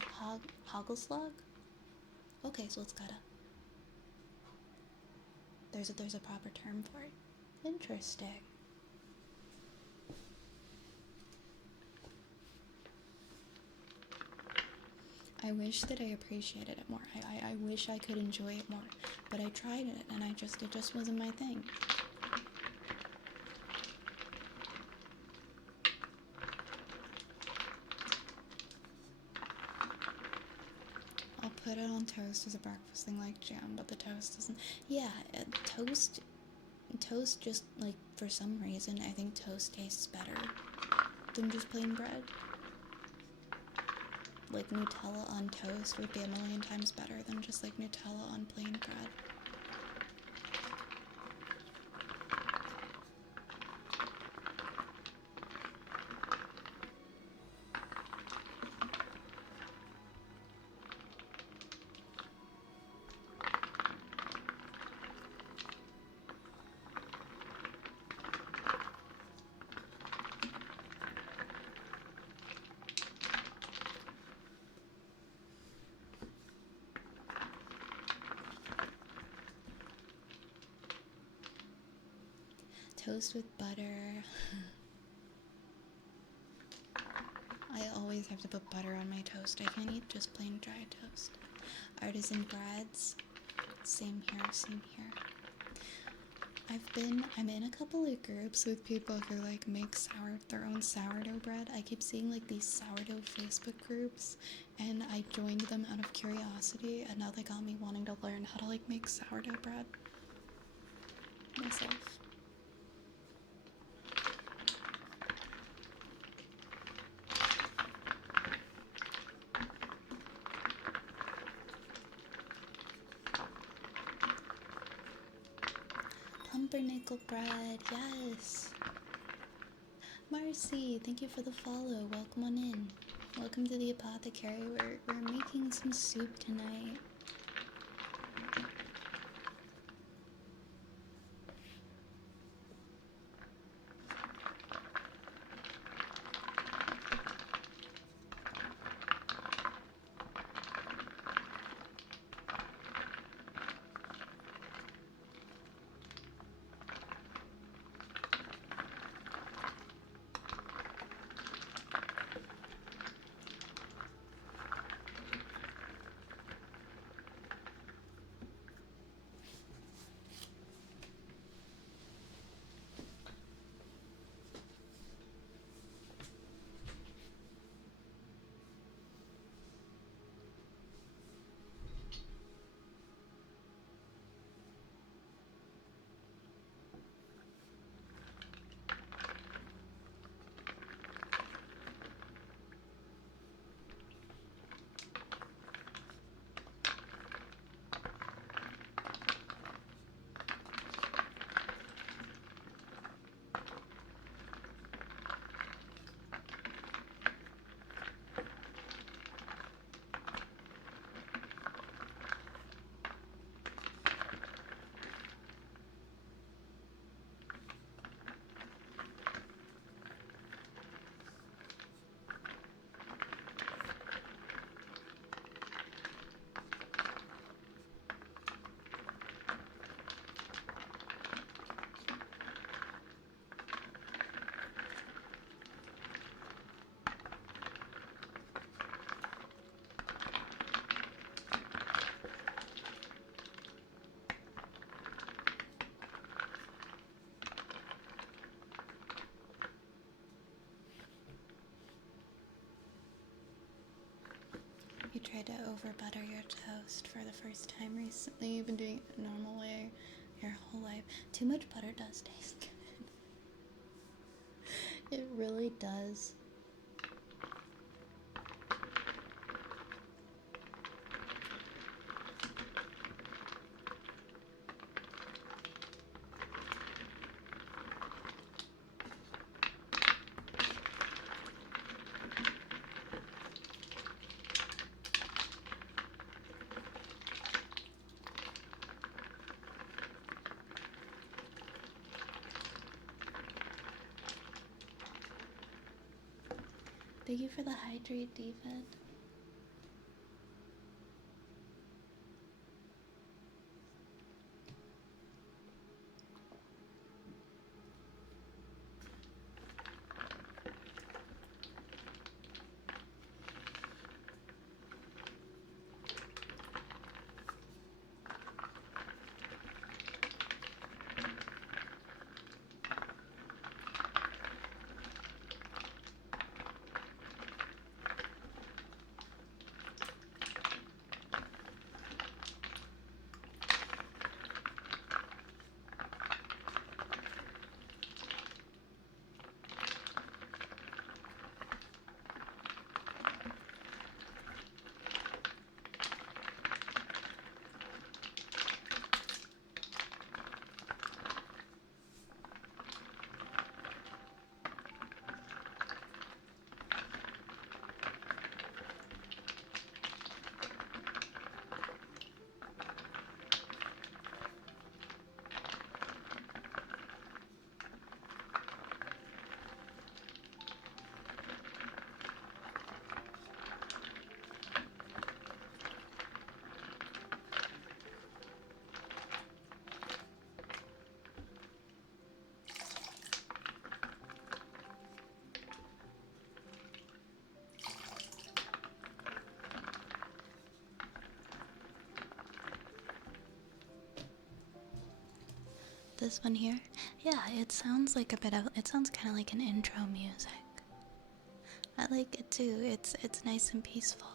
hagelslag? Okay, so it's gotta. There's a proper term for it. Interesting. I wish that I appreciated it more. I wish I could enjoy it more. But I tried it and it just wasn't my thing. I'll put it on toast as a breakfast thing like jam, but the toast doesn't. Yeah, toast just like for some reason I think toast tastes better than just plain bread. Like Nutella on toast would be a million times better than just like Nutella on plain bread. Toast with butter. I always have to put butter on my toast. I can't eat just plain dry toast. Artisan breads. Same here. I'm in a couple of groups with people who like make their own sourdough bread. I keep seeing like these sourdough Facebook groups, and I joined them out of curiosity, and now they got me wanting to learn how to like make sourdough bread myself. Pumpernickel bread, yes. Marcy, thank you for the follow. Welcome on in. Welcome to the apothecary. We're making some soup tonight. tried to over butter your toast for the first time recently. You've been doing it the normal way your whole life. Too much butter does taste good. It really does. Thank you for the hydrate, David. This one here? Yeah, it sounds like it sounds kind of like an intro music. I like it too. It's nice and peaceful.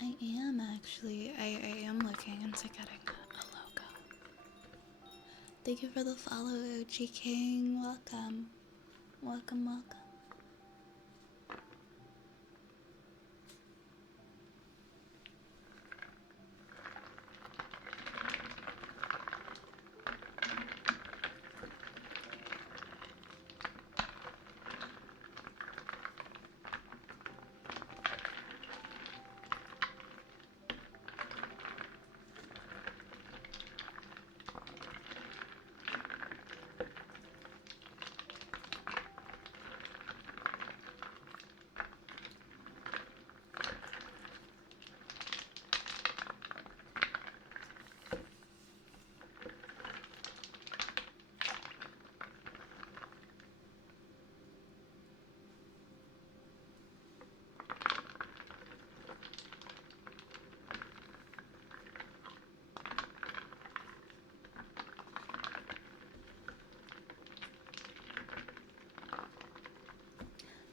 I am actually. I am looking into getting a logo. Thank you for the follow, OG King. Welcome. Welcome, welcome.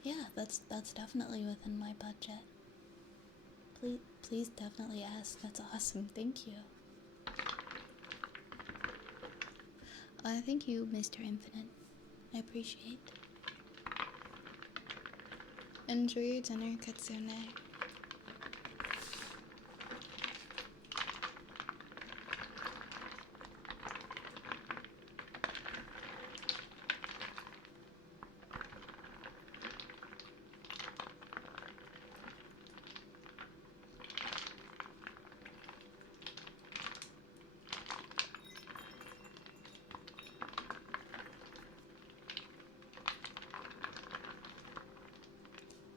Yeah, that's definitely within my budget. Please definitely ask. That's awesome. Thank you. Thank you, Mr. Infinite. I appreciate. Enjoy your dinner, Katsune.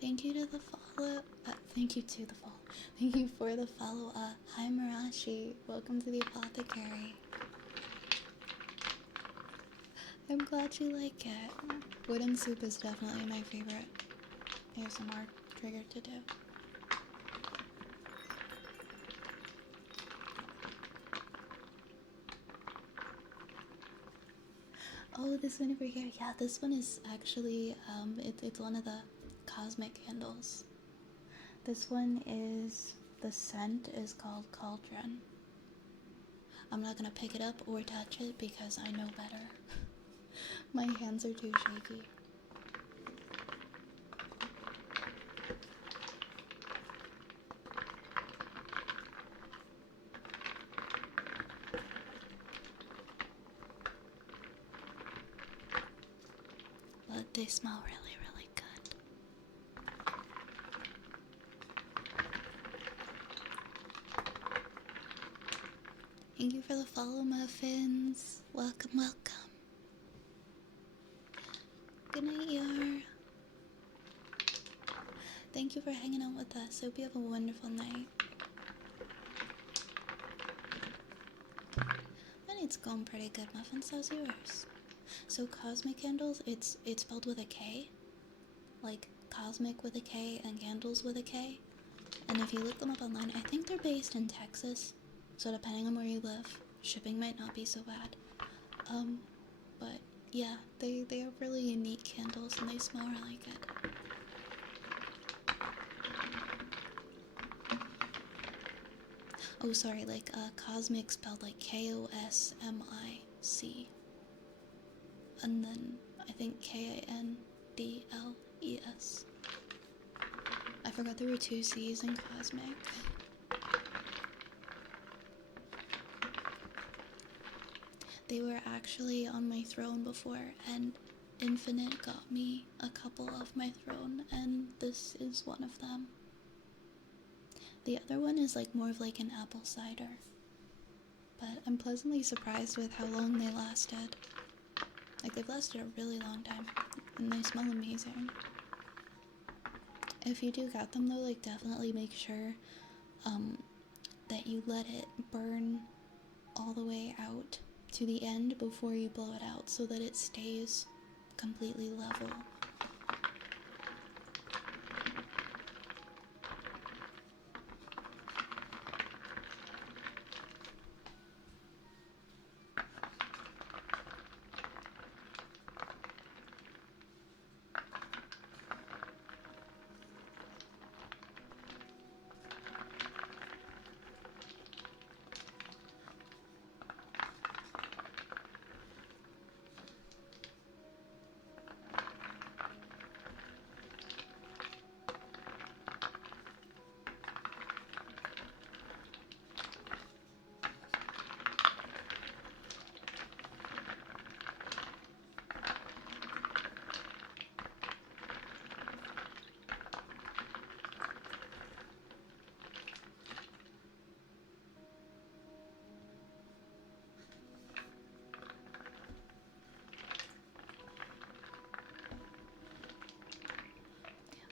Thank you to the follow. Thank you to the follow. Thank you for the follow. Hi Marashi. Welcome to the apothecary. I'm glad you like it. Wooden soup is definitely my favorite ASMR trigger to do. Oh, this one over here. Yeah, this one is actually, it's one of the cosmic candles. This one is, the scent is called Cauldron. I'm not gonna pick it up or touch it because I know better. My hands are too shaky. But they smell really, really good. Thank you for the follow, muffins. Welcome, welcome. Good night, Yar. Thank you for hanging out with us. Hope you have a wonderful night. My night's going pretty good, muffins. How's yours? So cosmic candles, it's spelled with a K, like cosmic with a K and candles with a K. And if you look them up online, I think they're based in Texas. So depending on where you live, shipping might not be so bad. But yeah, they are really unique candles and they smell really good. Oh, sorry, like cosmic spelled like Kosmic, and then I think Kandles. I forgot there were two C's in cosmic. They were actually on my throne before, and Infinite got me a couple of my throne, and this is one of them. The other one is like more of like an apple cider, but I'm pleasantly surprised with how long they lasted. Like they've lasted a really long time, and they smell amazing. If you do get them though, like definitely make sure that you let it burn all the way out to the end before you blow it out so that it stays completely level.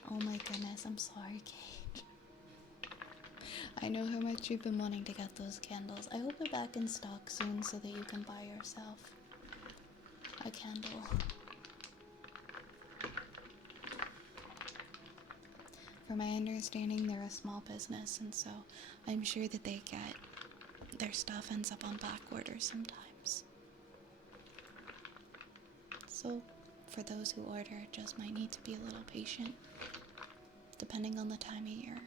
Oh my goodness, I'm sorry, Kate. I know how much you've been wanting to get those candles. I hope they're back in stock soon so that you can buy yourself a candle. From my understanding, they're a small business, and so I'm sure that they get their stuff ends up on back order sometimes. So, for those who order, just might need to be a little patient, depending on the time of year.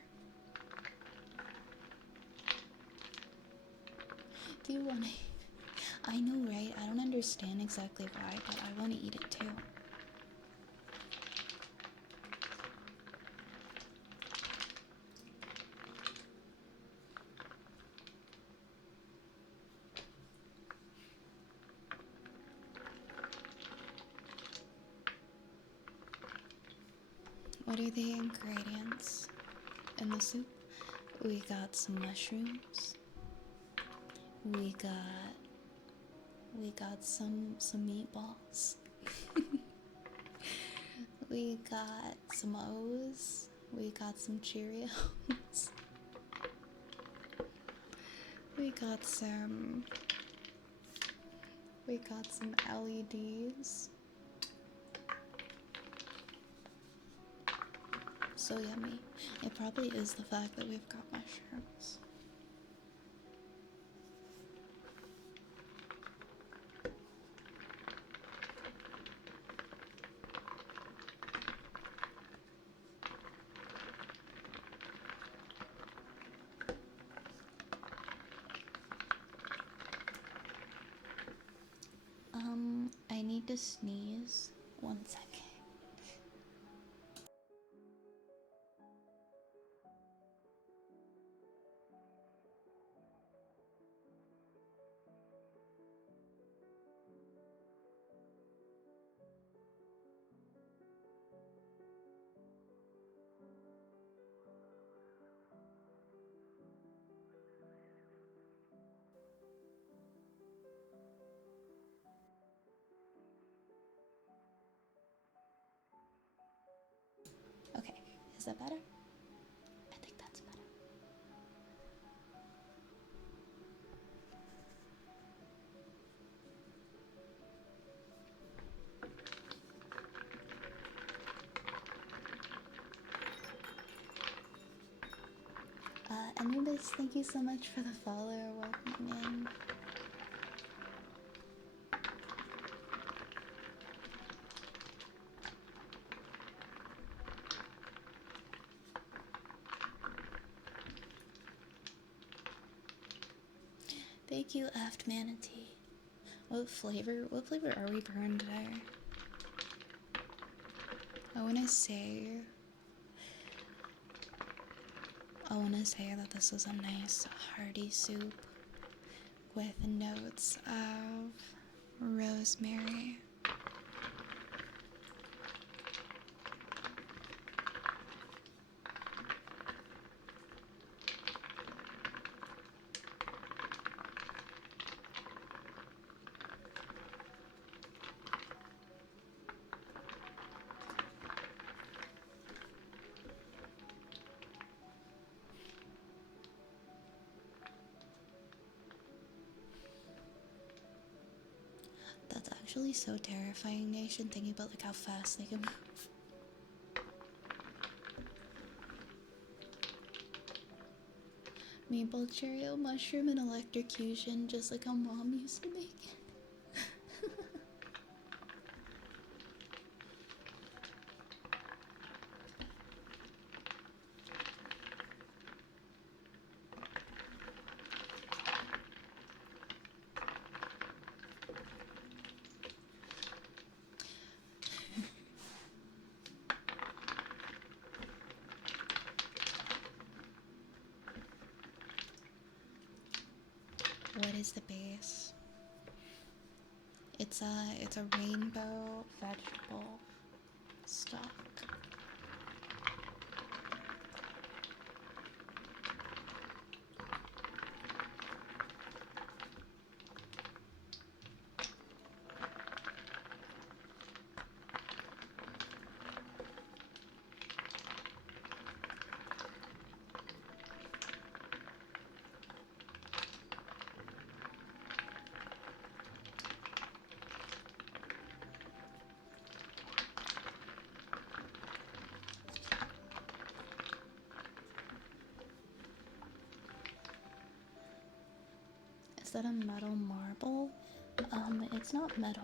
Do you want to? I know, right? I don't understand exactly why, but I want to eat it too. What are the ingredients in the soup? We got some mushrooms. We got some meatballs. We got some O's. We got some Cheerios. We got some LEDs. So yummy. It probably is the fact that we've got mushrooms. I need to sneeze. 1 second. Okay, is that better? I think that's better. Anubis, thank you so much for the follow. Welcome in. Thank you, Aft Manatee. What flavor are we brewing today? I wanna say that this is a nice hearty soup with notes of rosemary. That's actually so terrifying, Nation, thinking about like how fast they can move. Maple Cheerio, mushroom, and electrocution, just like how Mom used to make it. What is the base? It's a rainbow vegetable stock. Is that a metal marble? It's not metal.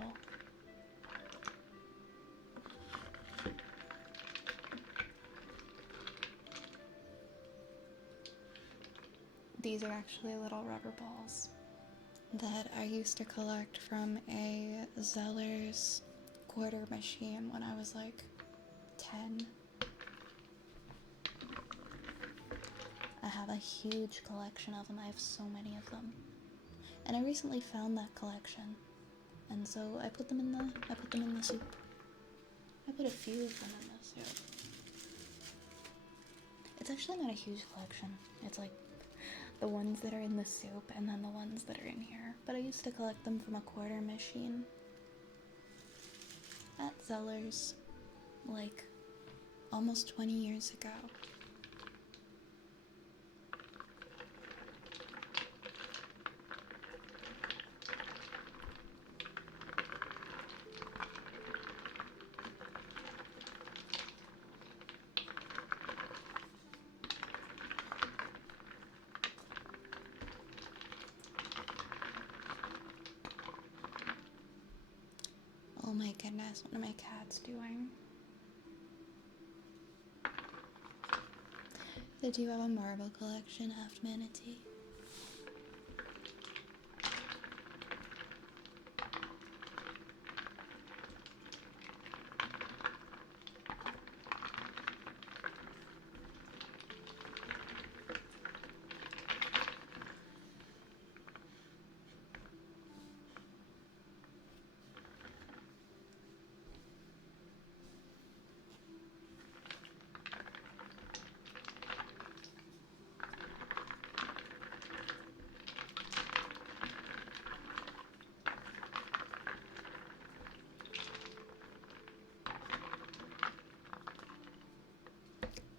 These are actually little rubber balls that I used to collect from a Zeller's quarter machine when I was like 10. I have a huge collection of them. I have so many of them. And I recently found that collection. And so I put them in the soup. I put a few of them in the soup. It's actually not a huge collection. It's like the ones that are in the soup and then the ones that are in here. But I used to collect them from a quarter machine at Zeller's. like almost 20 years ago. Oh my goodness, what are my cats doing? Did you have a marble collection, half manatee?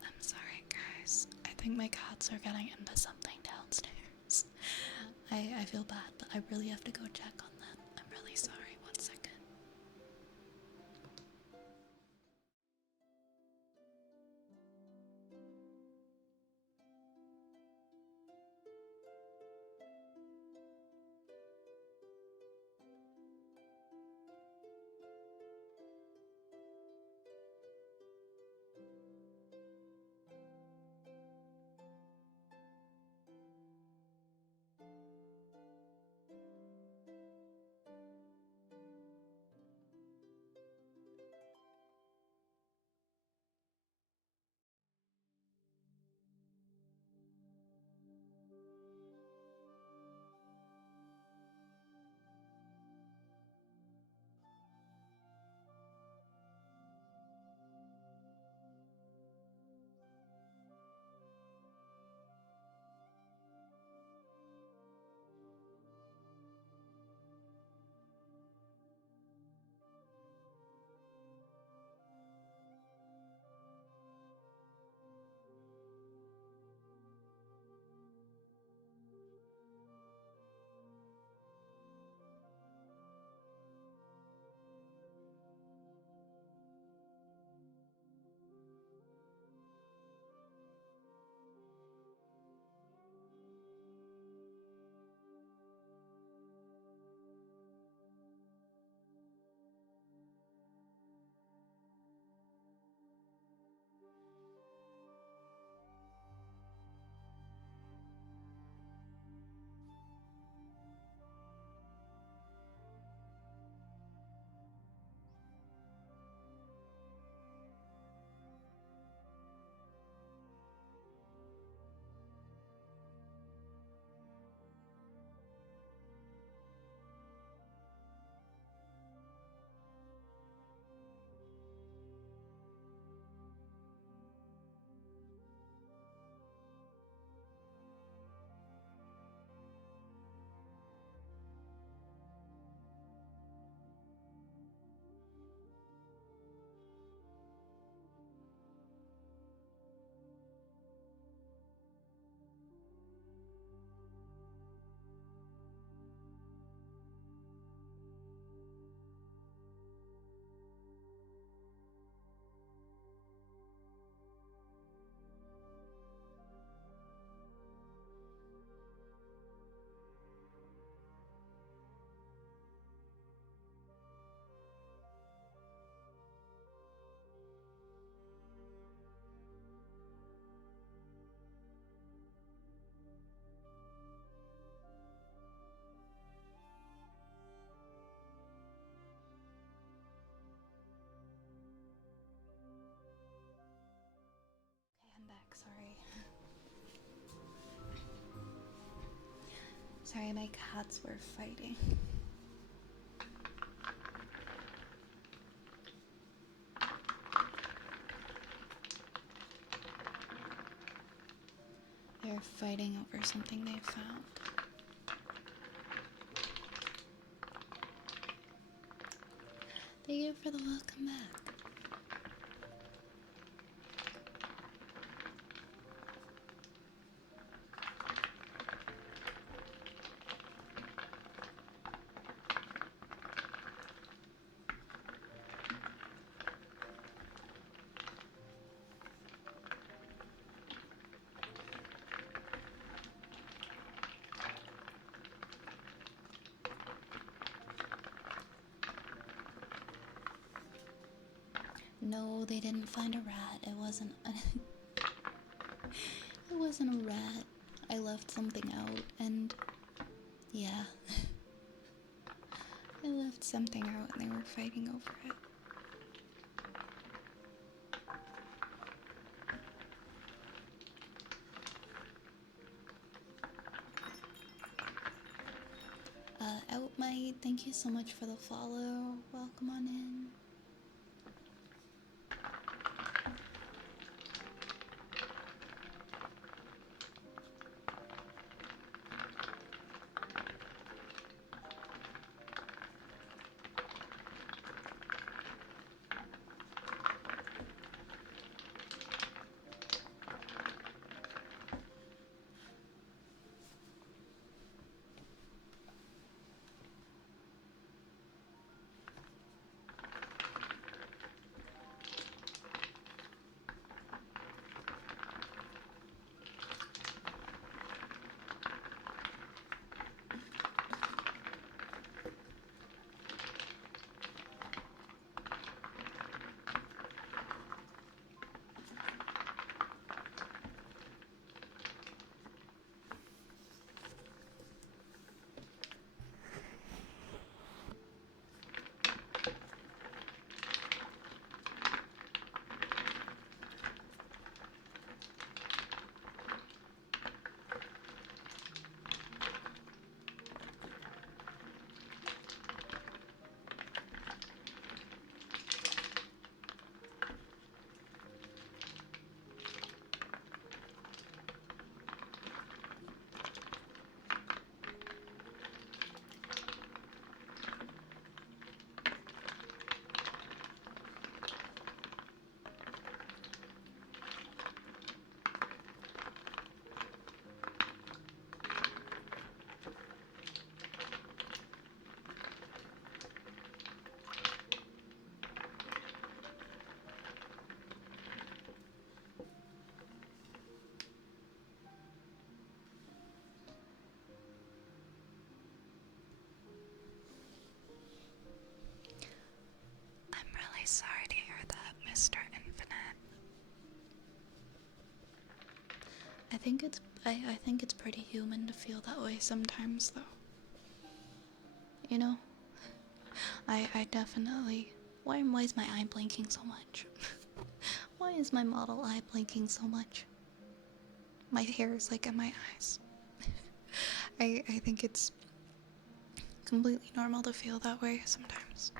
I'm sorry, guys. I think my cats are getting into something downstairs. I feel bad, but I really have to go check on them. I'm really sorry. 1 second. Okay, I'm back. Sorry. Sorry, my cats were fighting. They're fighting over something they found. Thank you for the welcome back. No, they didn't find a rat. It wasn't it wasn't a rat. I left something out and yeah. I left something out and they were fighting over it. Outmight, thank you so much for the follow. Welcome on in. I'm really sorry to hear that, Mr. Infinite. I think it's pretty human to feel that way sometimes though. You know? I definitely why is my eye blinking so much? Why is my model eye blinking so much? My hair is like in my eyes. I think it's completely normal to feel that way sometimes.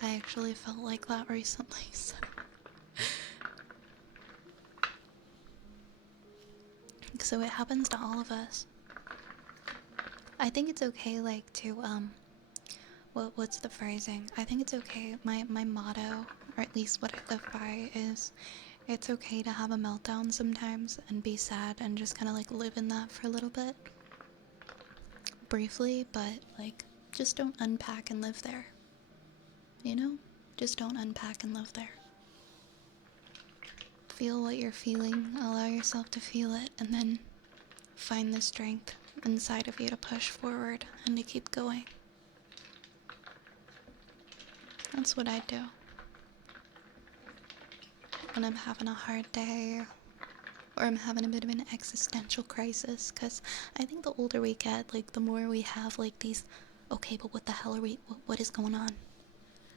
I actually felt like that recently, so. So it happens to all of us. I think it's okay, like, to, what's the phrasing? I think it's okay, my motto, or at least what I live by, is it's okay to have a meltdown sometimes and be sad and just kind of, like, live in that for a little bit. Briefly, but, like, just don't unpack and live there. You know? Just don't unpack and live there. Feel what you're feeling, allow yourself to feel it, and then find the strength inside of you to push forward and to keep going. That's what I do. When I'm having a hard day, or I'm having a bit of an existential crisis, because I think the older we get, like, the more we have, like, these, okay, but what the hell are we, what is going on?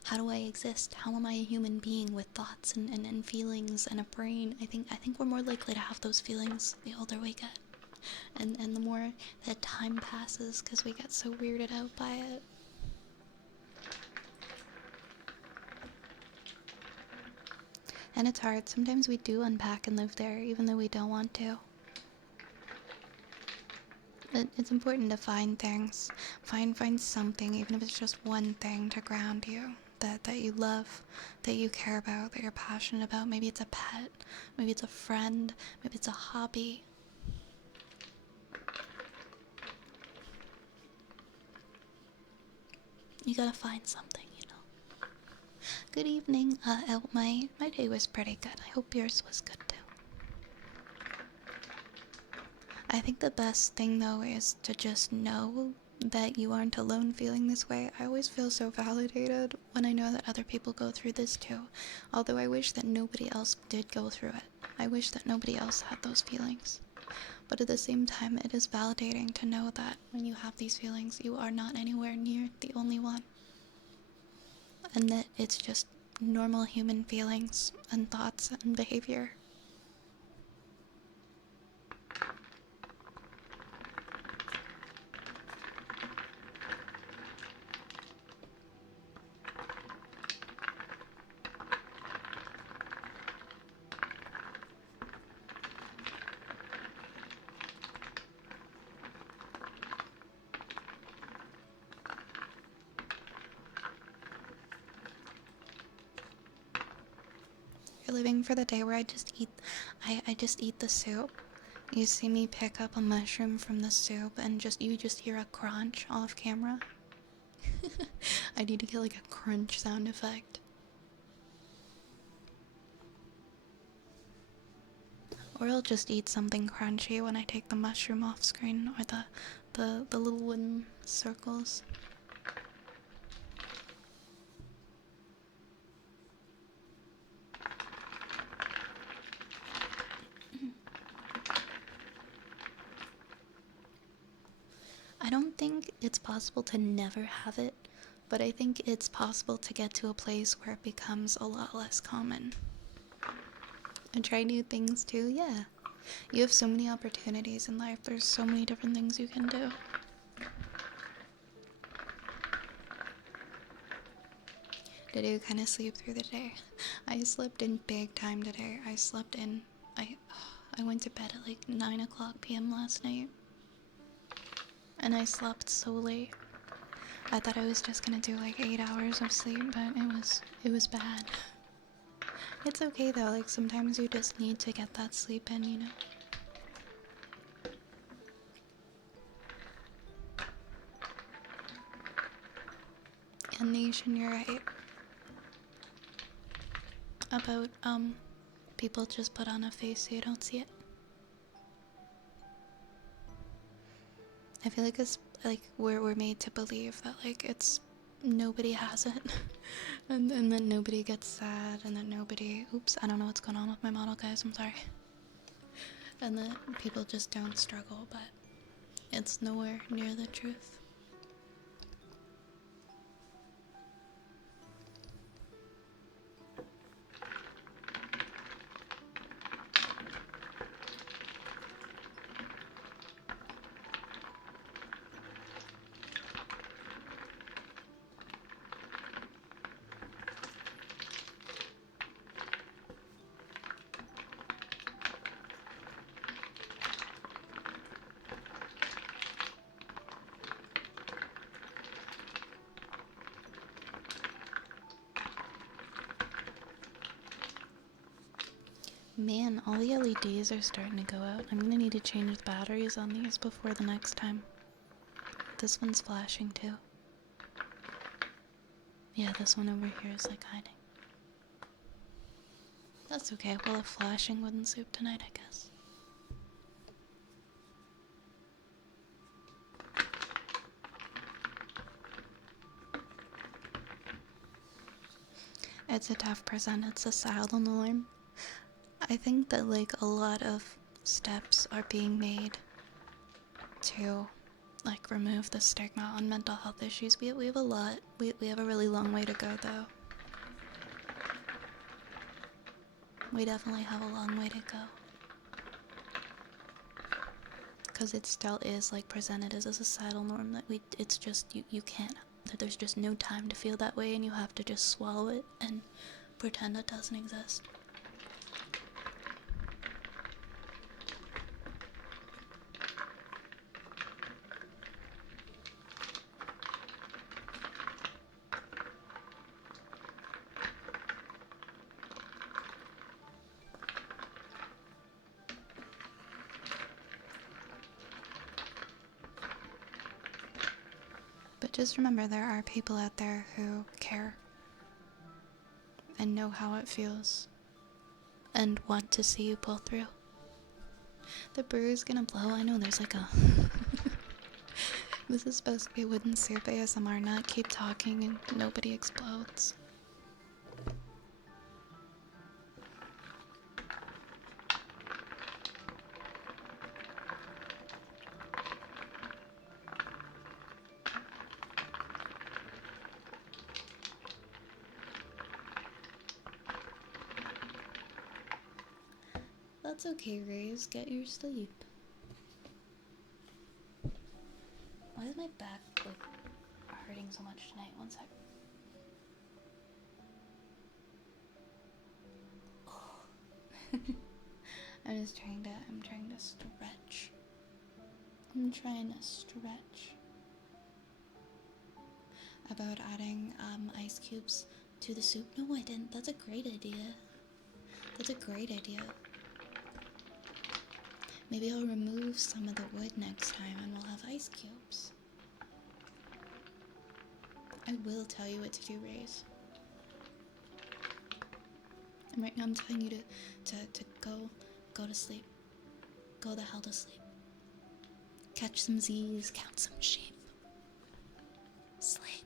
How do I exist? How am I a human being with thoughts and feelings and a brain? I think we're more likely to have those feelings the older we get. And the more that time passes, because we get so weirded out by it. And it's hard. Sometimes we do unpack and live there, even though we don't want to. It's important to find things. Find something, even if it's just one thing to ground you. That you love, that you care about, that you're passionate about. Maybe it's a pet, maybe it's a friend, maybe it's a hobby. You gotta find something, you know. Good evening, my day was pretty good. I hope yours was good too. I think the best thing though is to just know that you aren't alone feeling this way. I always feel so validated when I know that other people go through this too. Although I wish that nobody else did go through it. I wish that nobody else had those feelings. But at the same time, it is validating to know that when you have these feelings, you are not anywhere near the only one. And that it's just normal human feelings and thoughts and behavior. You're living for the day where I just eat the soup. You see me pick up a mushroom from the soup and you just hear a crunch off camera. I need to get like a crunch sound effect. Or I'll just eat something crunchy when I take the mushroom off screen, or the little wooden circles. I don't think it's possible to never have it, but I think it's possible to get to a place where it becomes a lot less common. And try new things too, yeah. You have so many opportunities in life, there's so many different things you can do. Did you kind of sleep through the day? I slept in big time today. I went to bed at like 9 o'clock p.m. last night. And I slept so late. I thought I was just gonna do like 8 hours of sleep, but it was bad. It's okay though, like sometimes you just need to get that sleep in, you know? And Nation, you're right. About, people just put on a face so you don't see it. I feel like it's like we're made to believe that like it's nobody has it. and then nobody gets sad and then nobody oops, I don't know what's going on with my model, guys, I'm sorry. And that people just don't struggle, but it's nowhere near the truth. Man, all the LEDs are starting to go out. I'm gonna need to change the batteries on these before the next time. This one's flashing too. Yeah, this one over here is like hiding. That's okay, we'll have flashing wooden soup tonight, I guess. It's a tough present, it's a saddle norm. I think that like a lot of steps are being made to like remove the stigma on mental health issues. We have a lot. We have a really long way to go though. We definitely have a long way to go. Because it still is like presented as a societal norm that it's just, you can't, that there's just no time to feel that way and you have to just swallow it and pretend it doesn't exist. But just remember, there are people out there who care and know how it feels and want to see you pull through. The brew is gonna blow. I know there's like a This is supposed to be wooden soup ASMR, not keep talking and nobody explodes. That's okay, Raze. Get your sleep. Why is my back like hurting so much tonight? One sec. I'm trying to stretch. I'm trying to stretch. About adding ice cubes to the soup? No, I didn't. That's a great idea. That's a great idea. Maybe I'll remove some of the wood next time and we'll have ice cubes. I will tell you what to do, Raze. And right now I'm telling you to go to sleep. Go the hell to sleep. Catch some Z's, count some sheep. Sleep.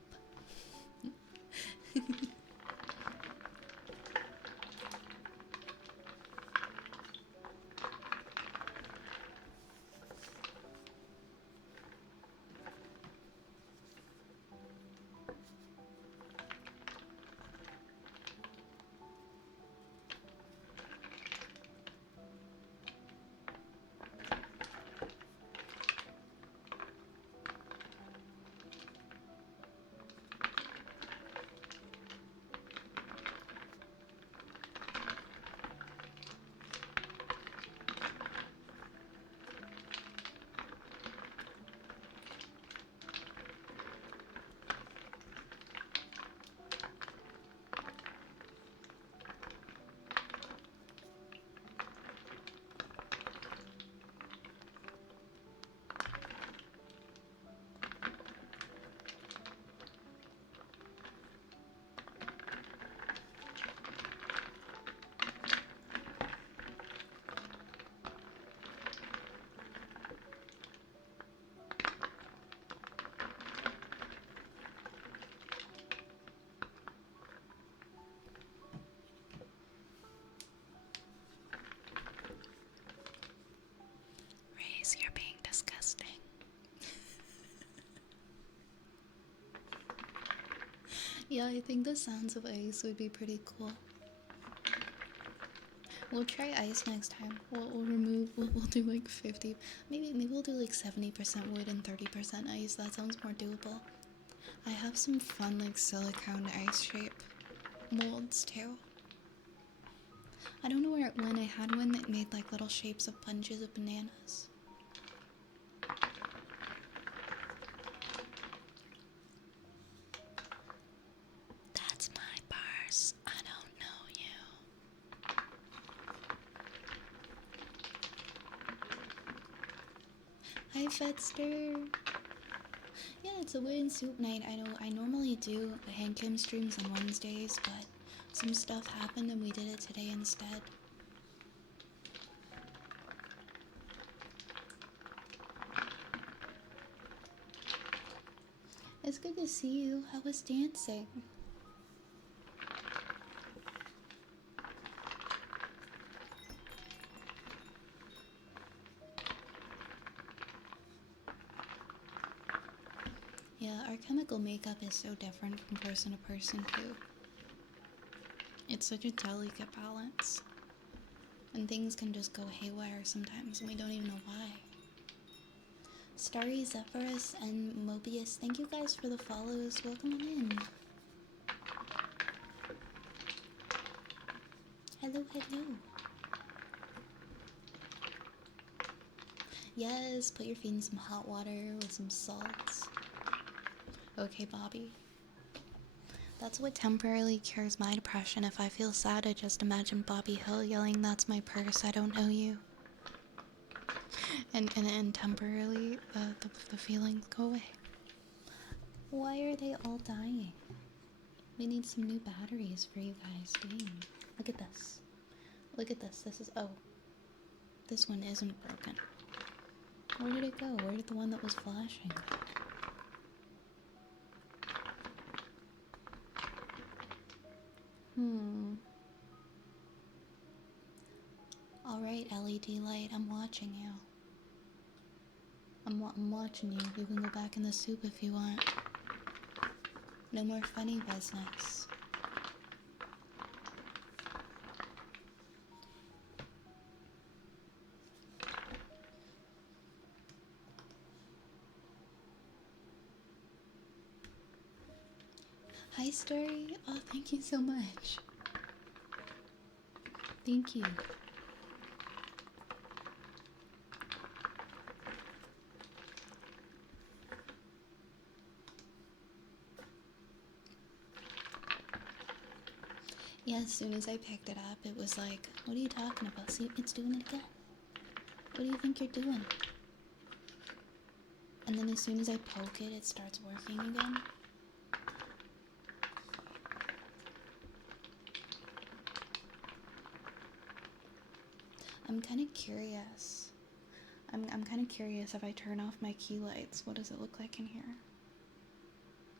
Raze, you're being disgusting. Yeah, I think the sounds of ice would be pretty cool. We'll try ice next time. We'll do like 50, maybe we'll do like 70% wood and 30% ice. That sounds more doable. I have some fun like silicone ice shape molds too. I don't know when I had one that made like little shapes of bunches of bananas. That's my purse. I don't know you. Hi, Fetster. Yeah, it's a wooden soup night. I know I normally do hand cam streams on Wednesdays, but some stuff happened and we did it today instead. It's good to see you. How was dancing? Yeah, our chemical makeup is so different from person to person too. It's such a delicate balance. And things can just go haywire sometimes and we don't even know why. Starry Zephyrus and Mobius, thank you guys for the follows. Welcome on in. Hello, hello. Yes, put your feet in some hot water with some salts. Okay, Bobby. That's what temporarily cures my depression. If I feel sad, I just imagine Bobby Hill yelling, "That's my purse, I don't know you." And temporarily, the feelings go away. Why are they all dying? We need some new batteries for you guys. Dang. Look at this. Look at this. This is... Oh. This one isn't broken. Where did it go? Where did the one that was flashing go? Hmm. Alright, LED light, I'm watching you. I'm watching you. You can go back in the soup if you want. No more funny business. Hi, Story. Oh, thank you so much. Thank you. Yeah, as soon as I picked it up, it was like, what are you talking about? See, it's doing it again. What do you think you're doing? And then as soon as I poke it, it starts working again. I'm kind of curious. I'm kind of curious if I turn off my key lights, what does it look like in here?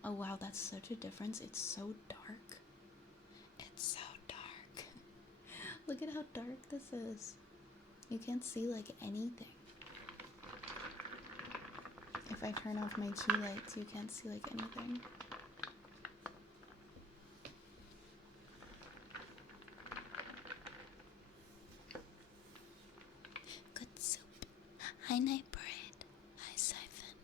Oh wow, that's such a difference. It's so dark. It's so dark. Look at how dark this is. You can't see like anything. If I turn off my key lights, you can't see like anything. Good soup. Hi, Nightbread. Hi, Siphon.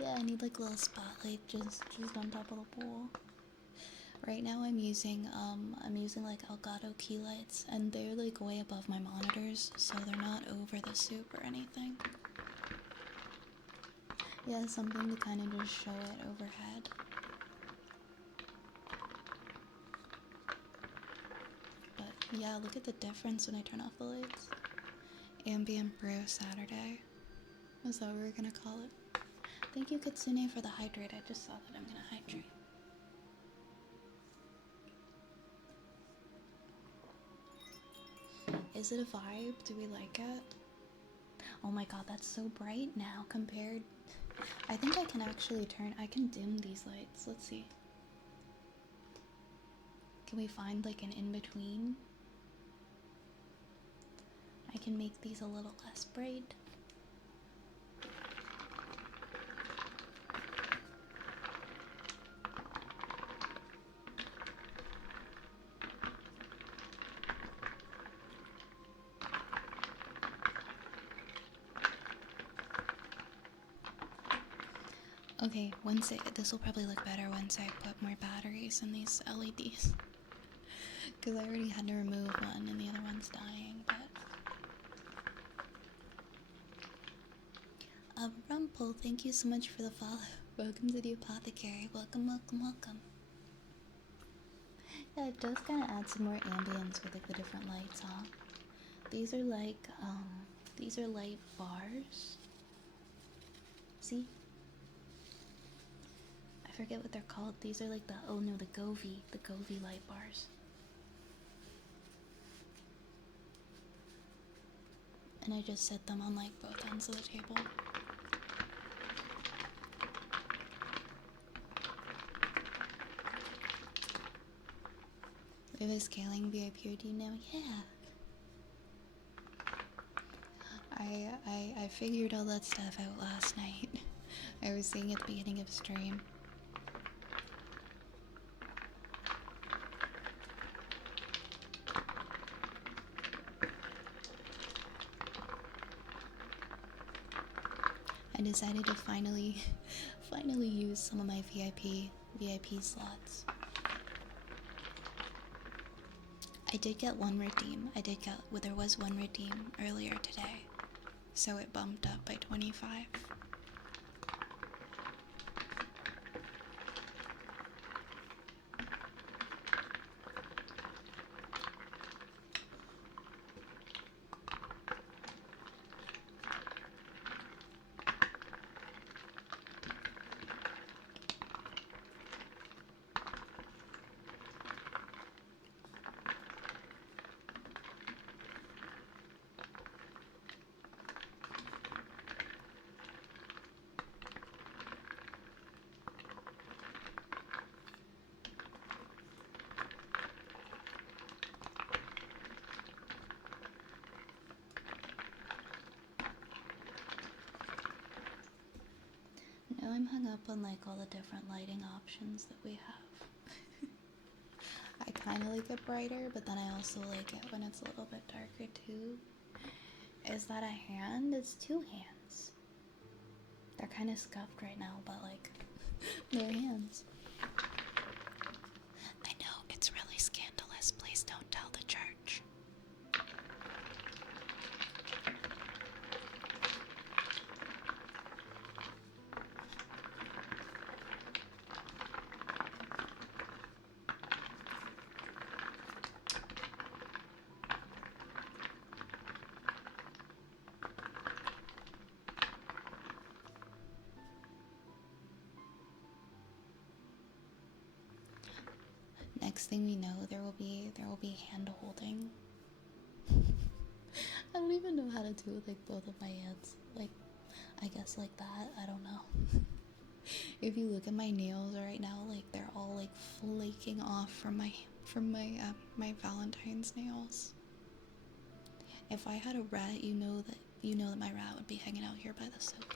Yeah, I need like a little spotlight just on top of the bowl. Right now I'm using like Elgato key lights, and they're like way above my monitors, so they're not over the soup or anything. Yeah, something to kind of just show it overhead. But yeah, look at the difference when I turn off the lights. Ambient Brew Saturday. Is that what we're gonna call it? Thank you, Katsune, for the hydrate. I just saw that I'm gonna hydrate. Is it a vibe? Do we like it? Oh my god, that's so bright now compared. I think I can actually I can dim these lights. Let's see. Can we find like an in-between? I can make these a little less bright. Okay, this will probably look better once I put more batteries in these LEDs. Because I already had to remove one and the other one's dying, but... Rumple, thank you so much for the follow. Welcome to the apothecary. Welcome, welcome, welcome. Yeah, it does kind of add some more ambience with like the different lights, huh? These are light bars. See? I forget what they're called. These are like the Govee light bars. And I just set them on like both ends of the table. We have a scaling VIP do now? Yeah. I figured all that stuff out last night. I was saying at the beginning of stream. I decided to finally use some of my VIP slots. I did get one redeem. There was one redeem earlier today, so it bumped up by 25. on like all the different lighting options that we have. I kind of like it brighter, but then I also like it when it's a little bit darker too. Is that a hand? It's two hands. They're kind of scuffed right now, but like, they're hands. I know, it's really scandalous. Please don't tell the church. Next thing we know, there will be hand holding. I don't even know how to do like both of my hands. Like, I guess like that. I don't know. If you look at my nails right now, like they're all like flaking off from my Valentine's nails. If I had a rat, you know that my rat would be hanging out here by the soap.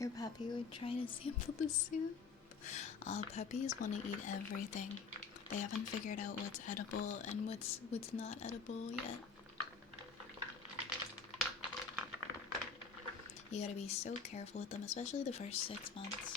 Your puppy would try to sample the soup. Puppies want to eat everything. They haven't figured out what's edible and what's not edible yet. You gotta be so careful with them, especially the first 6 months.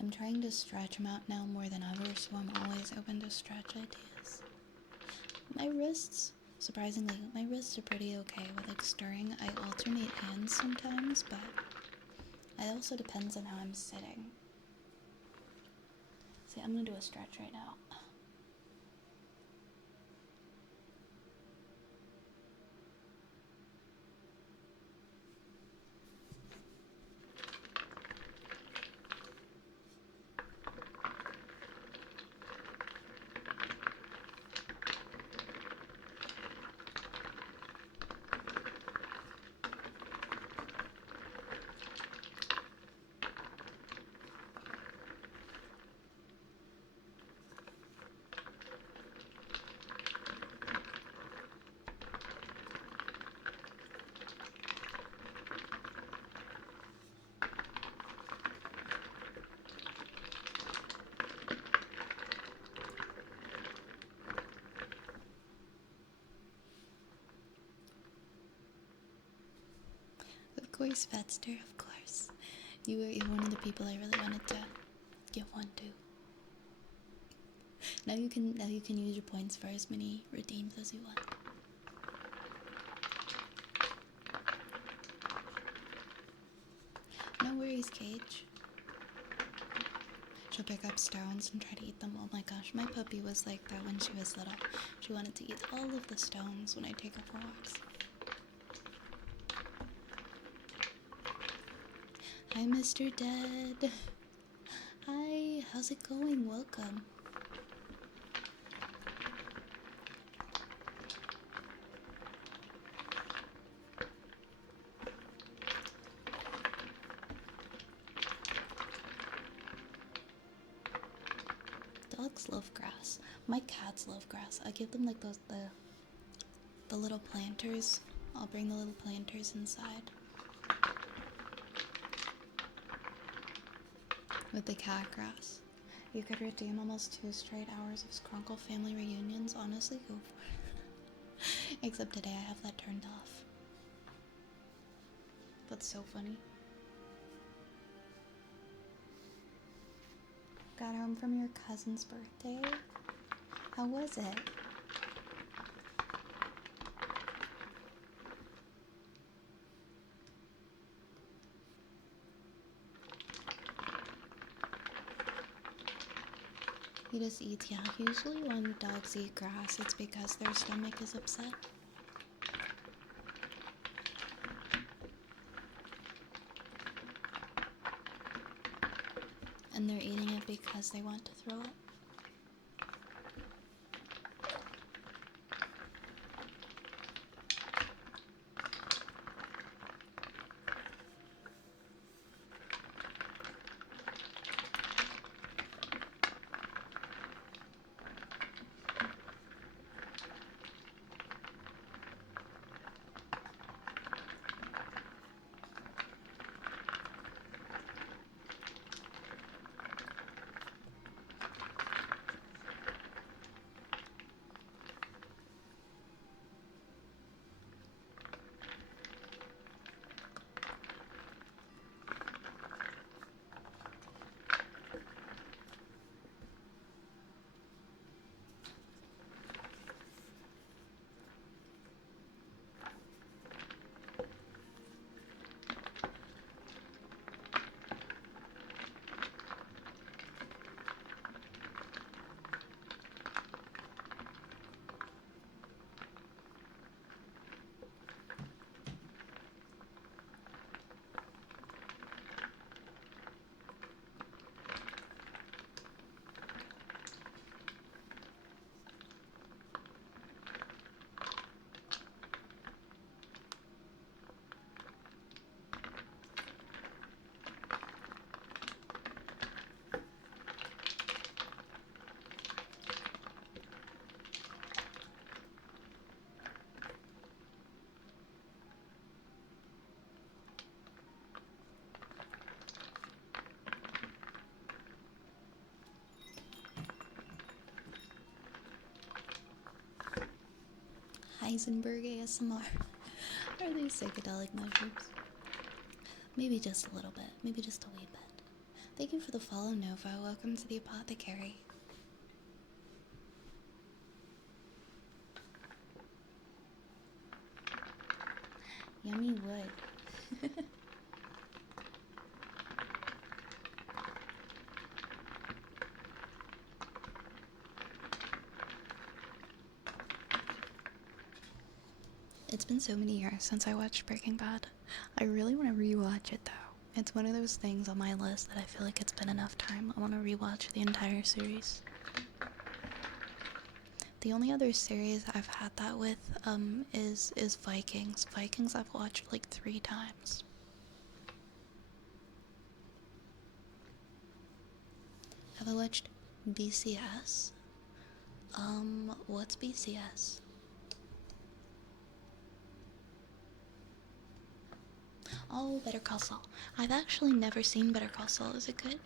I'm trying to stretch them out now more than ever, so I'm always open to stretch ideas. My wrists, surprisingly, my wrists are pretty okay with like stirring. I alternate hands sometimes, but it also depends on how I'm sitting. See, I'm gonna do a stretch right now. Of course, Vetster, of course. You're one of the people I really wanted to give one to. Now you can use your points for as many redeems as you want. No worries, Cage. She'll pick up stones and try to eat them. Oh my gosh, my puppy was like that when she was little. She wanted to eat all of the stones when I take her for walks. Hi, Mr. Dead. Hi, how's it going? Welcome. Dogs love grass. My cats love grass. I give them like those the little planters I'll bring the little planters inside. With the cat grass. You could redeem almost 2 straight hours of Skrunkle family reunions. Honestly, go for it. Except today I have that turned off. That's so funny. Got home from your cousin's birthday? How was it? He just eats, yeah. Usually when dogs eat grass, it's because their stomach is upset. And they're eating it because they want to throw up. Heisenberg ASMR. Are these psychedelic mushrooms? Maybe just a little bit. Maybe just a wee bit. Thank you for the follow, Nova. Welcome to the apothecary. Yummy wood. It's been so many years since I watched Breaking Bad. I really want to rewatch it though. It's one of those things on my list that I feel like it's been enough time. I want to rewatch the entire series. The only other series I've had that with is Vikings. Vikings I've watched like 3 times. Have I watched BCS? What's BCS? Oh, Better Call Saul. I've actually never seen Better Call Saul. Is it good?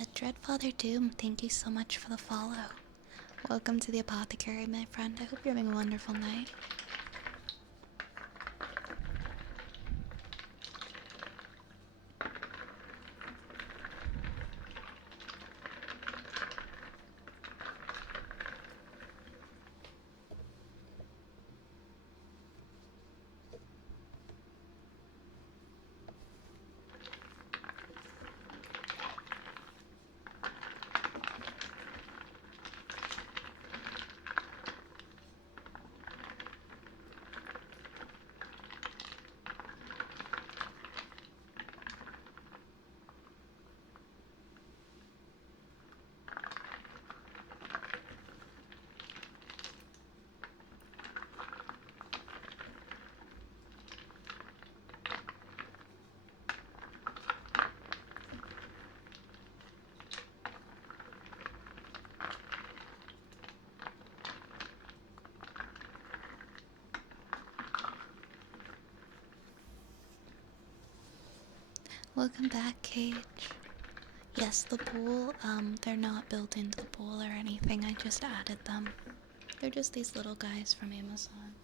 Dreadfather Doom, thank you so much for the follow. Welcome to the apothecary, my friend. I hope you're having a wonderful night. Welcome back, Cage. Yes, the pool, they're not built into the pool or anything. I just added them. They're just these little guys from Amazon.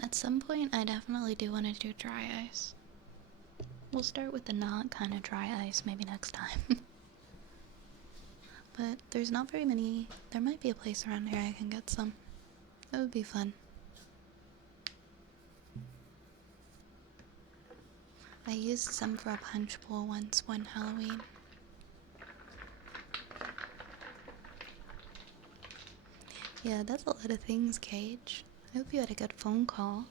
At some point, I definitely do want to do dry ice. We'll start with the not kind of dry ice maybe next time. But there's not very many. There might be a place around here I can get some. That would be fun. I used some for a punch bowl once one Halloween. Yeah, that's a lot of things, Cage. I hope you had a good phone call.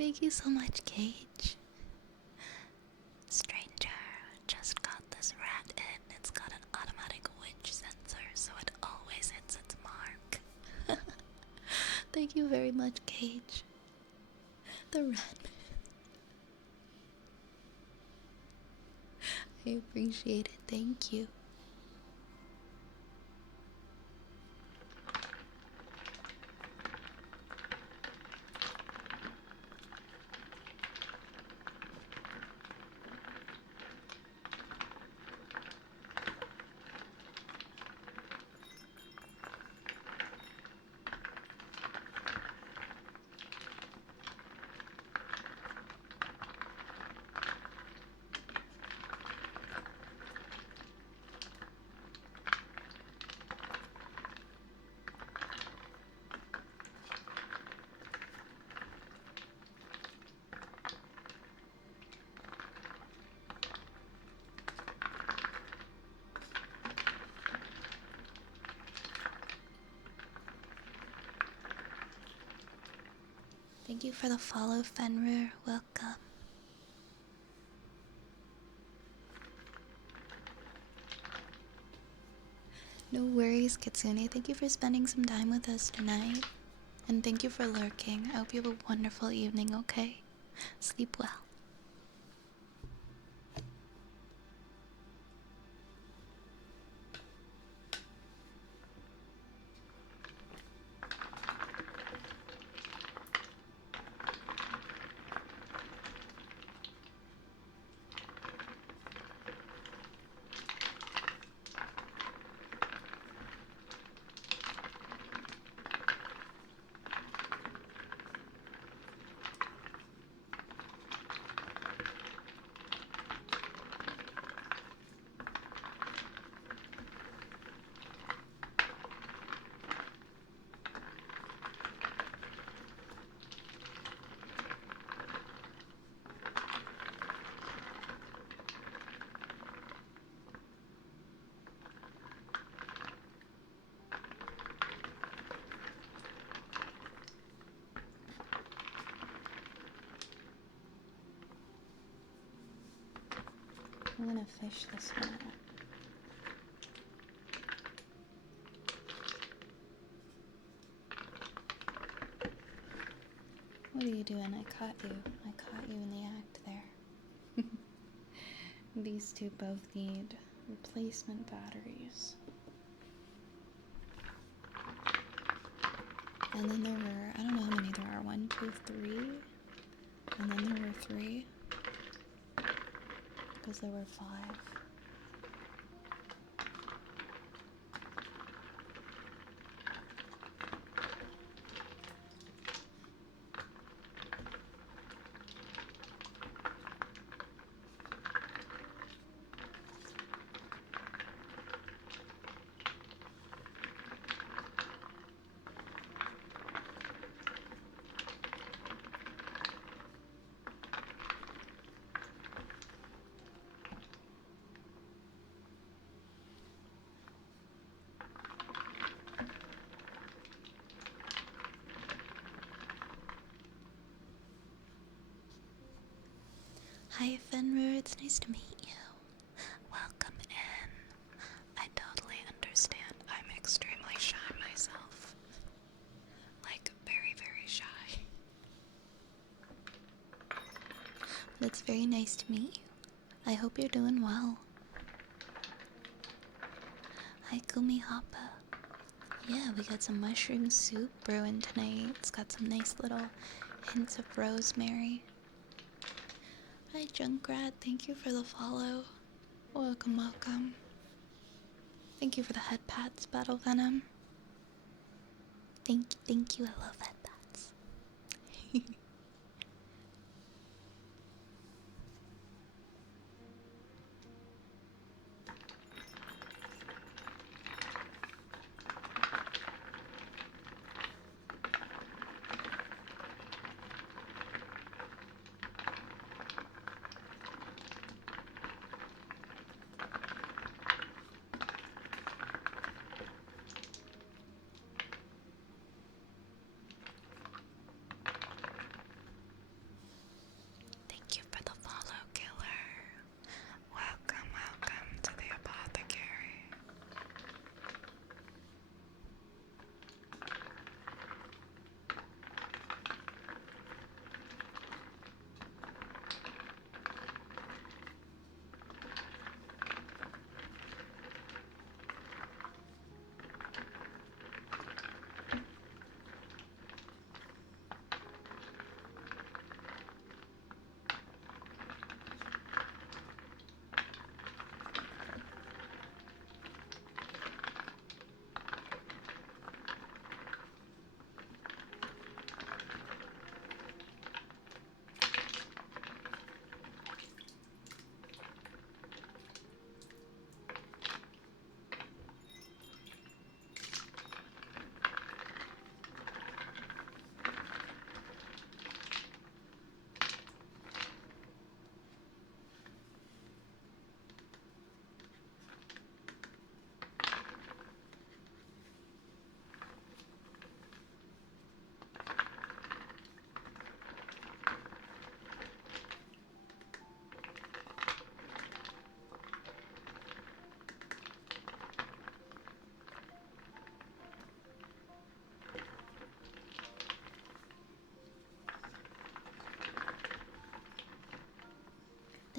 Thank you so much, Cage. Stranger, just got this rat in. It's got an automatic witch sensor, so it always hits its mark. Thank you very much, Cage. The rat. I appreciate it. Thank you. Thank you for the follow, Fenrir. Welcome. No worries, Kitsune. Thank you for spending some time with us tonight. And thank you for lurking. I hope you have a wonderful evening, okay? Sleep well. I'm gonna fish this one out. What are you doing? I caught you. I caught you in the act there. These two both need replacement batteries. And then there were, I don't know how many there are, 1, 2, 3. And then there were 3. Because there were 5. Hi, Fenrir. It's nice to meet you. Welcome in. I totally understand. I'm extremely shy myself. Like, very, very shy. It's very nice to meet you. I hope you're doing well. Hi, Gumi Hoppa. Yeah, we got some mushroom soup brewing tonight. It's got some nice little hints of rosemary. Hi, Junkrat. Thank you for the follow. Welcome, welcome. Thank you for the head pats, Battle Venom. Thank you. I love head pats.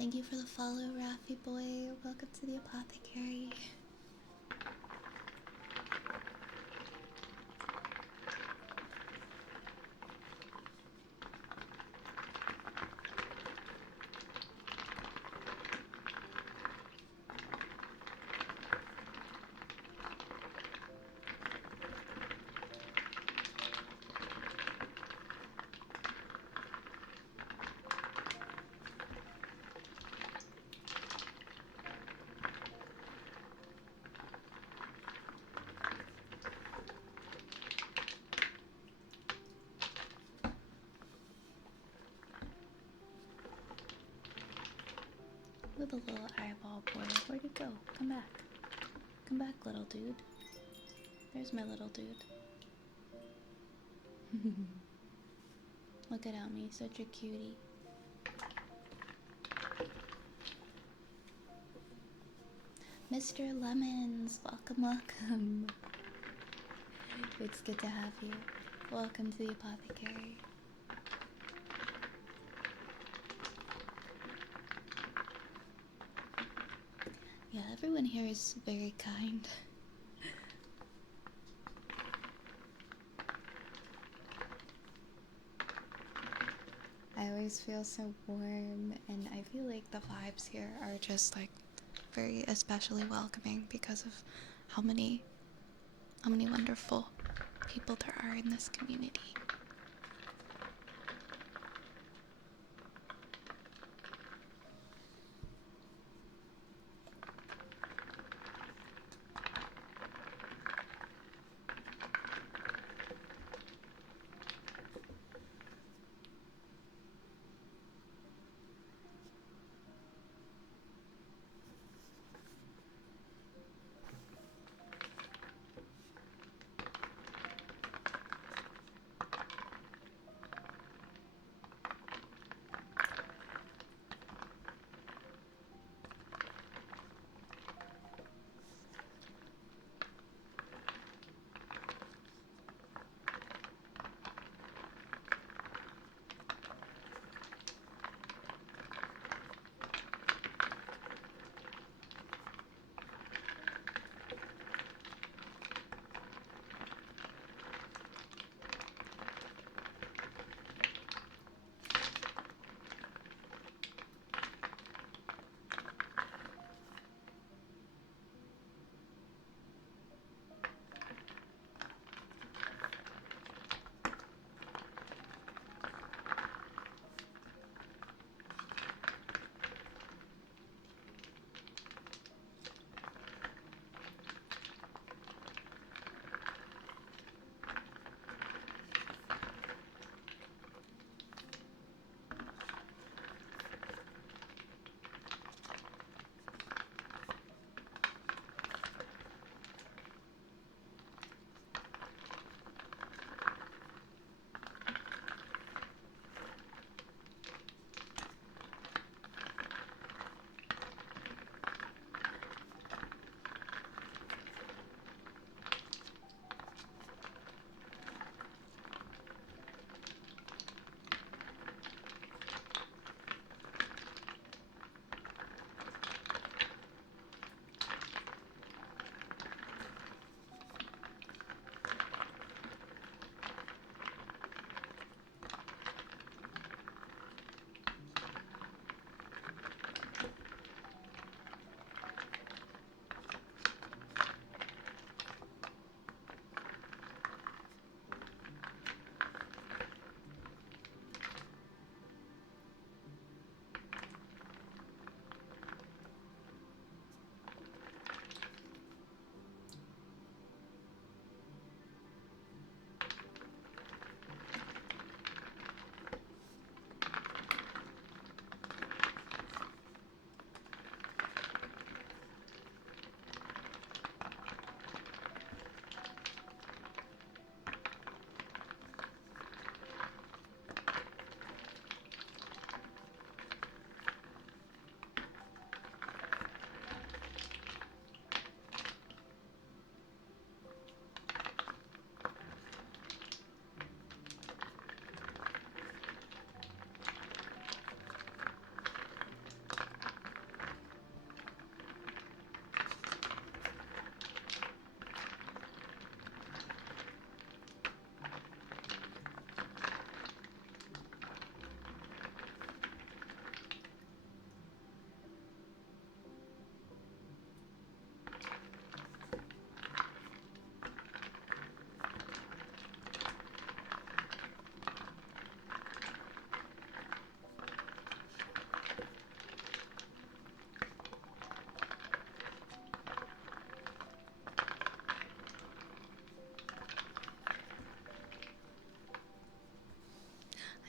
Thank you for the follow, Raffy boy. Welcome to the apothecary. With a little eyeball boy. Where'd he go? Come back. Come back, little dude. There's my little dude. Look at me, such a cutie. Mr. Lemons, welcome, welcome. It's good to have you. Welcome to the apothecary. Yeah, everyone here is very kind. I always feel so warm, and I feel like the vibes here are just like very especially welcoming because of how many wonderful people there are in this community.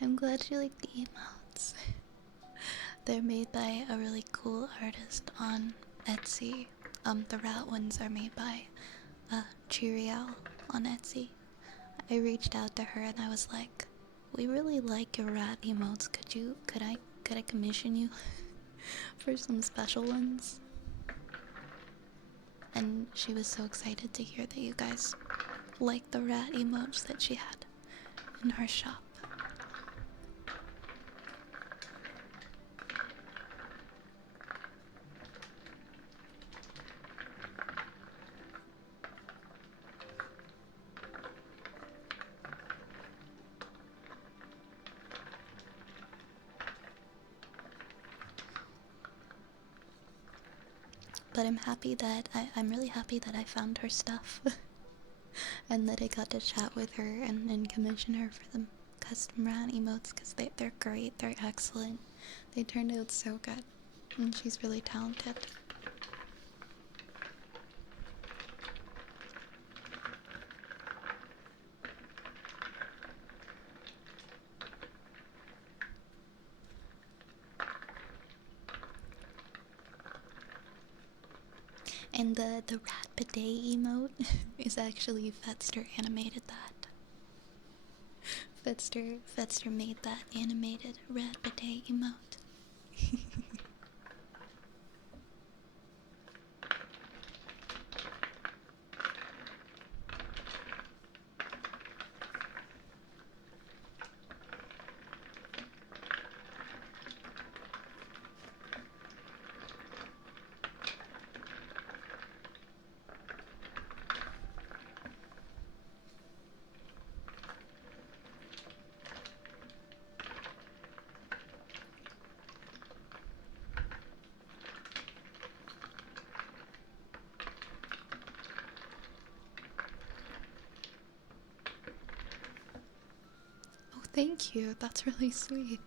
I'm glad you like the emotes. They're made by a really cool artist on Etsy. The rat ones are made by Cheerial on Etsy. I reached out to her and I was like, "We really like your rat emotes. Could I commission you for some special ones?" And she was so excited to hear that you guys liked the rat emotes that she had in her shop. But I'm really happy that I found her stuff and that I got to chat with her and commission her for the custom rat emotes because they're great, they're excellent. They turned out so good, and she's really talented. And the rat bidet emote is actually Fetster animated that. Fetster made that animated rat bidet emote. Oh, thank you. That's really sweet.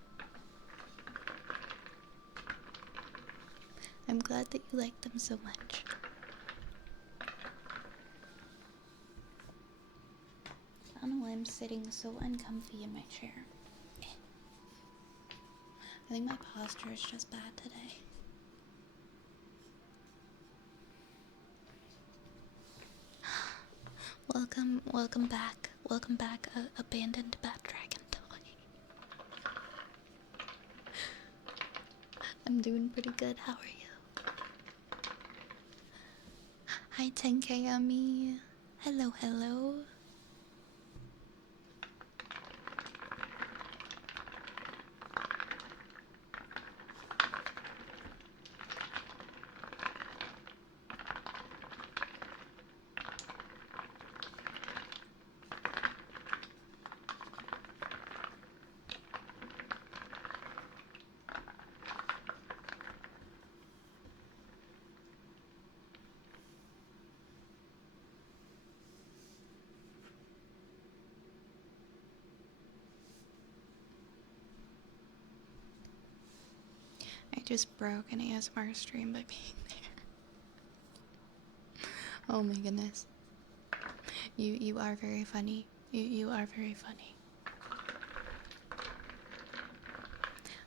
I'm glad that you like them so much. I don't know why I'm sitting so uncomfy in my chair. I think my posture is just bad today. Welcome back, abandoned bat dragon toy. I'm doing pretty good. How are you? Hi, 10K Yummy. Hello, hello. I just broke an ASMR stream by being there. Oh my goodness. You are very funny. You are very funny.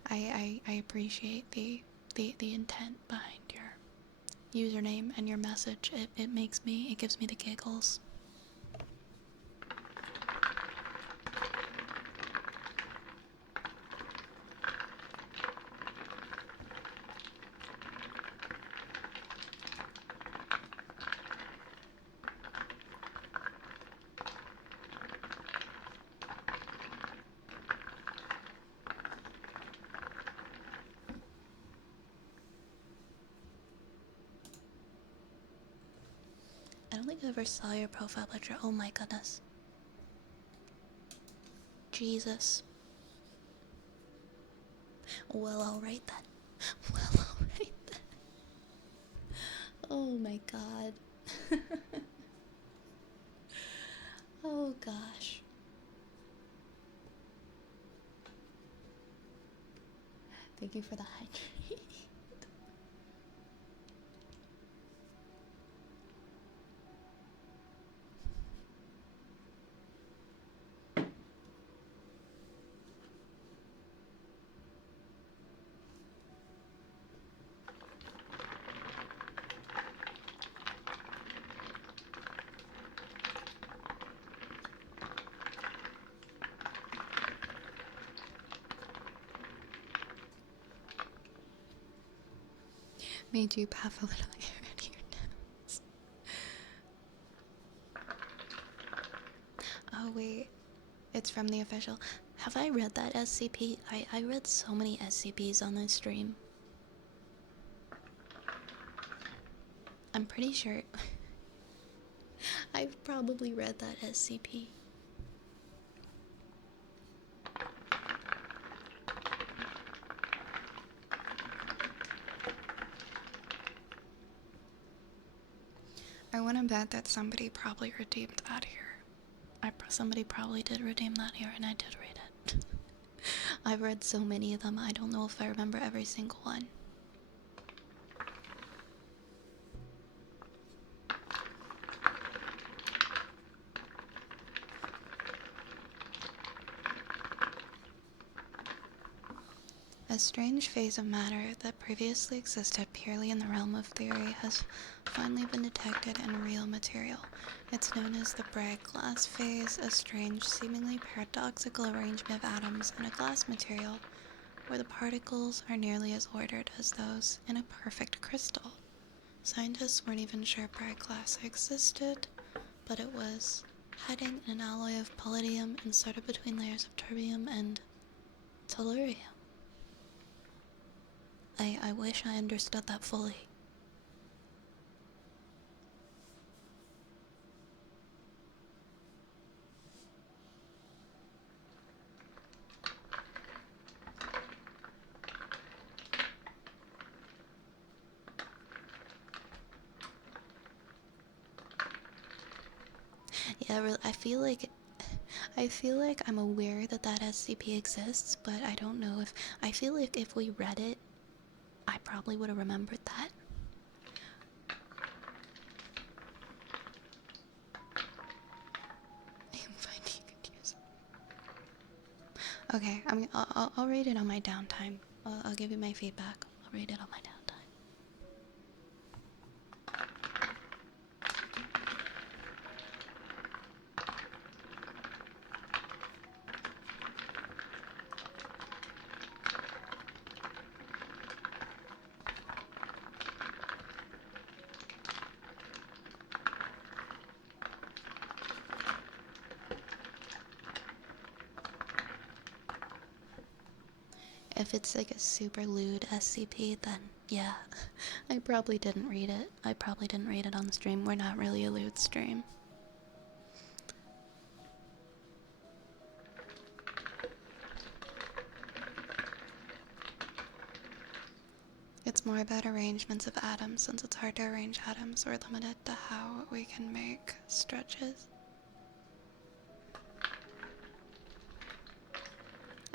I appreciate the intent behind your username and your message. It gives me the giggles. I don't think I ever saw your profile picture. Oh my goodness. Jesus. Well, alright then. Well, alright then. Oh my god. Oh gosh. Thank you for the hydrate. Made you puff a little air out of your nose. Oh wait, it's from the official. Have I read that SCP? I read so many SCPs on this stream. I'm pretty sure I've probably read that SCP. I want to bet that somebody probably redeemed that here. Somebody probably did redeem that here, and I did read it. I've read so many of them, I don't know if I remember every single one. A strange phase of matter that previously existed purely in the realm of theory has finally been detected in real material. It's known as the Bragg glass phase, a strange, seemingly paradoxical arrangement of atoms in a glass material where the particles are nearly as ordered as those in a perfect crystal. Scientists weren't even sure Bragg glass existed, but it was hiding in an alloy of palladium inserted between layers of terbium and tellurium. I wish I understood that fully. Yeah, really, I feel like I'm aware that that SCP exists, but I don't know if I feel like if we read it, I probably would have remembered that. I'm finding it confusing. Okay, I'll read it on my downtime. I'll give you my feedback. I'll read it on my downtime. If it's like a super lewd SCP, then yeah, I probably didn't read it. I probably didn't read it on the stream. We're not really a lewd stream. It's more about arrangements of atoms. Since it's hard to arrange atoms, we're limited to how we can make stretches.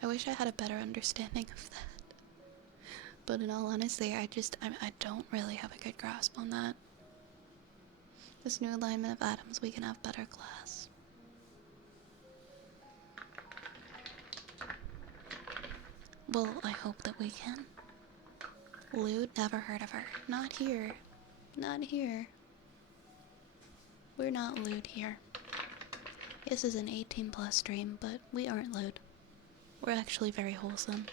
I wish I had a better understanding of that. But in all honesty, I don't really have a good grasp on that. This new alignment of atoms, we can have better glass. Well, I hope that we can. Lewd, never heard of her. Not here. Not here. We're not lewd here. This is an 18 plus stream, but we aren't lewd. We're actually very wholesome.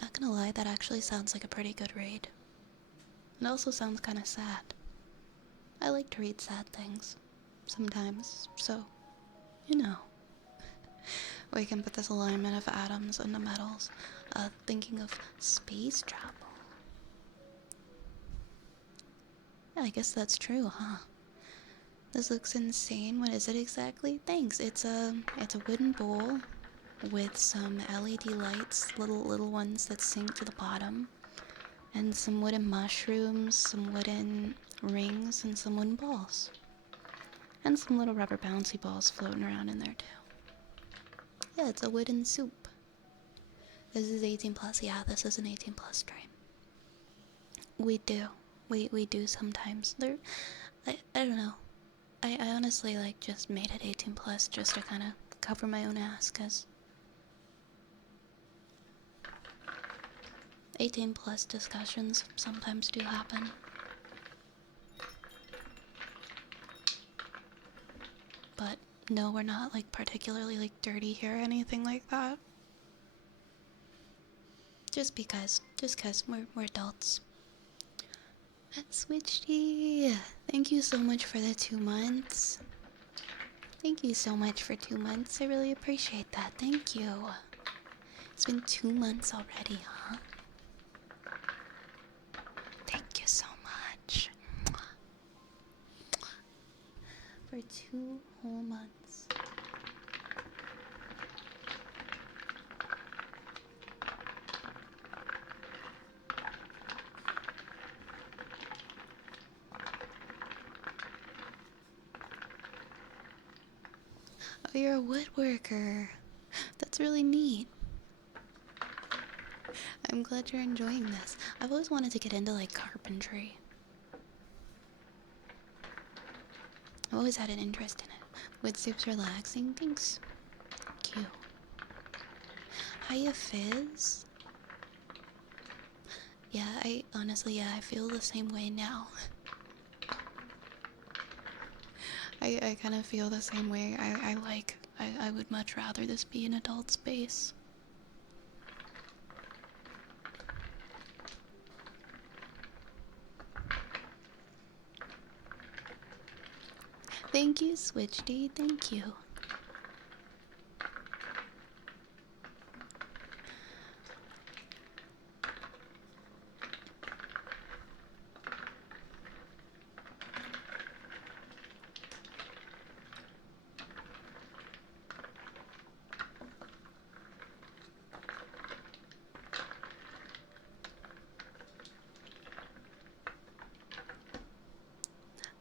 Not gonna lie, that actually sounds like a pretty good read. It also sounds kinda sad. I like to read sad things. Sometimes, so, you know. We can put this alignment of atoms and the metals, thinking of space travel. Yeah, I guess that's true, huh? This looks insane. What is it exactly? Thanks. It's a wooden bowl with some LED lights, little ones that sink to the bottom. and some wooden mushrooms, some wooden rings, and some wooden balls. And some little rubber bouncy balls floating around in there too. Yeah, it's a wooden soup. This is 18 plus. Yeah, this is an 18 plus stream. We do. We do sometimes. I don't know. I honestly like just made it 18 plus just to kind of cover my own ass, cause 18 plus discussions sometimes do happen. But no, we're not like particularly like dirty here or anything like that. Just cause we're adults. Switchy, thank you so much for the 2 months. Thank you so much for 2 months. I really appreciate that. Thank you. It's been 2 months already, huh? Thank you so much. For 2 whole months. Oh, you're a woodworker. That's really neat. I'm glad you're enjoying this. I've always wanted to get into like carpentry. I've always had an interest in it. Wood soup's relaxing. Thanks. Cute. Hiya, Fizz. Yeah, I honestly, yeah, I feel the same way now. I kind of feel the same way. I would much rather this be an adult space. Thank you, Switchdy. Thank you.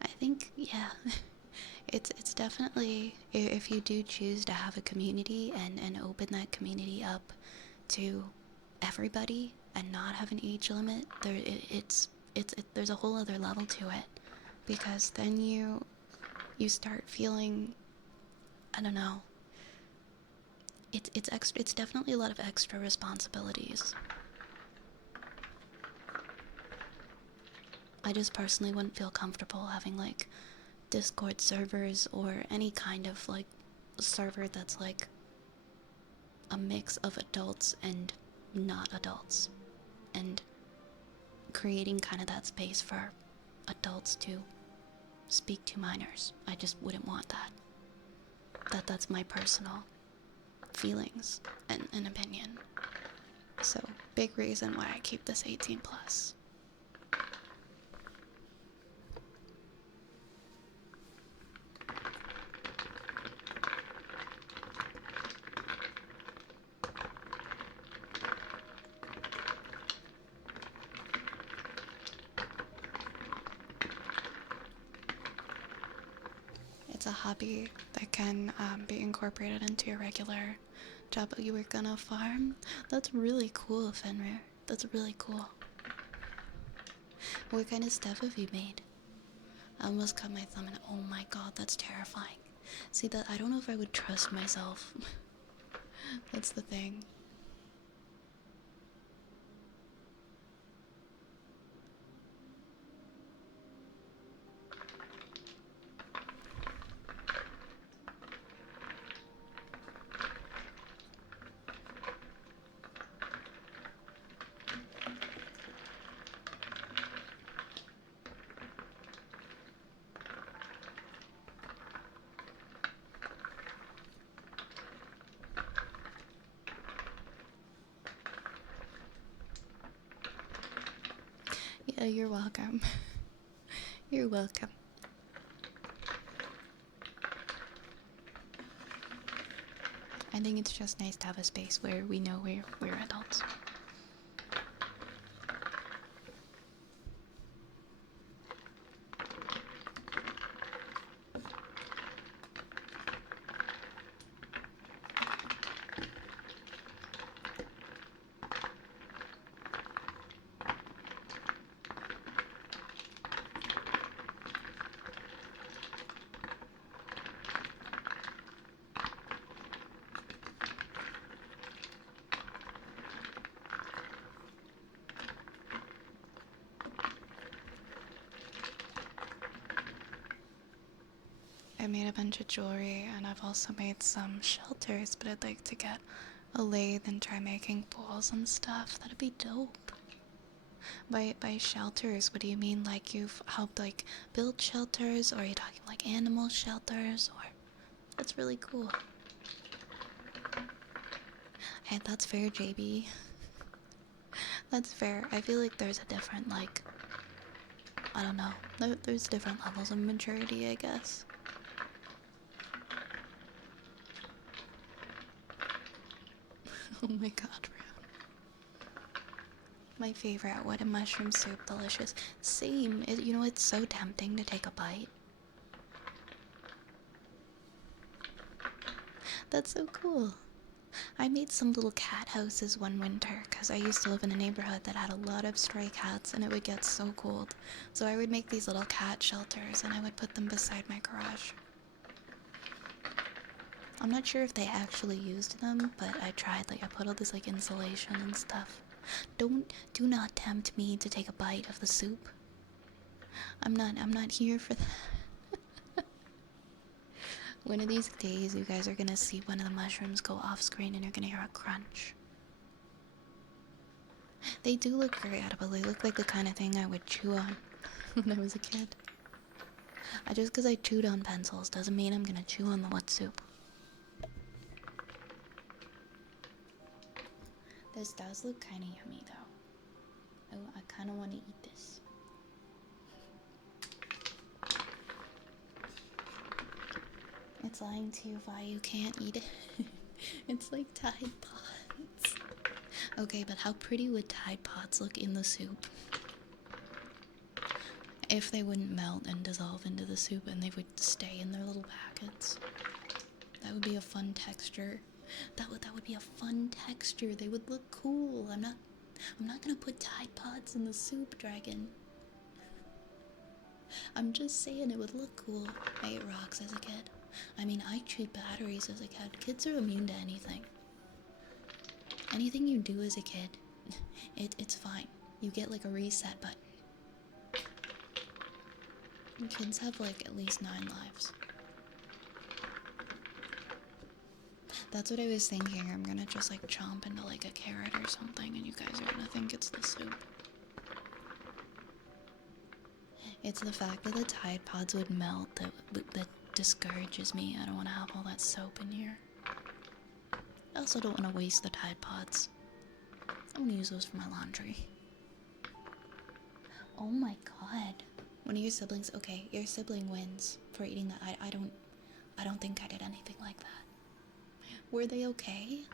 I think, yeah, it's definitely, if you do choose to have a community and open that community up to everybody and not have an age limit, there's a whole other level to it, because then you start feeling, I don't know, it's definitely a lot of extra responsibilities. I just personally wouldn't feel comfortable having like Discord servers or any kind of like server that's like a mix of adults and not adults, and creating kind of that space for adults to speak to minors. I just wouldn't want that. That's my personal feelings and opinion. So, big reason why I keep this 18 plus. It's a hobby that can be incorporated into your regular job. You were gonna farm? That's really cool, Fenrir. That's really cool. What kind of stuff have you made? I almost cut my thumb and oh my god, that's terrifying. See, that I don't know if I would trust myself. That's the thing. Yeah, you're welcome. You're welcome. I think it's just nice to have a space where we know we're adults. made a bunch of jewelry, and I've also made some shelters, but I'd like to get a lathe and try making bowls and stuff. That'd be dope. By shelters, what do you mean? Like you've helped like build shelters, or are you talking like animal shelters? Or that's really cool. Hey, that's fair, JB. That's fair. I feel like there's a different like, I don't know. There's different levels of maturity, I guess. Oh my god, Rune. My favorite. What a mushroom soup, delicious. Same. You know, it's so tempting to take a bite. That's so cool. I made some little cat houses one winter because I used to live in a neighborhood that had a lot of stray cats and it would get so cold. So I would make these little cat shelters and I would put them beside my garage. I'm not sure if they actually used them, but I tried. Like I put all this like insulation and stuff. Do not tempt me to take a bite of the soup. I'm not here for that. One of these days you guys are gonna see one of the mushrooms go off screen and you're gonna hear a crunch. They do look very edible. They look like the kind of thing I would chew on when I was a kid. Just because I chewed on pencils doesn't mean I'm gonna chew on the wet soup. This does look kind of yummy though. Oh, I kind of want to eat this. It's lying to you why you can't eat it. It's like Tide Pods. Okay, but how pretty would Tide Pods look in the soup? If they wouldn't melt and dissolve into the soup and they would stay in their little packets. That would be a fun texture. That would be a fun texture. They would look cool. I'm not gonna put Tide Pods in the soup, Dragon. I'm just saying it would look cool. I ate rocks as a kid. I mean, I chewed batteries as a kid. Kids are immune to anything. Anything you do as a kid, it's fine. You get like a reset button. Kids have like at least 9 lives. That's what I was thinking. I'm gonna just like chomp into like a carrot or something and you guys are gonna think it's the soup. It's the fact that the Tide Pods would melt that discourages me. I don't want to have all that soap in here. I also don't want to waste the Tide Pods. I'm gonna use those for my laundry. Oh my god. One of your siblings, okay, your sibling wins for eating that. I don't think I did anything like that. Were they okay?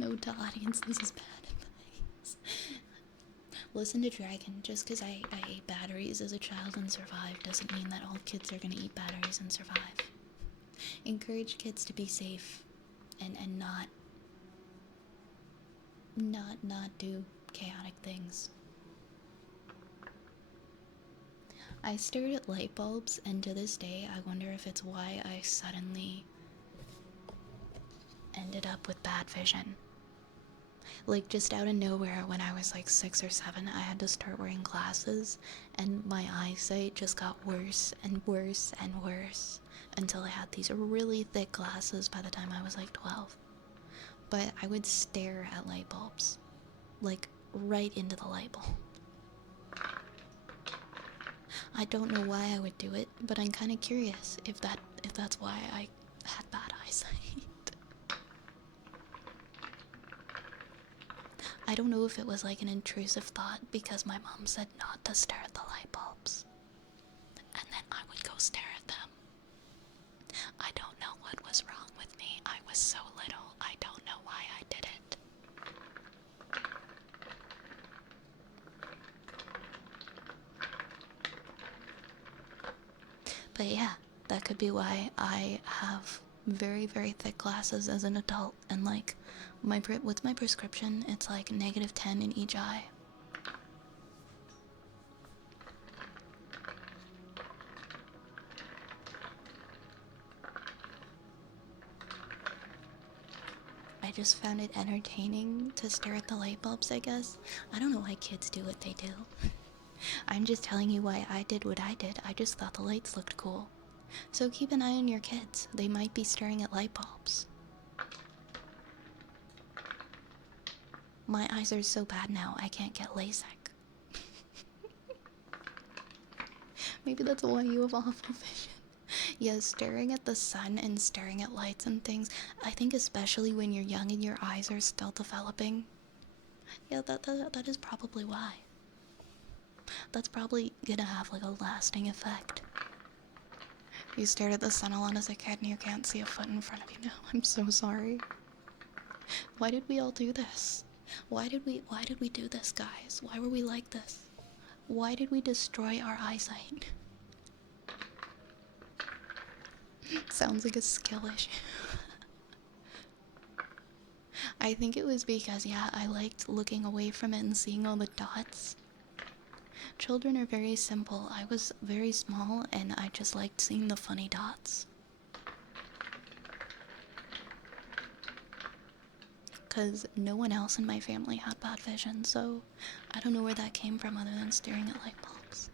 No, to audience, this is bad advice. Listen to Dragon. Just because I ate batteries as a child and survived doesn't mean that all kids are gonna eat batteries and survive. Encourage kids to be safe and not do chaotic things. I stared at light bulbs, and to this day I wonder if it's why I suddenly ended up with bad vision. Like, just out of nowhere, when I was like 6 or 7, I had to start wearing glasses, and my eyesight just got worse and worse and worse until I had these really thick glasses by the time I was like 12. But I would stare at light bulbs, like right into the light bulb. I don't know why I would do it, but I'm kind of curious if that's why I had bad eyesight. I don't know if it was like an intrusive thought because my mom said not to stare at the light bulbs. And then I would go stare at them. I don't know what was wrong with me. I was so little. I don't know why I did it. But yeah, that could be why I have very, very thick glasses as an adult, and like with my prescription, it's like -10 in each eye. just found it entertaining to stare at the light bulbs, I guess. I don't know why kids do what they do. I'm just telling you why I did what I did. I just thought the lights looked cool. So keep an eye on your kids. They might be staring at light bulbs. My eyes are so bad now, I can't get LASIK. Maybe that's why you have awful vision. Yeah, staring at the sun and staring at lights and things, I think especially when you're young and your eyes are still developing. Yeah, that is probably why. That's probably gonna have like a lasting effect. You stared at the sun a lot as a kid and you can't see a foot in front of you now. I'm so sorry. Why did we all do this? Why did we do this, guys? Why were we like this? Why did we destroy our eyesight? Sounds like a skill issue. I think it was because, yeah, I liked looking away from it and seeing all the dots. Children are very simple. I was very small and I just liked seeing the funny dots. Because no one else in my family had bad vision, so I don't know where that came from other than staring at light bulbs.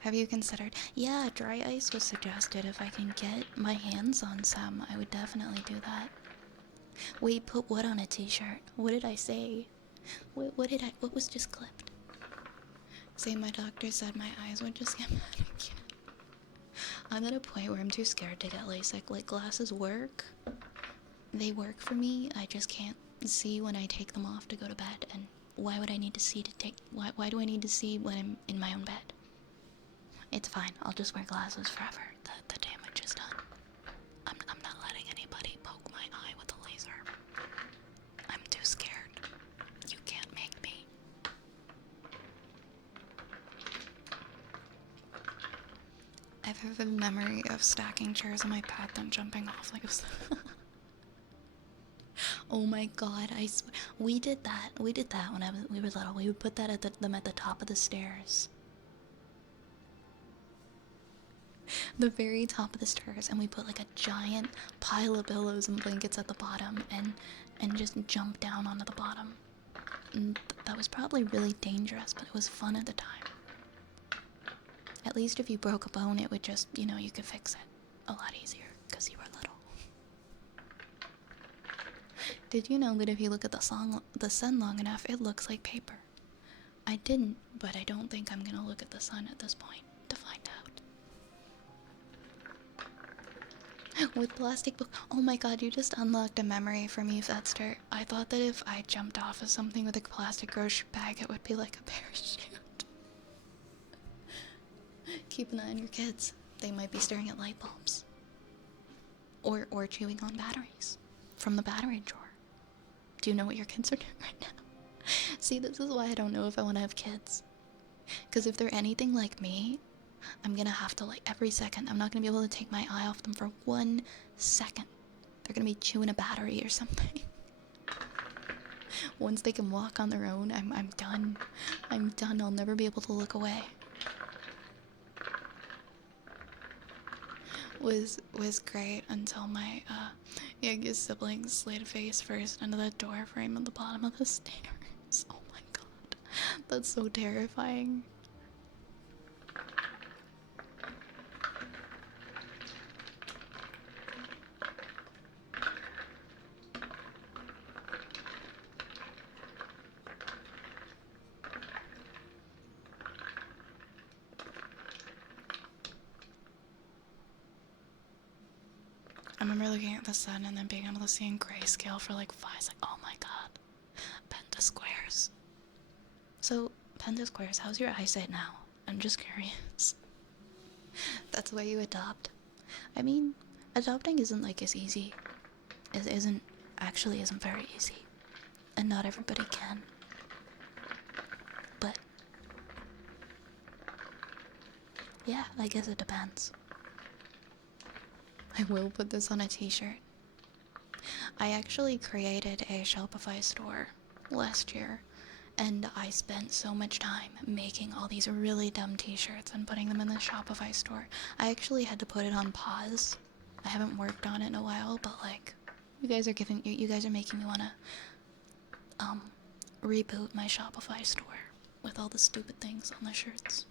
Have you considered? Yeah, dry ice was suggested. If I can get my hands on some, I would definitely do that. Wait, put what on a t-shirt? What did I say? What was just clipped? Say my doctor said my eyes would just get bad again. I'm at a point where I'm too scared to get LASIK. Like, glasses work. They work for me. I just can't see when I take them off to go to bed. And why would I need to see to take... Why do I need to see when I'm in my own bed? It's fine. I'll just wear glasses forever. The damage is done. I'm not letting anybody poke my eye with a laser. I'm too scared. You can't make me. I have a vivid memory of stacking chairs on my pad then jumping off like it was... Oh my god, I swear. We did that when we were little. We would put that at them at the top of the stairs. The very top of the stairs, and we put like a giant pile of pillows and blankets at the bottom and just jump down onto the bottom. And that was probably really dangerous, but it was fun at the time. At least if you broke a bone, it would just, you know, you could fix it a lot easier because you were little. Did you know that if you look at the sun long enough, it looks like paper? I didn't, but I don't think I'm gonna look at the sun at this point to find out. With plastic book. Oh my god, you just unlocked a memory for me, Fetster. I thought that if I jumped off of something with a plastic grocery bag, it would be like a parachute. Keep an eye on your kids. They might be staring at light bulbs. Or chewing on batteries from the battery drawer. Do you know what your kids are doing right now? See, this is why I don't know if I want to have kids. Because if they're anything like me, I'm gonna have to, like, every second, I'm not gonna be able to take my eye off them for 1 second. They're gonna be chewing a battery or something. Once they can walk on their own, I'm done. I'm done. I'll never be able to look away. Was great until my youngest sibling slid face first into the door frame at the bottom of the stairs. Oh my god, that's so terrifying. I remember looking at the sun and then being able to see in grayscale for like 5 seconds. Oh my god. Pentasquares. So, Pentasquares, how's your eyesight now? I'm just curious. That's why you adopt. I mean, adopting isn't like as easy. It isn't very easy. And not everybody can. But yeah, I guess it depends. I will put this on a t-shirt. I actually created a Shopify store last year, and I spent so much time making all these really dumb t-shirts and putting them in the Shopify store. I actually had to put it on pause. I haven't worked on it in a while, but like, You guys are giving you guys are making me wanna reboot my Shopify store with all the stupid things on the shirts.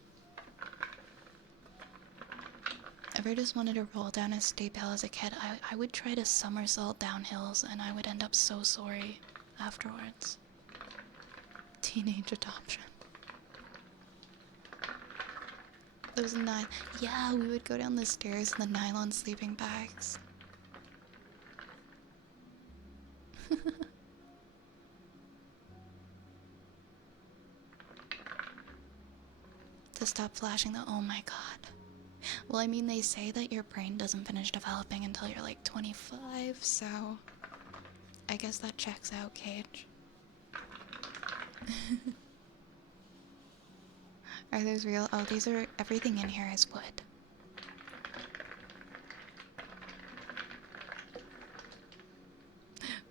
Ever just wanted to roll down a steep hill as a kid? I would try to somersault down hills and I would end up so sorry afterwards. Teenage adoption. Those yeah, we would go down the stairs in the nylon sleeping bags. To stop flashing the oh my god. Well, I mean, they say that your brain doesn't finish developing until you're like 25, so I guess that checks out, Cage. Are those real? Oh, these are, everything in here is wood.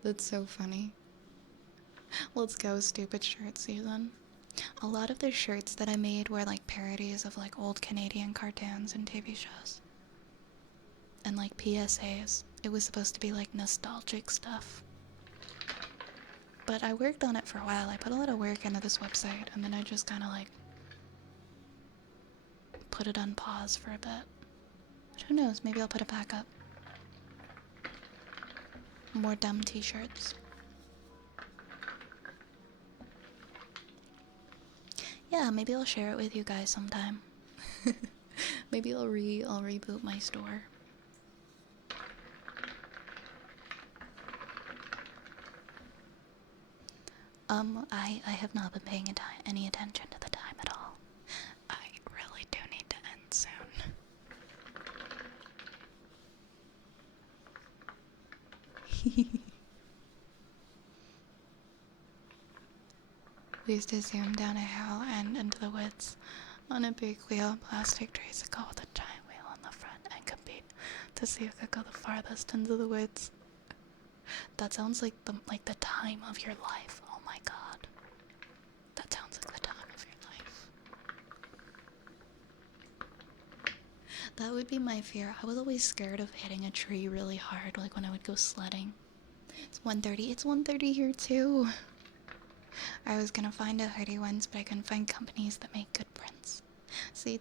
That's so funny. Let's go, stupid shirt season. A lot of the shirts that I made were like parodies of like old Canadian cartoons and TV shows. And like PSAs. It was supposed to be like nostalgic stuff. But I worked on it for a while. I put a lot of work into this website and then I just kind of like put it on pause for a bit. But who knows, maybe I'll put it back up. More dumb t-shirts. Yeah, maybe I'll share it with you guys sometime. Maybe I'll reboot my store. I have not been paying any attention to the time at all. I really do need to end soon. We used to zoom down a hill and into the woods on a big wheel, plastic tricycle with a giant wheel on the front, and compete to see who could go the farthest into the woods. That sounds like the time of your life. Oh my god. That sounds like the time of your life. That would be my fear. I was always scared of hitting a tree really hard, like when I would go sledding. It's 1:30. It's 1:30 here too. I was gonna find a hoodie once, but I couldn't find companies that make good prints. See,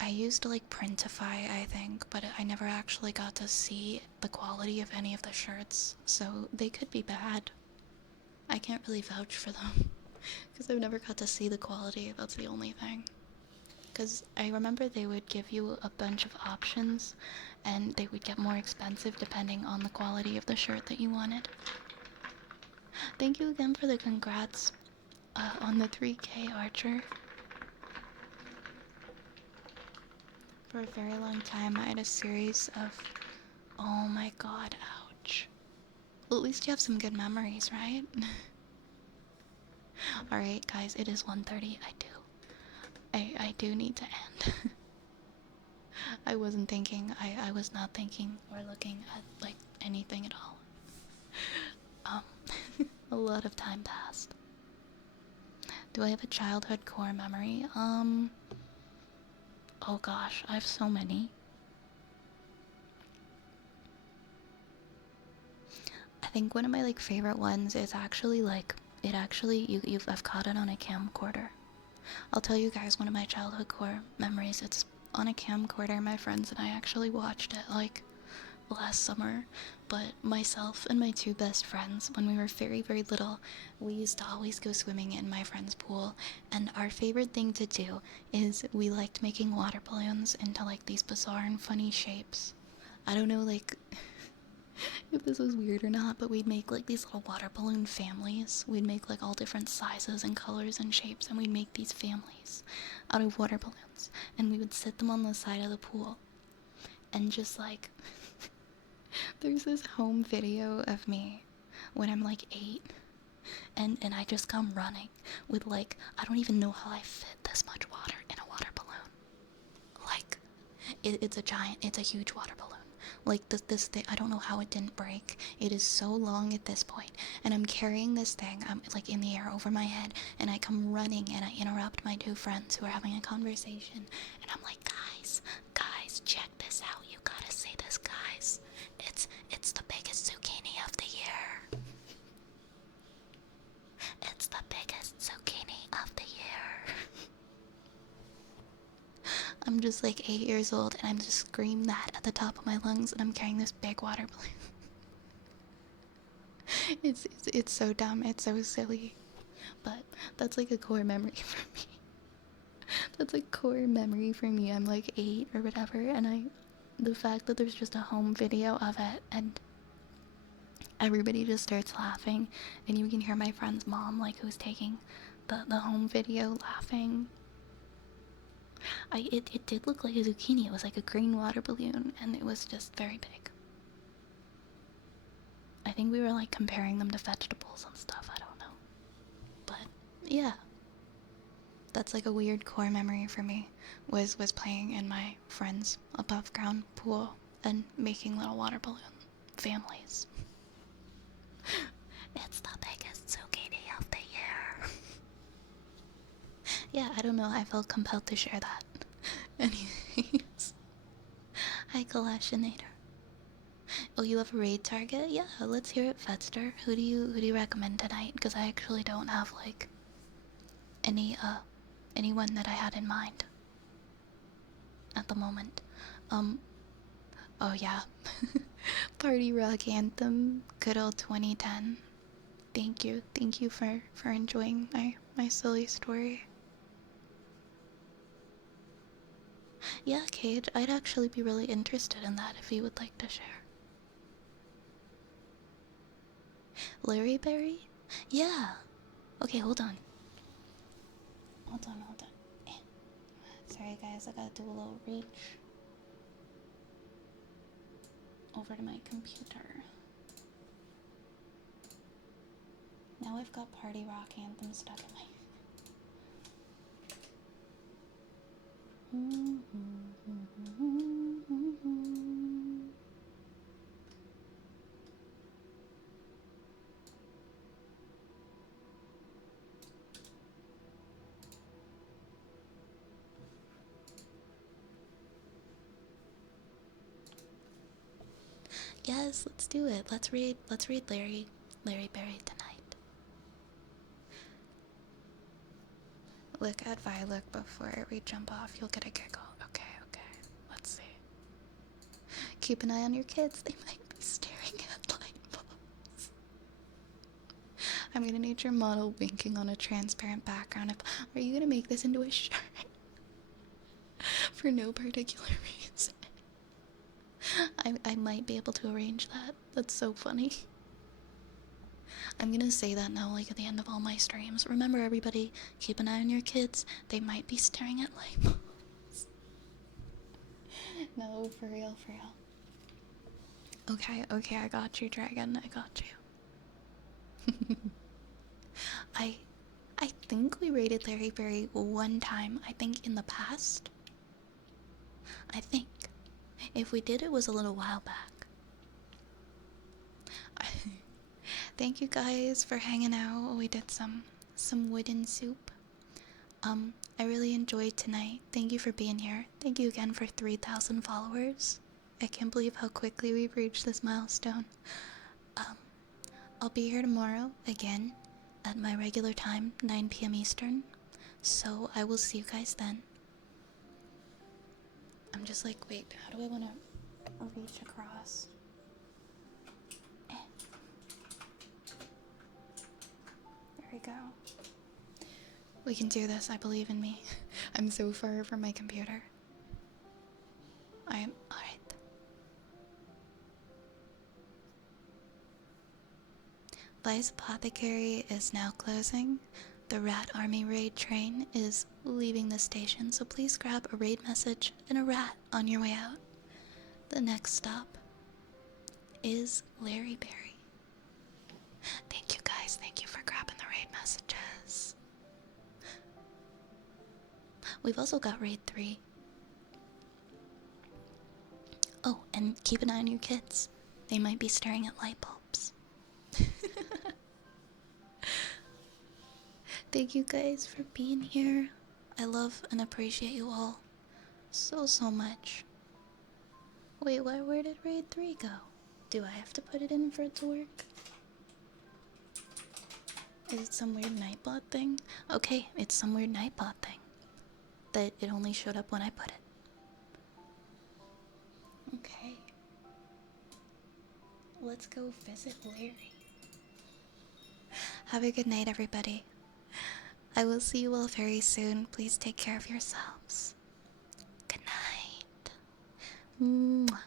I used to like Printify, I think, but I never actually got to see the quality of any of the shirts, so they could be bad. I can't really vouch for them, because I've never got to see the quality, that's the only thing. Because I remember they would give you a bunch of options, and they would get more expensive depending on the quality of the shirt that you wanted. Thank you again for the congrats on the 3K Archer. For a very long time, I had a series of... Oh my god, ouch. Well, at least you have some good memories, right? Alright, guys, it is 1:30. I do need to end. I wasn't thinking, I was not thinking or looking at, like, anything at all. A lot of time passed. Do I have a childhood core memory? Oh gosh, I have so many. I think one of my like favorite ones is actually like I've caught it on a camcorder. I'll tell you guys one of my childhood core memories. It's on a camcorder. My friends and I actually watched it like last summer, but myself and my two best friends, when we were very, very little, we used to always go swimming in my friend's pool, and our favorite thing to do is we liked making water balloons into like these bizarre and funny shapes. I don't know like if this was weird or not, but we'd make like these little water balloon families. We'd make like all different sizes and colors and shapes, and we'd make these families out of water balloons, and we would sit them on the side of the pool and just like there's this home video of me when I'm like 8, and I just come running with like, I don't even know how I fit this much water in a water balloon. Like, it's a huge water balloon. Like this thing, I don't know how it didn't break. It is so long at this point, and I'm carrying this thing, like in the air over my head, and I come running and I interrupt my two friends who are having a conversation, and I'm like, guys, check this out. You gotta see this, guys. It's the biggest zucchini of the year. It's the biggest zucchini of the year. I'm just like 8 years old and I'm just screaming that at the top of my lungs and I'm carrying this big water balloon. It's so dumb, it's so silly. But that's like a core memory for me. That's a core memory for me. I'm like 8 or whatever, and the fact that there's just a home video of it and everybody just starts laughing, and you can hear my friend's mom, like, who's taking the home video, laughing. It did look like a zucchini. It was like a green water balloon, and it was just very big. I think we were like comparing them to vegetables and stuff. I don't know, but yeah, that's like a weird core memory for me. Was playing in my friend's above ground pool and making little water balloon families. It's the biggest zucchini of the year. Yeah, I don't know. I felt compelled to share that. Anyways, hi Galashinator. Oh, you have a raid target? Yeah, let's hear it, Fetster. Who do you recommend tonight? Because I actually don't have like anyone that I had in mind at the moment. Oh yeah. Party Rock Anthem, good old 2010. Thank you for enjoying my silly story. Yeah, Cage, I'd actually be really interested in that if you would like to share. Larry Berry? Yeah. Okay, hold on. Hold on. Sorry guys, I gotta do a little reach over to my computer. Now I've got Party Rock Anthem stuck in my... Yes, let's do it. Let's read Larry Berry tonight. Look at Violet before we jump off. You'll get a giggle. Okay. Let's see. Keep an eye on your kids. They might be staring at light bulbs. I'm gonna need your model winking on a transparent background. Are you gonna make this into a shirt? For no particular reason. I might be able to arrange that. That's so funny. I'm gonna say that now, like at the end of all my streams. Remember, everybody, keep an eye on your kids. They might be staring at light bulbs. No, for real. Okay, I got you, Dragon. I got you. I think we rated Larry Berry one time. I think in the past. I think. If we did, it was a little while back. Thank you guys for hanging out. We did some wooden soup. I really enjoyed tonight. Thank you for being here. Thank you again for 3,000 followers. I can't believe how quickly we've reached this milestone. I'll be here tomorrow again at my regular time, 9 p.m. Eastern. So I will see you guys then. I'm just like, wait, how do I want to reach across? There we go. We can do this. I believe in me. I'm so far from my computer. I am alright. Vice Apothecary is now closing. The Rat Army raid train is leaving the station, so please grab a raid message and a rat on your way out. The next stop is Larry Berry. Thank you guys. Thank you for grabbing the raid messages. We've also got raid 3. Oh, and keep an eye on your kids. They might be staring at light bulbs. Thank you guys for being here. I love and appreciate you all so much. Wait, where did raid 3 go? Do I have to put it in for it to work? Is it some weird Nightbot thing? Okay, it's some weird Nightbot thing. That it only showed up when I put it. Okay. Let's go visit Larry. Have a good night, everybody. I will see you all very soon. Please take care of yourselves. Good night. Mwah.